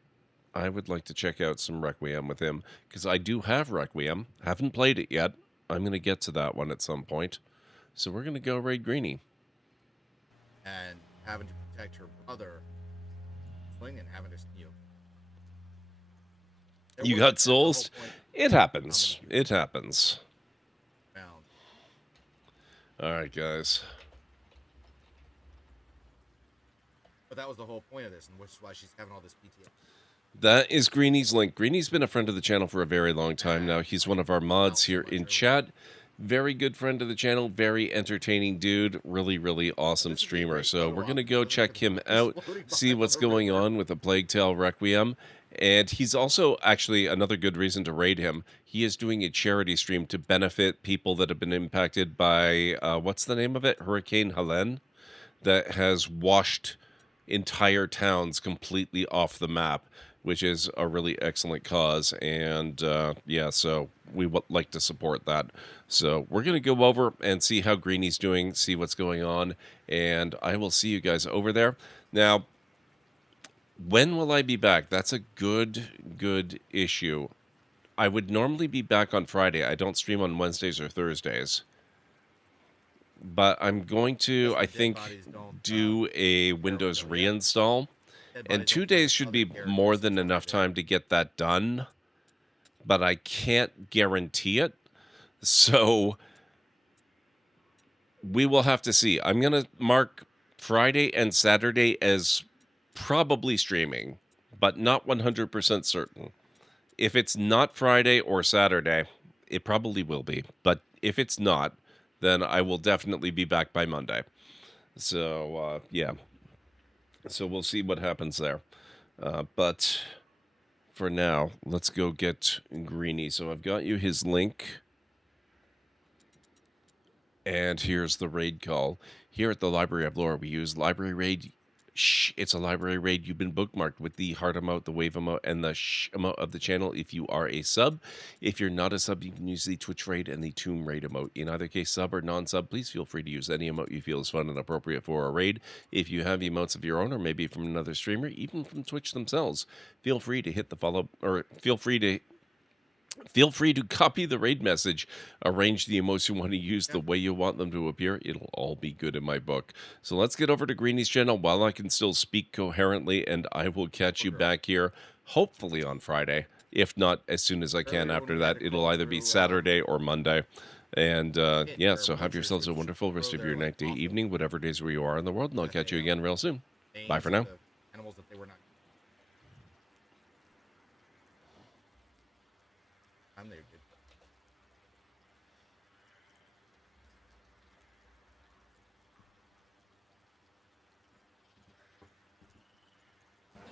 I would like to check out some Requiem with him, because I do have Requiem. Haven't played it yet. I'm going to get to that one at some point. So we're going to go raid Greeny. And having to protect her brother, and having to, You got souls? It happens. It happens. Alright, guys. But that was the whole point of this, and which is why she's having all this PTSD. That is Greeny's link. Greeny's been a friend of the channel for a very long time now. He's one of our mods here in chat. Very good friend of the channel. Very entertaining dude. Really, really awesome streamer. So we're going to go check him out, see what's going on with the Plague Tale Requiem. And he's also actually another good reason to raid him. He is doing a charity stream to benefit people that have been impacted by, what's the name of it? Hurricane Helene, that has washed entire towns completely off the map, which is a really excellent cause. And yeah, so we would like to support that. So we're going to go over and see how Greeny's doing, see what's going on, and I will see you guys over there. Now, when will I be back? That's a good issue. I would normally be back on Friday. I don't stream on Wednesdays or Thursdays. But I'm going to, I think, do a Windows reinstall. And 2 days should be more than enough time to get that done. But I can't guarantee it. So we will have to see. I'm going to mark Friday and Saturday as probably streaming, but not 100% certain. If it's not Friday or Saturday, it probably will be. But if it's not, then I will definitely be back by Monday. So, yeah. So we'll see what happens there. But for now, let's go get Greeny. So I've got you his link. And here's the raid call. Here at the Library of Lore, we use Library Raid. Shh, it's a library raid. You've been bookmarked with the heart emote, the wave emote, and the shh emote of the channel if you are a sub. If you're not a sub, you can use the Twitch raid and the Tomb raid emote. In either case, sub or non-sub, please feel free to use any emote you feel is fun and appropriate for a raid. If you have emotes of your own, or maybe from another streamer, even from Twitch themselves, feel free to hit the follow, or feel free to copy the raid message, arrange the emotes you want to use the way you want them to appear. It'll all be good in my book. So let's get over to Greeny's channel while I can still speak coherently, and I will catch you back here, hopefully on Friday. If not, as soon as I can after that. It'll either be Saturday or Monday. And yeah, so have yourselves a wonderful rest of your night, day, evening, whatever days where you are in the world, and I'll catch you again real soon. Bye for now. Animals that they were not. I'm there. You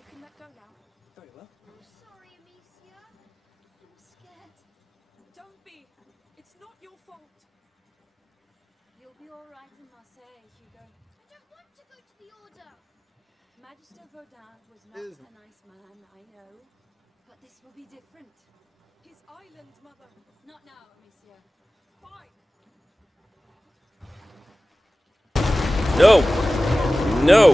can let go now. Very well. I'm sorry, Amicia. I'm scared. Don't be. It's not your fault. You'll be all right in Marseille, Hugo. I don't want to go to the Order. Magister Vaudin was not a nice man, I know. But this will be different. His island, Mother. Not now, Amicia. Fine. No! No!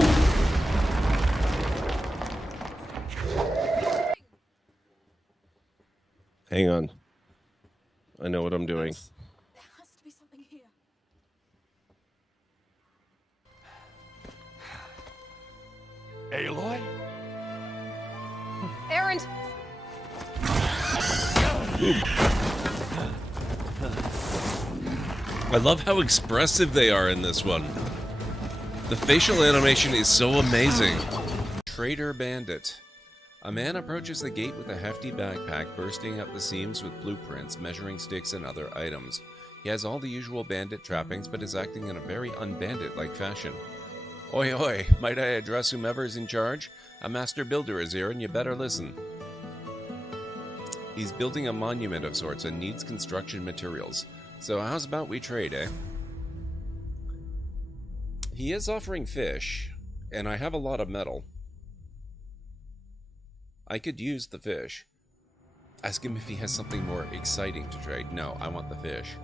Hang on. I know what I'm doing. There has to be something here. Aloy? Erend! I love how expressive they are in this one. The facial animation is so amazing. Trader Bandit. A man approaches the gate with a hefty backpack bursting at the seams with blueprints, measuring sticks, and other items. He has all the usual bandit trappings, but is acting in a very unbandit-like fashion. Oi oi, might I address whomever is in charge? A master builder is here, and you better listen. He's building a monument of sorts and needs construction materials. So how's about we trade, eh? He is offering fish, and I have a lot of metal. I could use the fish. Ask him if he has something more exciting to trade. No, I want the fish.